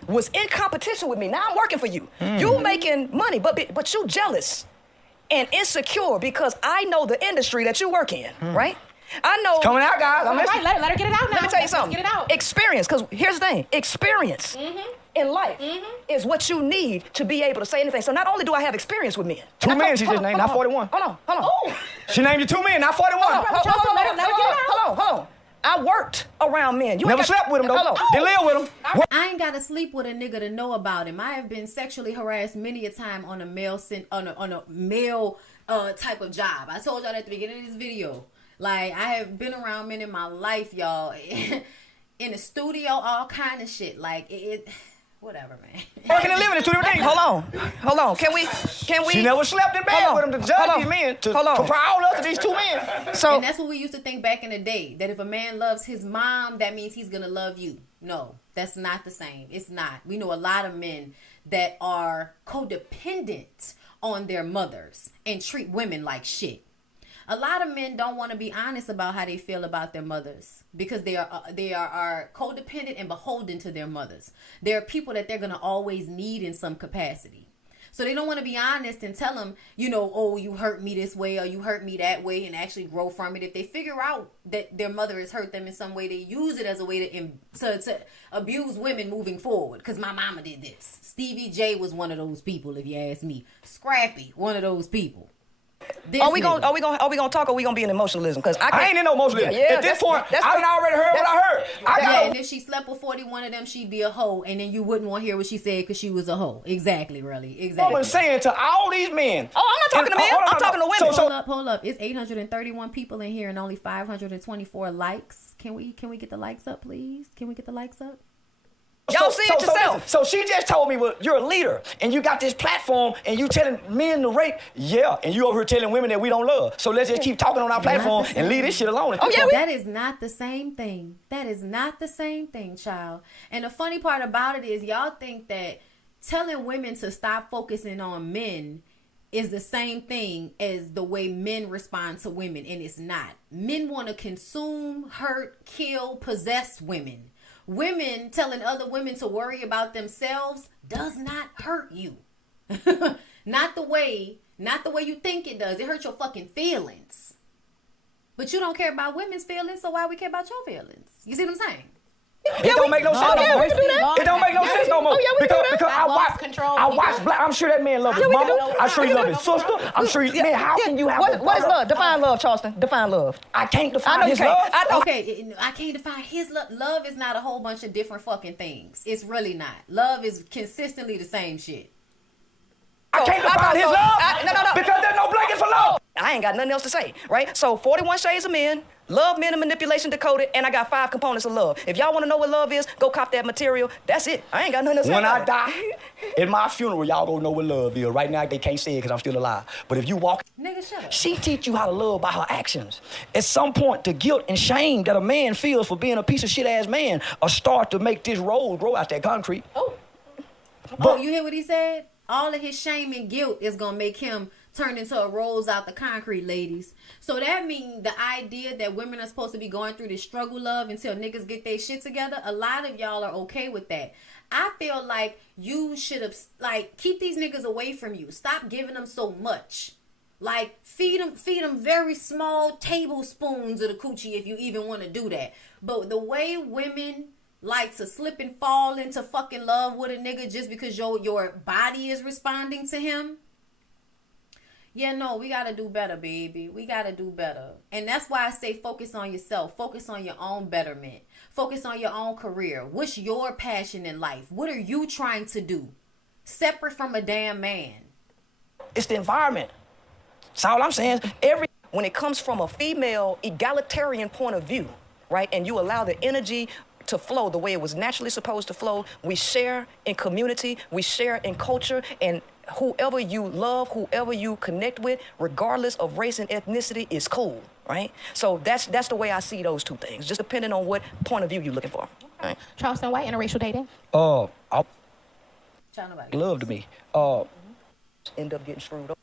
was in competition with me. Now I'm working for you. You making money, but you jealous and insecure because I know the industry that you work in, right? I know. It's coming out, guys. All right, let her get it out now. Let me tell you something. Let's get it out. Experience, because here's the thing. Experience in life is what you need to be able to say anything. So not only do I have experience with men. Two men she just named, not 41. Hold on. She named you 2 men, not 41. Hold on. I worked around men. You never slept with them, though. Didn't live with them. I ain't gotta sleep with a nigga to know about him. I have been sexually harassed many a time on a male type of job. I told y'all at the beginning of this video. Like, I have been around men in my life, y'all. In the studio, all kind of shit. Like, whatever, man. Working and living is 2 different things. Hold on. Can we? She never slept in bed with them to judge these men. To compare all us to these 2 men. And that's what we used to think back in the day. That if a man loves his mom, that means he's gonna love you. No, that's not the same. It's not. We know a lot of men that are codependent on their mothers and treat women like shit. A lot of men don't want to be honest about how they feel about their mothers because they are codependent and beholden to their mothers. They're people that they're going to always need in some capacity. So they don't want to be honest and tell them, oh, you hurt me this way or you hurt me that way and actually grow from it. If they figure out that their mother has hurt them in some way, they use it as a way to abuse women moving forward. Because my mama did this. Stevie J was one of those people, if you ask me. Scrappy, one of those people. Are we gonna talk or are we gonna be in emotionalism? Because I ain't in no emotionalism. At this point, I done already heard what I heard. And if she slept with 41 of them, she'd be a hoe, and then you wouldn't want to hear what she said because she was a hoe. Exactly, really. Exactly. I'm saying to all these men. Oh, I'm not talking to men. I'm talking to women. Hold up. It's 831 people in here and only 524 likes. Can we get the likes up, please? Can we get the likes up? Y'all see it yourself. So she just told me, well, you're a leader and you got this platform and you telling men to rape. Yeah, and you over here telling women that we don't love. So let's just keep talking on our platform and leave this shit alone. That is not the same thing. That is not the same thing, child. And the funny part about it is y'all think that telling women to stop focusing on men is the same thing as the way men respond to women, and it's not. Men want to consume, hurt, kill, possess women. Women telling other women to worry about themselves does not hurt you. Not the way you think it does. It hurts your fucking feelings. But you don't care about women's feelings, so why we care about your feelings? You see what I'm saying? It don't make no sense no more. It don't make no sense no more. Because I watch black. I'm sure that man loves his mama. I'm sure he loves his sister. I'm sure man, how can you have what is love? Define love, Charleston. Define love. I can't define his love. I can't define his love. Love is not a whole bunch of different fucking things. It's really not. Love is consistently the same shit. I can't define his love. No. Because there's no blanket for love. I ain't got nothing else to say, right? So 41 Shades of Men, Love, Men, and Manipulation Decoded, and I got 5 components of love. If y'all want to know what love is, go cop that material. That's it. I ain't got nothing else to say. When I die, in my funeral, y'all gonna know what love is. Right now, they can't say it because I'm still alive. But if you walk, nigga, shut up. She teach you how to love by her actions. At some point, the guilt and shame that a man feels for being a piece of shit-ass man will start to make this road grow out that concrete. You hear what he said? All of his shame and guilt is gonna make him turn into a rose out the concrete, ladies. So that means the idea that women are supposed to be going through this struggle love until niggas get their shit together, a lot of y'all are okay with that. I feel like you should have, keep these niggas away from you. Stop giving them so much. Like, feed them very small tablespoons of the coochie if you even want to do that. But the way women like to slip and fall into fucking love with a nigga just because your body is responding to him. Yeah, no, we got to do better, baby. We got to do better. And that's why I say focus on yourself. Focus on your own betterment. Focus on your own career. What's your passion in life? What are you trying to do? Separate from a damn man. It's the environment. That's all I'm saying. When it comes from a female egalitarian point of view, right, and you allow the energy to flow the way it was naturally supposed to flow, we share in community, we share in culture, and whoever you love, whoever you connect with, regardless of race and ethnicity, is cool, right? So that's the way I see those two things, just depending on what point of view you're looking for. Right? Charleston, why interracial dating? Love to me. End up getting screwed up.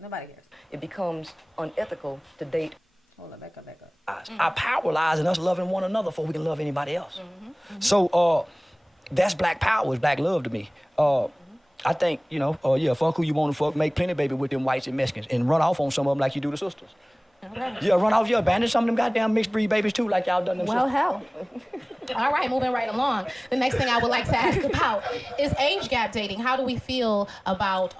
Nobody cares. It becomes unethical to date. Hold on, back up. Our power lies in us loving one another before we can love anybody else. So that's black power, is black love to me. I think, fuck who you want to fuck, make plenty baby with them whites and Mexicans, and run off on some of them like you do the sisters. Okay. Yeah, run off, abandon some of them goddamn mixed breed babies too, like y'all done them sisters. Well, hell. All right, moving right along. The next thing I would like to ask about is age gap dating. How do we feel about...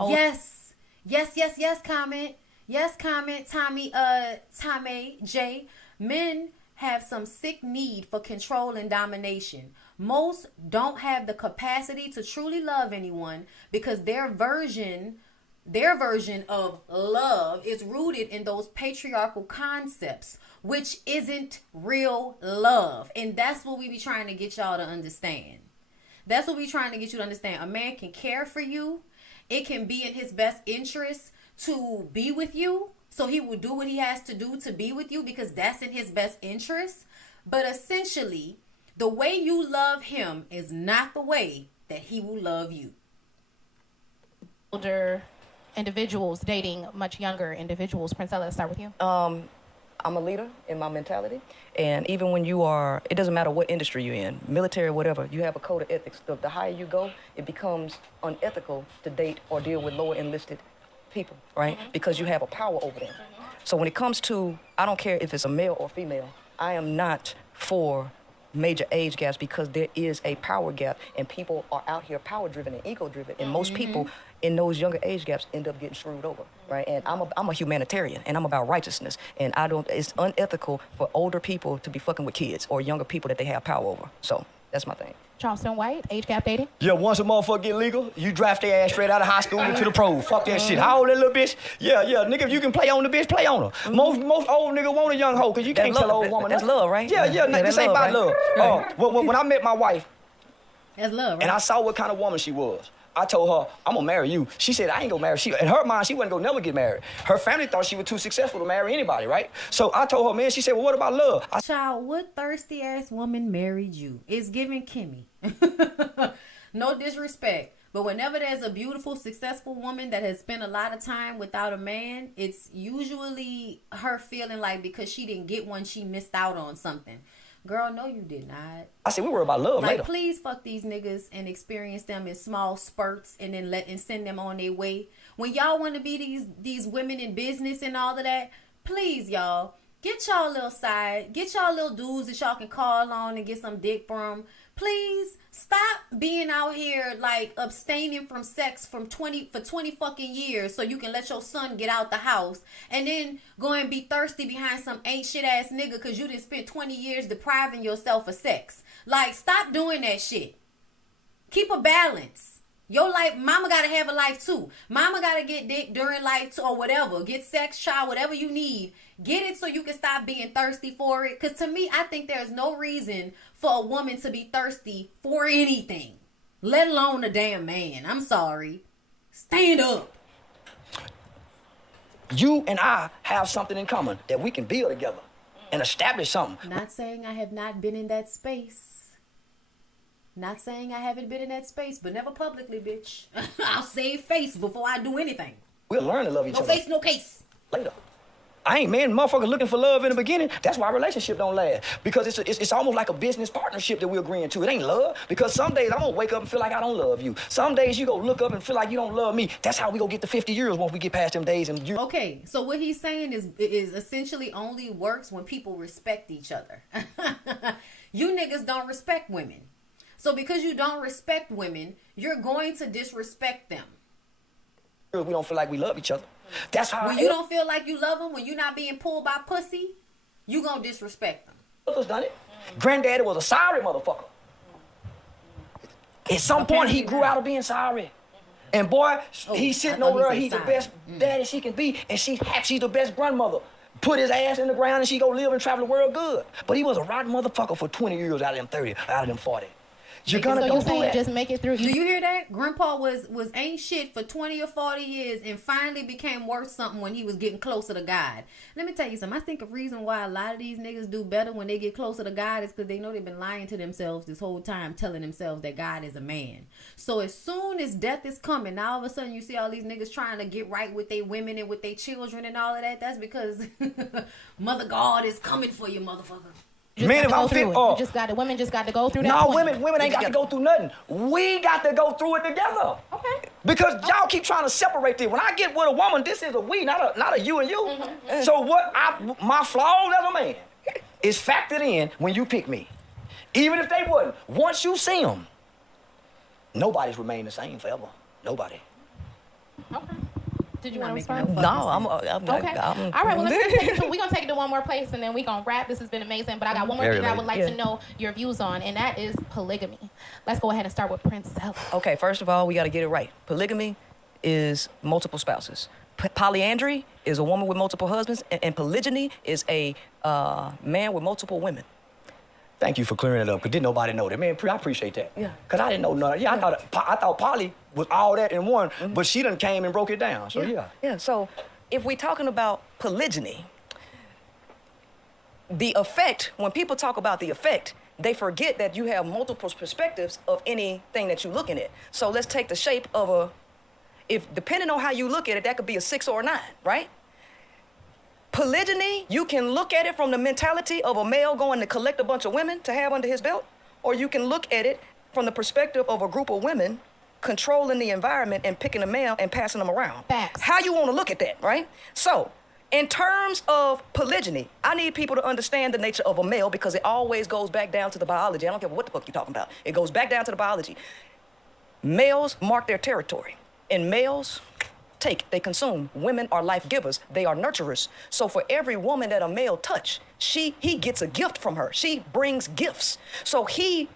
Yes, comment. Yes, comment, Tommy J. Men have some sick need for control and domination. Most don't have the capacity to truly love anyone because their version of love is rooted in those patriarchal concepts, which isn't real love. And that's what we be trying to get y'all to understand. That's what we trying to get you to understand. A man can care for you. It can be in his best interest to be with you. So he will do what he has to do to be with you because that's in his best interest. But essentially, the way you love him is not the way that he will love you. Older individuals dating much younger individuals. Princella, let's start with you. I'm a leader in my mentality. And even when you are, it doesn't matter what industry you're in, military, whatever, you have a code of ethics. The higher you go, it becomes unethical to date or deal with lower enlisted people, right? Because you have a power over them. So when it comes to, I don't care if it's a male or female, I am not for major age gaps because there is a power gap and people are out here power driven and ego driven and most people in those younger age gaps end up getting screwed over, right? And I'm a humanitarian and I'm about righteousness and it's unethical for older people to be fucking with kids or younger people that they have power over. So that's my thing. Charleston White, age gap dating? Yeah, once a motherfucker get legal, you draft their ass straight out of high school into the pros. Fuck that shit. How old that little bitch? Yeah, nigga, if you can play on the bitch, play on her. Most old nigga want a young hoe, because you can't tell an old woman. That's love, right? Yeah, this ain't about love. Right. When I met my wife, That's love, right? and I saw what kind of woman she was, I told her, I'm gonna marry you. She said, I ain't gonna marry. In her mind, she wasn't gonna never get married. Her family thought she was too successful to marry anybody, right? So I told her, man, she said, well, what about love? Child, what thirsty ass woman married you? It's giving Kimmy. No disrespect. But whenever there's a beautiful, successful woman that has spent a lot of time without a man, it's usually her feeling like because she didn't get one, she missed out on something. Girl, no, you did not. I said, we were about love later. Please fuck these niggas and experience them in small spurts and then send them on their way. When y'all want to be these women in business and all of that, please, y'all, get y'all little side, get y'all little dudes that y'all can call on and get some dick from. Please stop being out here like abstaining from sex for 20 fucking years so you can let your son get out the house and then go and be thirsty behind some ain't shit ass nigga because you done spent 20 years depriving yourself of sex. Like, stop doing that shit. Keep a balance. Your life, mama gotta have a life too. Mama gotta get dick during life too, or whatever. Get sex, child, whatever you need. Get it so you can stop being thirsty for it. Because to me, I think there's no reason for a woman to be thirsty for anything, let alone a damn man. I'm sorry. Stand up. You and I have something in common that we can build together and establish something. Not saying I have not been in that space. Not saying I haven't been in that space, but never publicly, bitch. I'll save face before I do anything. We'll learn to love each other. No face, no case. Later. I ain't man, motherfuckers looking for love in the beginning. That's why relationship don't last. Because it's almost like a business partnership that we're agreeing to. It ain't love. Because some days I'm gonna wake up and feel like I don't love you. Some days you gonna look up and feel like you don't love me. That's how we gonna get to 50 years once we get past them days. And okay, so what he's saying is essentially only works when people respect each other. You niggas don't respect women. So because you don't respect women, you're going to disrespect them. We don't feel like we love each other. That's how when you don't feel like you love them, when you're not being pulled by pussy, you gonna disrespect them. Mother's done it. Granddaddy was a sorry motherfucker. At some point, he grew out of being sorry. And boy, he's sitting over there. He's the best daddy she can be, and she's the best grandmother. Put his ass in the ground, and she go live and travel the world good. But he was a rotten motherfucker for 20 years out of them 30, out of them 40. You're gonna go through that. Just make it through. Do you hear that? Grandpa was ain't shit for 20 or 40 years and finally became worth something when he was getting closer to God. Let me tell you something. I think a reason why a lot of these niggas do better when they get closer to God is because they know they've been lying to themselves this whole time, telling themselves that God is a man. So as soon as death is coming, now all of a sudden you see all these niggas trying to get right with their women and with their children and all of that. That's because Mother God is coming for you, motherfucker. Man, if I'm fit, women just got to go through that. No, women ain't got to go through nothing. We got to go through it together. Okay. Because y'all keep trying to separate this. When I get with a woman, this is a we, not a you and you. So my flaws as a man is factored in when you pick me. Even if they wouldn't, once you see them, nobody's remained the same forever. Nobody. Okay. Did you want to respond? No, I'm okay. All right, well, we're going to take it to one more place, and then we're going to wrap. This has been amazing, but I got one more thing I would like to know your views on, and that is polygamy. Let's go ahead and start with Princella. Okay, first of all, we got to get it right. Polygamy is multiple spouses. Polyandry is a woman with multiple husbands, and polygyny is a man with multiple women. Thank you for clearing it up, because didn't nobody know that. Man, I appreciate that. Yeah. Because I didn't know none. Yeah, I thought poly was all that in one, but she done came and broke it down, so yeah. Yeah, so if we're talking about polygyny, the effect, when people talk about the effect, they forget that you have multiple perspectives of anything that you're looking at. So let's take the shape of depending on how you look at it, that could be a 6 or a 9, right? Polygyny, you can look at it from the mentality of a male going to collect a bunch of women to have under his belt, or you can look at it from the perspective of a group of women controlling the environment and picking a male and passing them around. Facts. How you want to look at that, right? So, in terms of polygyny, I need people to understand the nature of a male because it always goes back down to the biology. I don't care what the fuck you're talking about. It goes back down to the biology. Males mark their territory, and males they consume. Women are life givers. They are nurturers. So for every woman that a male touch, he gets a gift from her. She brings gifts. So he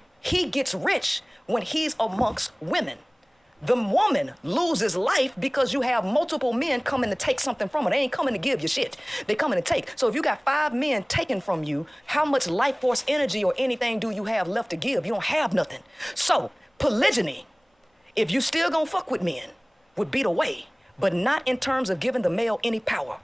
gets rich when he's amongst women. The woman loses life because you have multiple men coming to take something from her. They ain't coming to give you shit. They coming to take. So if you got 5 men taken from you, how much life force energy or anything do you have left to give? You don't have nothing. So polygyny, if you still gonna fuck with men, would be the way. But not in terms of giving the male any power.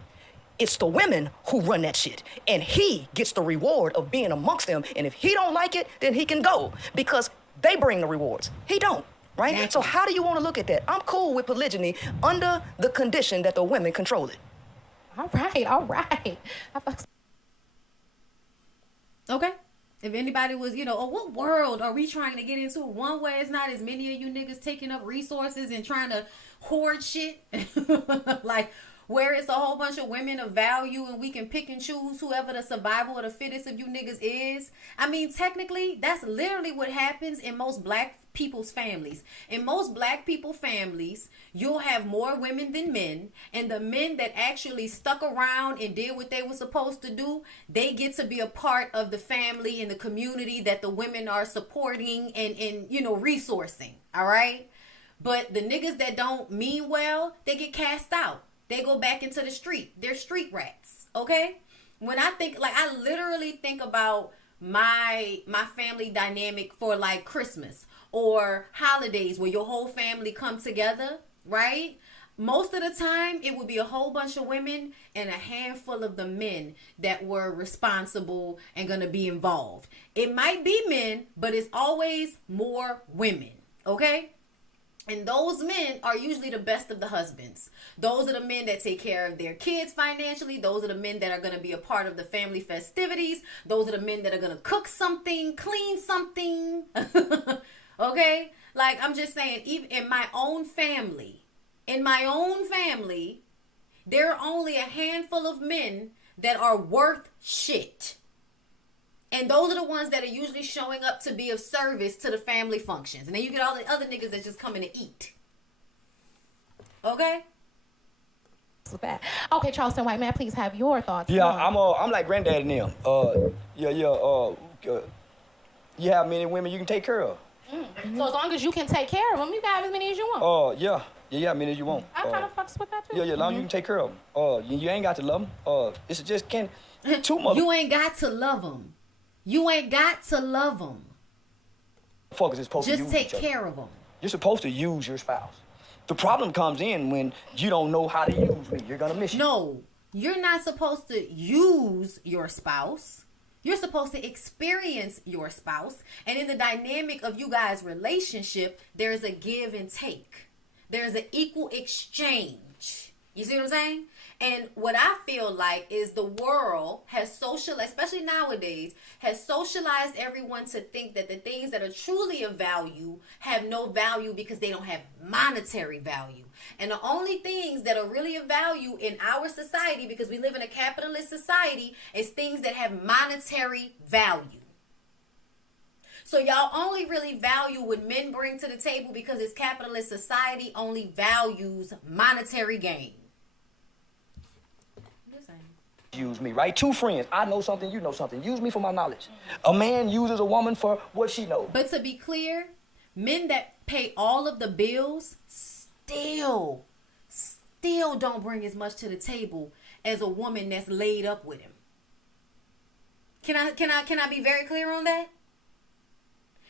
It's the women who run that shit. And he gets the reward of being amongst them. And if he don't like it, then he can go because they bring the rewards. He don't, right? Exactly. So how do you want to look at that? I'm cool with polygyny under the condition that the women control it. All right. Okay. If anybody was, what world are we trying to get into? One way it's not as many of you niggas taking up resources and trying to hoard shit. Like, where it's a whole bunch of women of value and we can pick and choose whoever the survival of the fittest of you niggas is. I mean, technically, that's literally what happens in most black people's families. In most black people families, you'll have more women than men, and the men that actually stuck around and did what they were supposed to do, they get to be a part of the family and the community that the women are supporting and resourcing. All right. But the niggas that don't mean well, they get cast out. They go back into the street. They're street rats. Okay. When I think, I literally think about my family dynamic for like Christmas or holidays where your whole family come together, right? Most of the time, it would be a whole bunch of women and a handful of the men that were responsible and going to be involved. It might be men, but it's always more women, okay? And those men are usually the best of the husbands. Those are the men that take care of their kids financially. Those are the men that are going to be a part of the family festivities. Those are the men that are going to cook something, clean something. Okay? Like, I'm just saying, even in my own family, there are only a handful of men that are worth shit. And those are the ones that are usually showing up to be of service to the family functions. And then you get all the other niggas that just coming to eat. Okay? Okay, Charleston White, may I please have your thoughts? Yeah, I'm like granddad and them. You have many women you can take care of. Mm-hmm. So as long as you can take care of them, you can have as many as you want. Yeah, as many as you want. I kind of fucks with that too. Yeah, as long as you can take care of them. You ain't got to love them. It's just two mothers. You ain't got to love them. You ain't got to love them. Fuckers is supposed to use just take care of them. You're supposed to use your spouse. The problem comes in when you don't know how to use me. You're gonna miss you. No, you're not supposed to use your spouse. You're supposed to experience your spouse. And in the dynamic of you guys' relationship, there's a give and take. There's an equal exchange. You see what I'm saying? And what I feel like is the world has socialized, especially nowadays, has socialized everyone to think that the things that are truly of value have no value because they don't have monetary value. And the only things that are really of value in our society, because we live in a capitalist society, is things that have monetary value. So y'all only really value what men bring to the table because this capitalist society only values monetary gain. Use me, right? Two friends. I know something, you know something. Use me for my knowledge. A man uses a woman for what she knows. But to be clear, men that pay all of the bills still don't bring as much to the table as a woman that's laid up with him. Can I be very clear on that?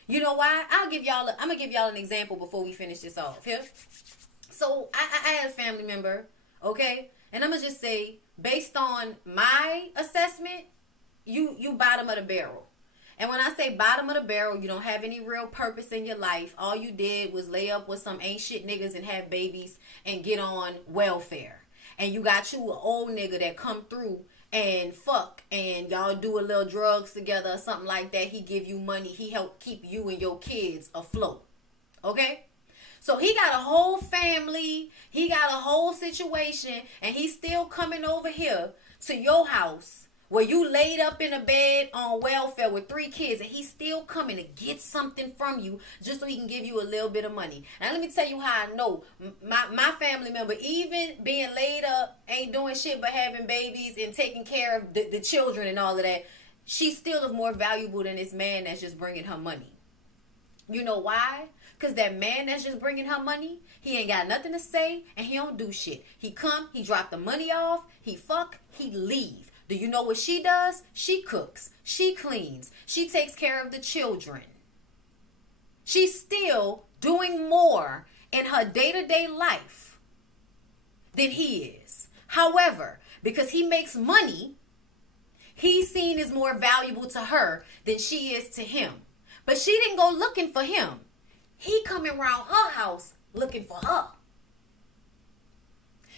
You know why? I'm gonna give y'all an example before we finish this off here. So I had a family member, okay? And I'm gonna just say, based on my assessment, you bottom of the barrel. And when I say bottom of the barrel, you don't have any real purpose in your life. All you did was lay up with some ain't shit niggas and have babies and get on welfare. And you got you an old nigga that come through and fuck, and y'all do a little drugs together or something like that. He give you money. He help keep you and your kids afloat. Okay? So he got a whole family. He got a whole situation, and he's still coming over here to your house where you laid up in a bed on welfare with 3 kids, and he's still coming to get something from you just so he can give you a little bit of money. Now, let me tell you how I know. My family member, even being laid up, ain't doing shit but having babies and taking care of the children and all of that, she still is more valuable than this man that's just bringing her money. You know why? Because that man that's just bringing her money, he ain't got nothing to say, and he don't do shit. He come, he drop the money off, he fuck, he leave. Do you know what she does? She cooks. She cleans. She takes care of the children. She's still doing more in her day-to-day life than he is. However, because he makes money, he's seen as more valuable to her than she is to him. But she didn't go looking for him. He coming around her house looking for her.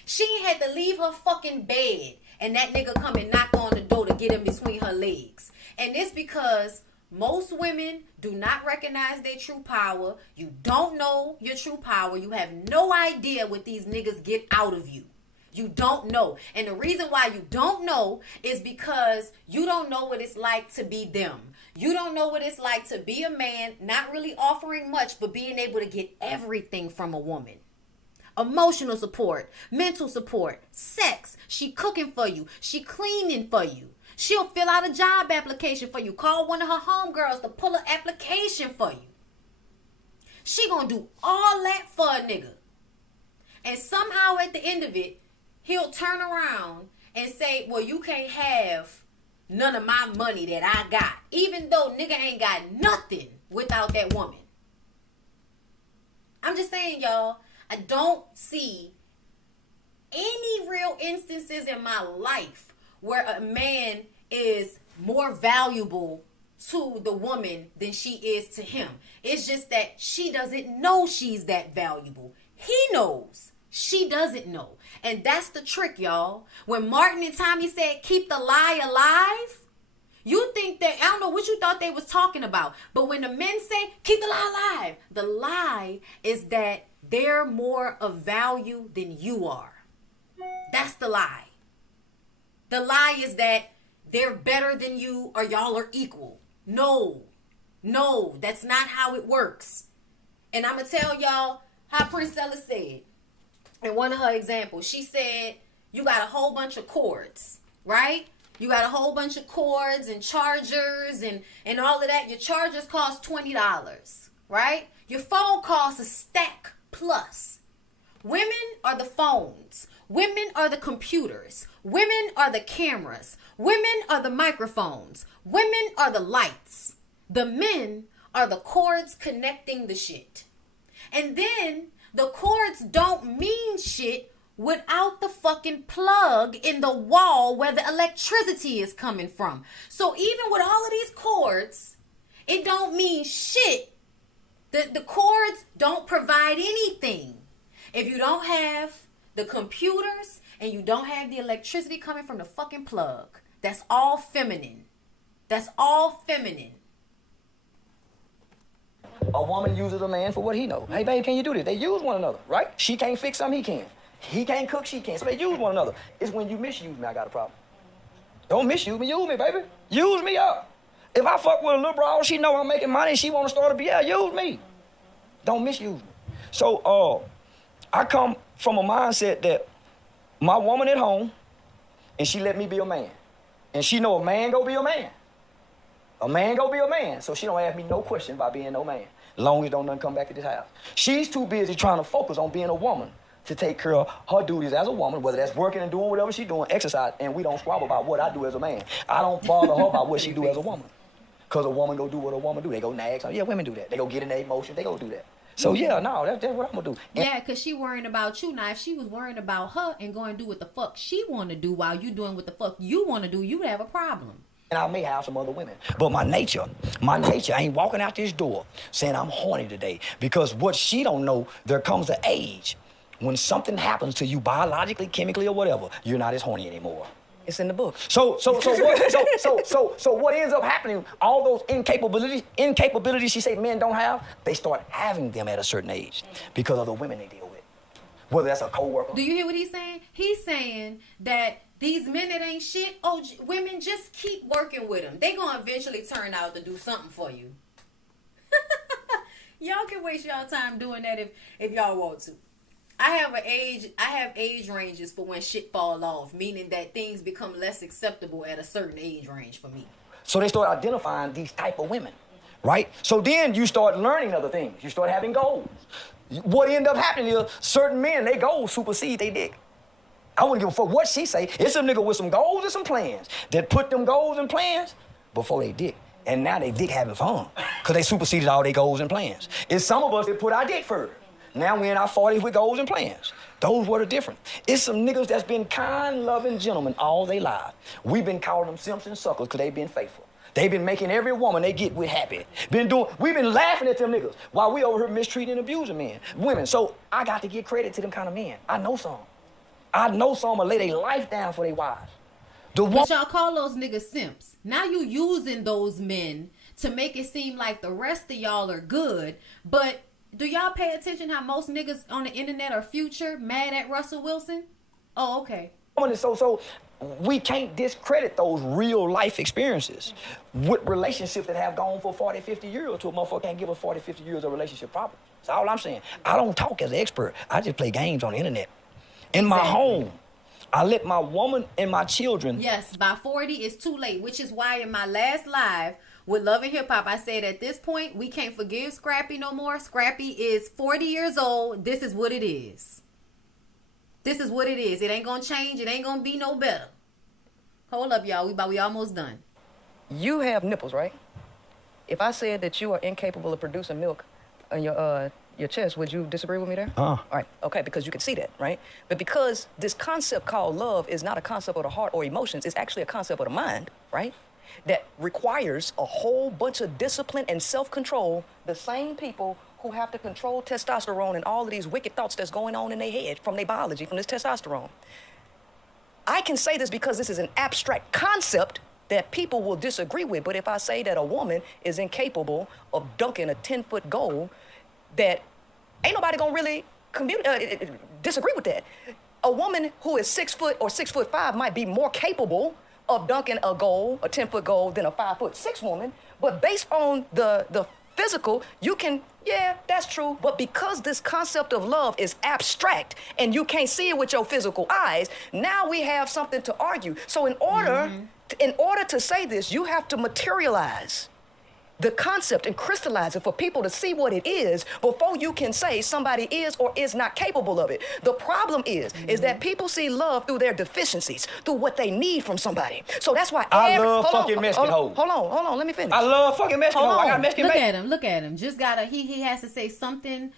She had to leave her fucking bed, and that nigga come and knock on the door to get in between her legs. And it's because most women do not recognize their true power. You don't know your true power. You have no idea what these niggas get out of you. You don't know. And the reason why you don't know is because you don't know what it's like to be them. You don't know what it's like to be a man, not really offering much, but being able to get everything from a woman. Emotional support, mental support, sex. She cooking for you. She cleaning for you. She'll fill out a job application for you. Call one of her homegirls to pull an application for you. She gonna do all that for a nigga. And somehow at the end of it, he'll turn around and say, well, you can't have none of my money that I got. Even though nigga ain't got nothing without that woman. I'm just saying, y'all, I don't see any real instances in my life where a man is more valuable to the woman than she is to him. It's just that she doesn't know she's that valuable. He knows. She doesn't know. And that's the trick, y'all. When Martin and Tommy said, keep the lie alive, you think that, I don't know what you thought they was talking about. But when the men say, keep the lie alive, the lie is that they're more of value than you are. That's the lie. The lie is that they're better than you or y'all are equal. No, that's not how it works. And I'm going to tell y'all how Princella said in one of her examples. She said, you got a whole bunch of cords, right? You got a whole bunch of cords and chargers and all of that. Your chargers cost $20, right? Your phone costs a stack plus. Women are the phones. Women are the computers. Women are the cameras. Women are the microphones. Women are the lights. The men are the cords connecting the shit. And then the cords don't mean shit without the fucking plug in the wall where the electricity is coming from. So even with all of these cords, it don't mean shit. The cords don't provide anything. If you don't have the computers and you don't have the electricity coming from the fucking plug, that's all feminine. That's all feminine. A woman uses a man for what he knows. Hey, babe, can you do this? They use one another, right? She can't fix something, he can. He can't cook, she can. So they use one another. It's when you misuse me, I got a problem. Don't misuse me, use me, baby. Use me up. If I fuck with a little broad, she know I'm making money, she want to start a BL, use me. Don't misuse me. So I come from a mindset that my woman at home, and she let me be a man. And she know a man go be a man. A man go be a man. So she don't ask me no question about being no man. Long as don't nothing come back to this house. She's too busy trying to focus on being a woman to take care of her duties as a woman, whether that's working and doing whatever she's doing, exercise, and we don't squabble about what I do as a man. I don't bother her about what she do as a woman. Because a woman go do what a woman do. They go nag. So yeah, women do that. They go get in their emotion. They go do that. So yeah, no, that's what I'm gonna do. And yeah, because she worrying about you. Now, if she was worrying about her and going to do what the fuck she want to do while you doing what the fuck you want to do, you'd have a problem. And I may have some other women. But my nature ain't walking out this door saying I'm horny today. Because what she don't know, there comes an age when something happens to you biologically, chemically, or whatever, you're not as horny anymore. It's in the book. So what ends up happening, all those incapabilities she say men don't have, they start having them at a certain age because of the women they deal with. Whether that's a co-worker. Do you hear what he's saying? He's saying that these men that ain't shit, women, just keep working with them. They gonna eventually turn out to do something for you. Y'all can waste y'all time doing that if y'all want to. I have age ranges for when shit fall off, meaning that things become less acceptable at a certain age range for me. So they start identifying these type of women, right? So then you start learning other things. You start having goals. What end up happening is certain men, they goals supersede they dick. I wouldn't give a fuck what she say. It's a nigga with some goals and some plans that put them goals and plans before they dick. And now they dick having fun because they superseded all their goals and plans. It's some of us that put our dick further. Now we in our 40s with goals and plans. Those were the different. It's some niggas that's been kind, loving gentlemen all their lives. We've been calling them simps and suckers because they've been faithful. They've been making every woman they get with happy. We've been laughing at them niggas while we over here mistreating and abusing women. So I got to give credit to them kind of men. I know some will lay their life down for their wives. But y'all call those niggas simps. Now you using those men to make it seem like the rest of y'all are good, but do y'all pay attention how most niggas on the internet are future mad at Russell Wilson? Oh, okay. So we can't discredit those real life experiences with relationships that have gone for 40, 50 years to a motherfucker can't give us 40, 50 years of relationship problem. That's all I'm saying. I don't talk as an expert. I just play games on the internet. In my home, I let my woman and my children. Yes, by 40 it's too late, which is why in my last live with Love and Hip Hop, I said at this point, we can't forgive Scrappy no more. Scrappy is 40 years old. This is what it is. This is what it is. It ain't gonna change. It ain't gonna be no better. Hold up, y'all. We almost done. You have nipples, right? If I said that you are incapable of producing milk on your chest, would you disagree with me there? All right, okay, because you can see that, right? But because this concept called love is not a concept of the heart or emotions, it's actually a concept of the mind, right? That requires a whole bunch of discipline and self-control, the same people who have to control testosterone and all of these wicked thoughts that's going on in their head from their biology, from this testosterone. I can say this because this is an abstract concept that people will disagree with, but if I say that a woman is incapable of dunking a 10-foot goal, that ain't nobody gonna really disagree with that. A woman who is 6 foot or 6'5" might be more capable of dunking a goal, a 10-foot goal, than a 5'6" woman. But based on the physical, you can, yeah, that's true. But because this concept of love is abstract and you can't see it with your physical eyes, now we have something to argue. So in order to say this, you have to materialize the concept and crystallize it for people to see what it is before you can say somebody is or is not capable of it. The problem is that people see love through their deficiencies, through what they need from somebody. So that's why I love fucking Mexican hoes. Hold on, let me finish. I love fucking Mexican hoes. I got Mexican Look at him. Just gotta, he has to say something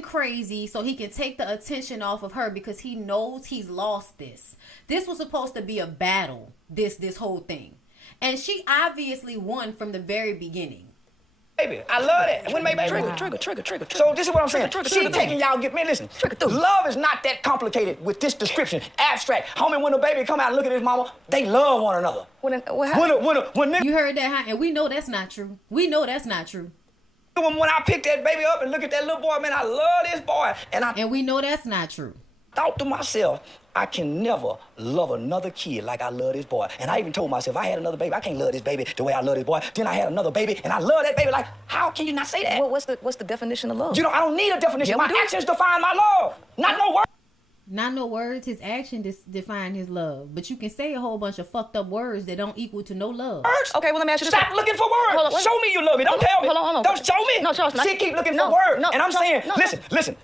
crazy so he can take the attention off of her because he knows he's lost this. This was supposed to be a battle, this whole thing. And she obviously won from the very beginning. Baby, I love that. When baby trigger. So this is what I'm saying. She taking y'all listen. Love is not that complicated with this description. Abstract. Homie, when a baby come out and look at his mama, they love one another. When you heard that, huh? And we know that's not true. When I pick that baby up and look at that little boy, man, I love this boy. And we know that's not true. Thought to myself, I can never love another kid like I love this boy. And I even told myself, if I had another baby, I can't love this baby the way I love this boy. Then I had another baby, and I love that baby. Like, how can you not say that? Well, what's the definition of love? You know, I don't need a definition. Yeah, My actions define my love, not no words. Not no words. His action define his love. But you can say a whole bunch of fucked up words that don't equal to no love. Okay, well, let me ask you this. Stop looking for words. Show me you love me. Don't tell me. Hold on. Don't show me. No, Charles. She keep looking for words. And I'm saying, listen.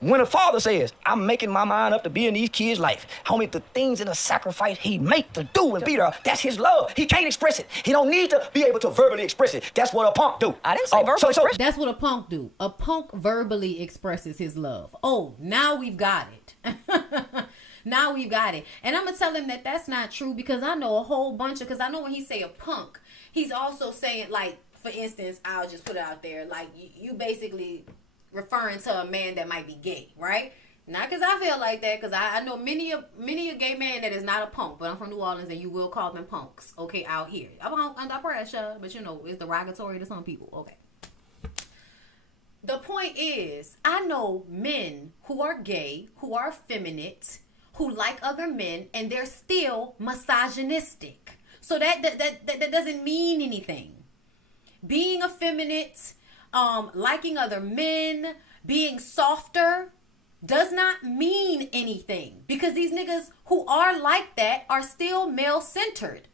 When a father says, I'm making my mind up to be in these kids' life, homie, the things and the sacrifice he make to do and be there, that's his love. He can't express it. He don't need to be able to verbally express it. That's what a punk do. I didn't say verbally express. That's what a punk do. A punk verbally expresses his love. Oh, now we've got it. Now we've got it. And I'm going to tell him that that's not true, because I know a whole bunch of, because I know when he say a punk, he's also saying, like, for instance, I'll just put it out there, like, you basically referring to a man that might be gay, right? Not because I feel like that, because I know many a gay man that is not a punk, but I'm from New Orleans, and you will call them punks, okay, out here. I'm under pressure, but you know, it's derogatory to some people, okay. The point is, I know men who are gay, who are effeminate, who like other men, and they're still misogynistic. So that doesn't mean anything. Being effeminate, liking other men, being softer, does not mean anything, because these niggas who are like that are still male-centered.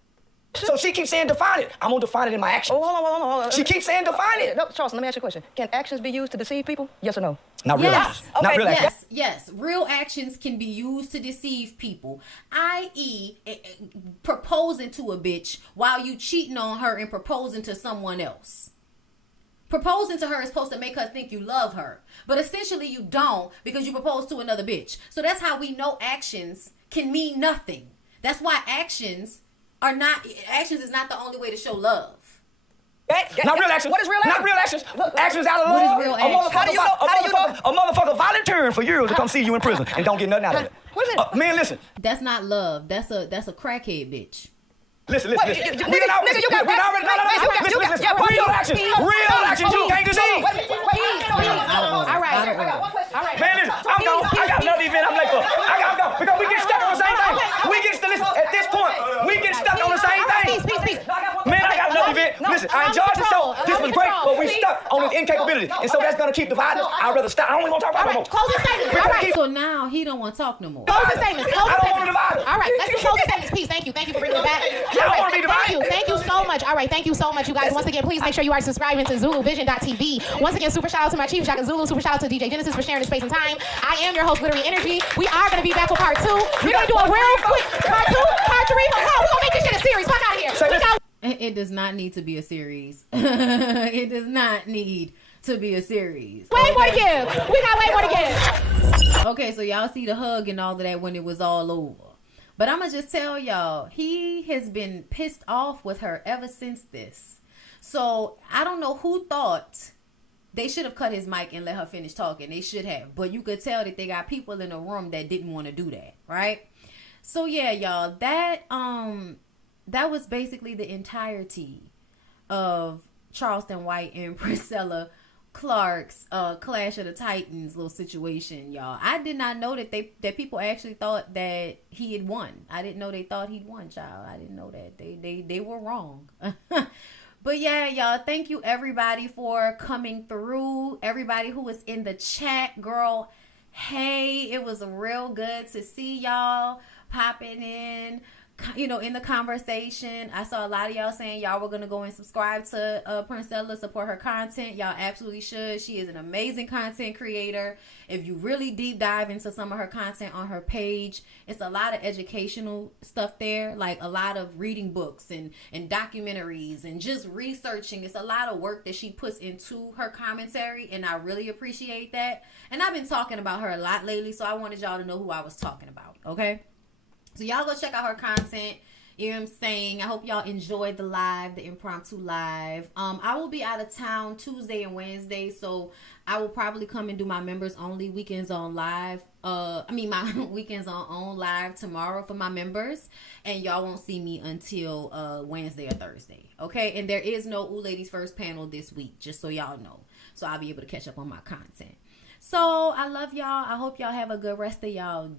So she keeps saying define it. I'm going to define it in my actions. Oh, hold on. She keeps saying define it. No, Charles, let me ask you a question. Can actions be used to deceive people? Yes or no? Not real actions. Not real actions. Yes. Real actions can be used to deceive people, i.e. proposing to a bitch while you cheating on her and proposing to someone else. Proposing to her is supposed to make her think you love her. But essentially you don't, because you propose to another bitch. So that's how we know actions can mean nothing. That's why actions is not the only way to show love. Not real actions. What is real actions? Not real actions. Actions out of love. What is real actions? A motherfucker volunteering for years to come see you in prison and don't get nothing out of it. What is it? Man, listen. That's not love. That's a crackhead bitch. Listen. Nigga, you got Listen. Real actions. You can't deceive. All right. Man, listen. I'm gone. I got another event I'm late for. I gotta go because we get stuck on the same thing. At this point, we get stuck on the same thing. Peace. Man, I got another event. Listen, I enjoyed the show. This was great, but we stuck on his incapability, and so that's gonna keep dividing us. I'd rather stop. I don't even want to talk about it no more. Closing statements. All right. So now he don't want to talk no more. Closing statements. I don't want to divide us. All right, let's do closing statements. Peace. Thank you for bringing it back. I don't want to be divided. Thank you so much. All right, thank you so much, you guys. Once again, please make sure you are subscribing to ZuluVision.tv. Once again, super shout out to my chief, Shaka Zulu. Super shout out to DJ Genesis for sharing the space and time. I am your host, Glittery Energy. We are going to be back for part 2. We're going to do a real quick part 2, part 3. We're going to make this shit a series. Fuck out of here. It does not need to be a series. It does not need to be a series. Way more to give. We got way more to give. Okay, so y'all see the hug and all of that when it was all over. But I'm going to just tell y'all, he has been pissed off with her ever since this. So I don't know who thought they should have cut his mic and let her finish talking. They should have. But you could tell that they got people in the room that didn't want to do that, right? So yeah, y'all, that was basically the entirety of Charleston White and Princella Clark's Clash of the Titans little situation, y'all. I did not know that people actually thought that he had won. I didn't know they thought he'd won, child. I didn't know that. They were wrong. But yeah, y'all, thank you everybody for coming through. Everybody who was in the chat, girl. Hey, it was real good to see y'all popping in, in the conversation. I saw a lot of y'all saying y'all were going to go and subscribe to Princella, support her content. Y'all absolutely should. She is an amazing content creator. If you really deep dive into some of her content on her page, it's a lot of educational stuff there, like a lot of reading books and documentaries and just researching. It's a lot of work that she puts into her commentary, and I really appreciate that. And I've been talking about her a lot lately, so I wanted y'all to know who I was talking about, okay? So y'all go check out her content. You know what I'm saying? I hope y'all enjoyed the impromptu live. I will be out of town Tuesday and Wednesday, so I will probably come and do my members only weekends on live. My weekends on live tomorrow for my members, and y'all won't see me until Wednesday or Thursday. Okay? And there is no Ooh Ladies First panel this week, just so y'all know. So I'll be able to catch up on my content. So I love y'all. I hope y'all have a good rest of y'all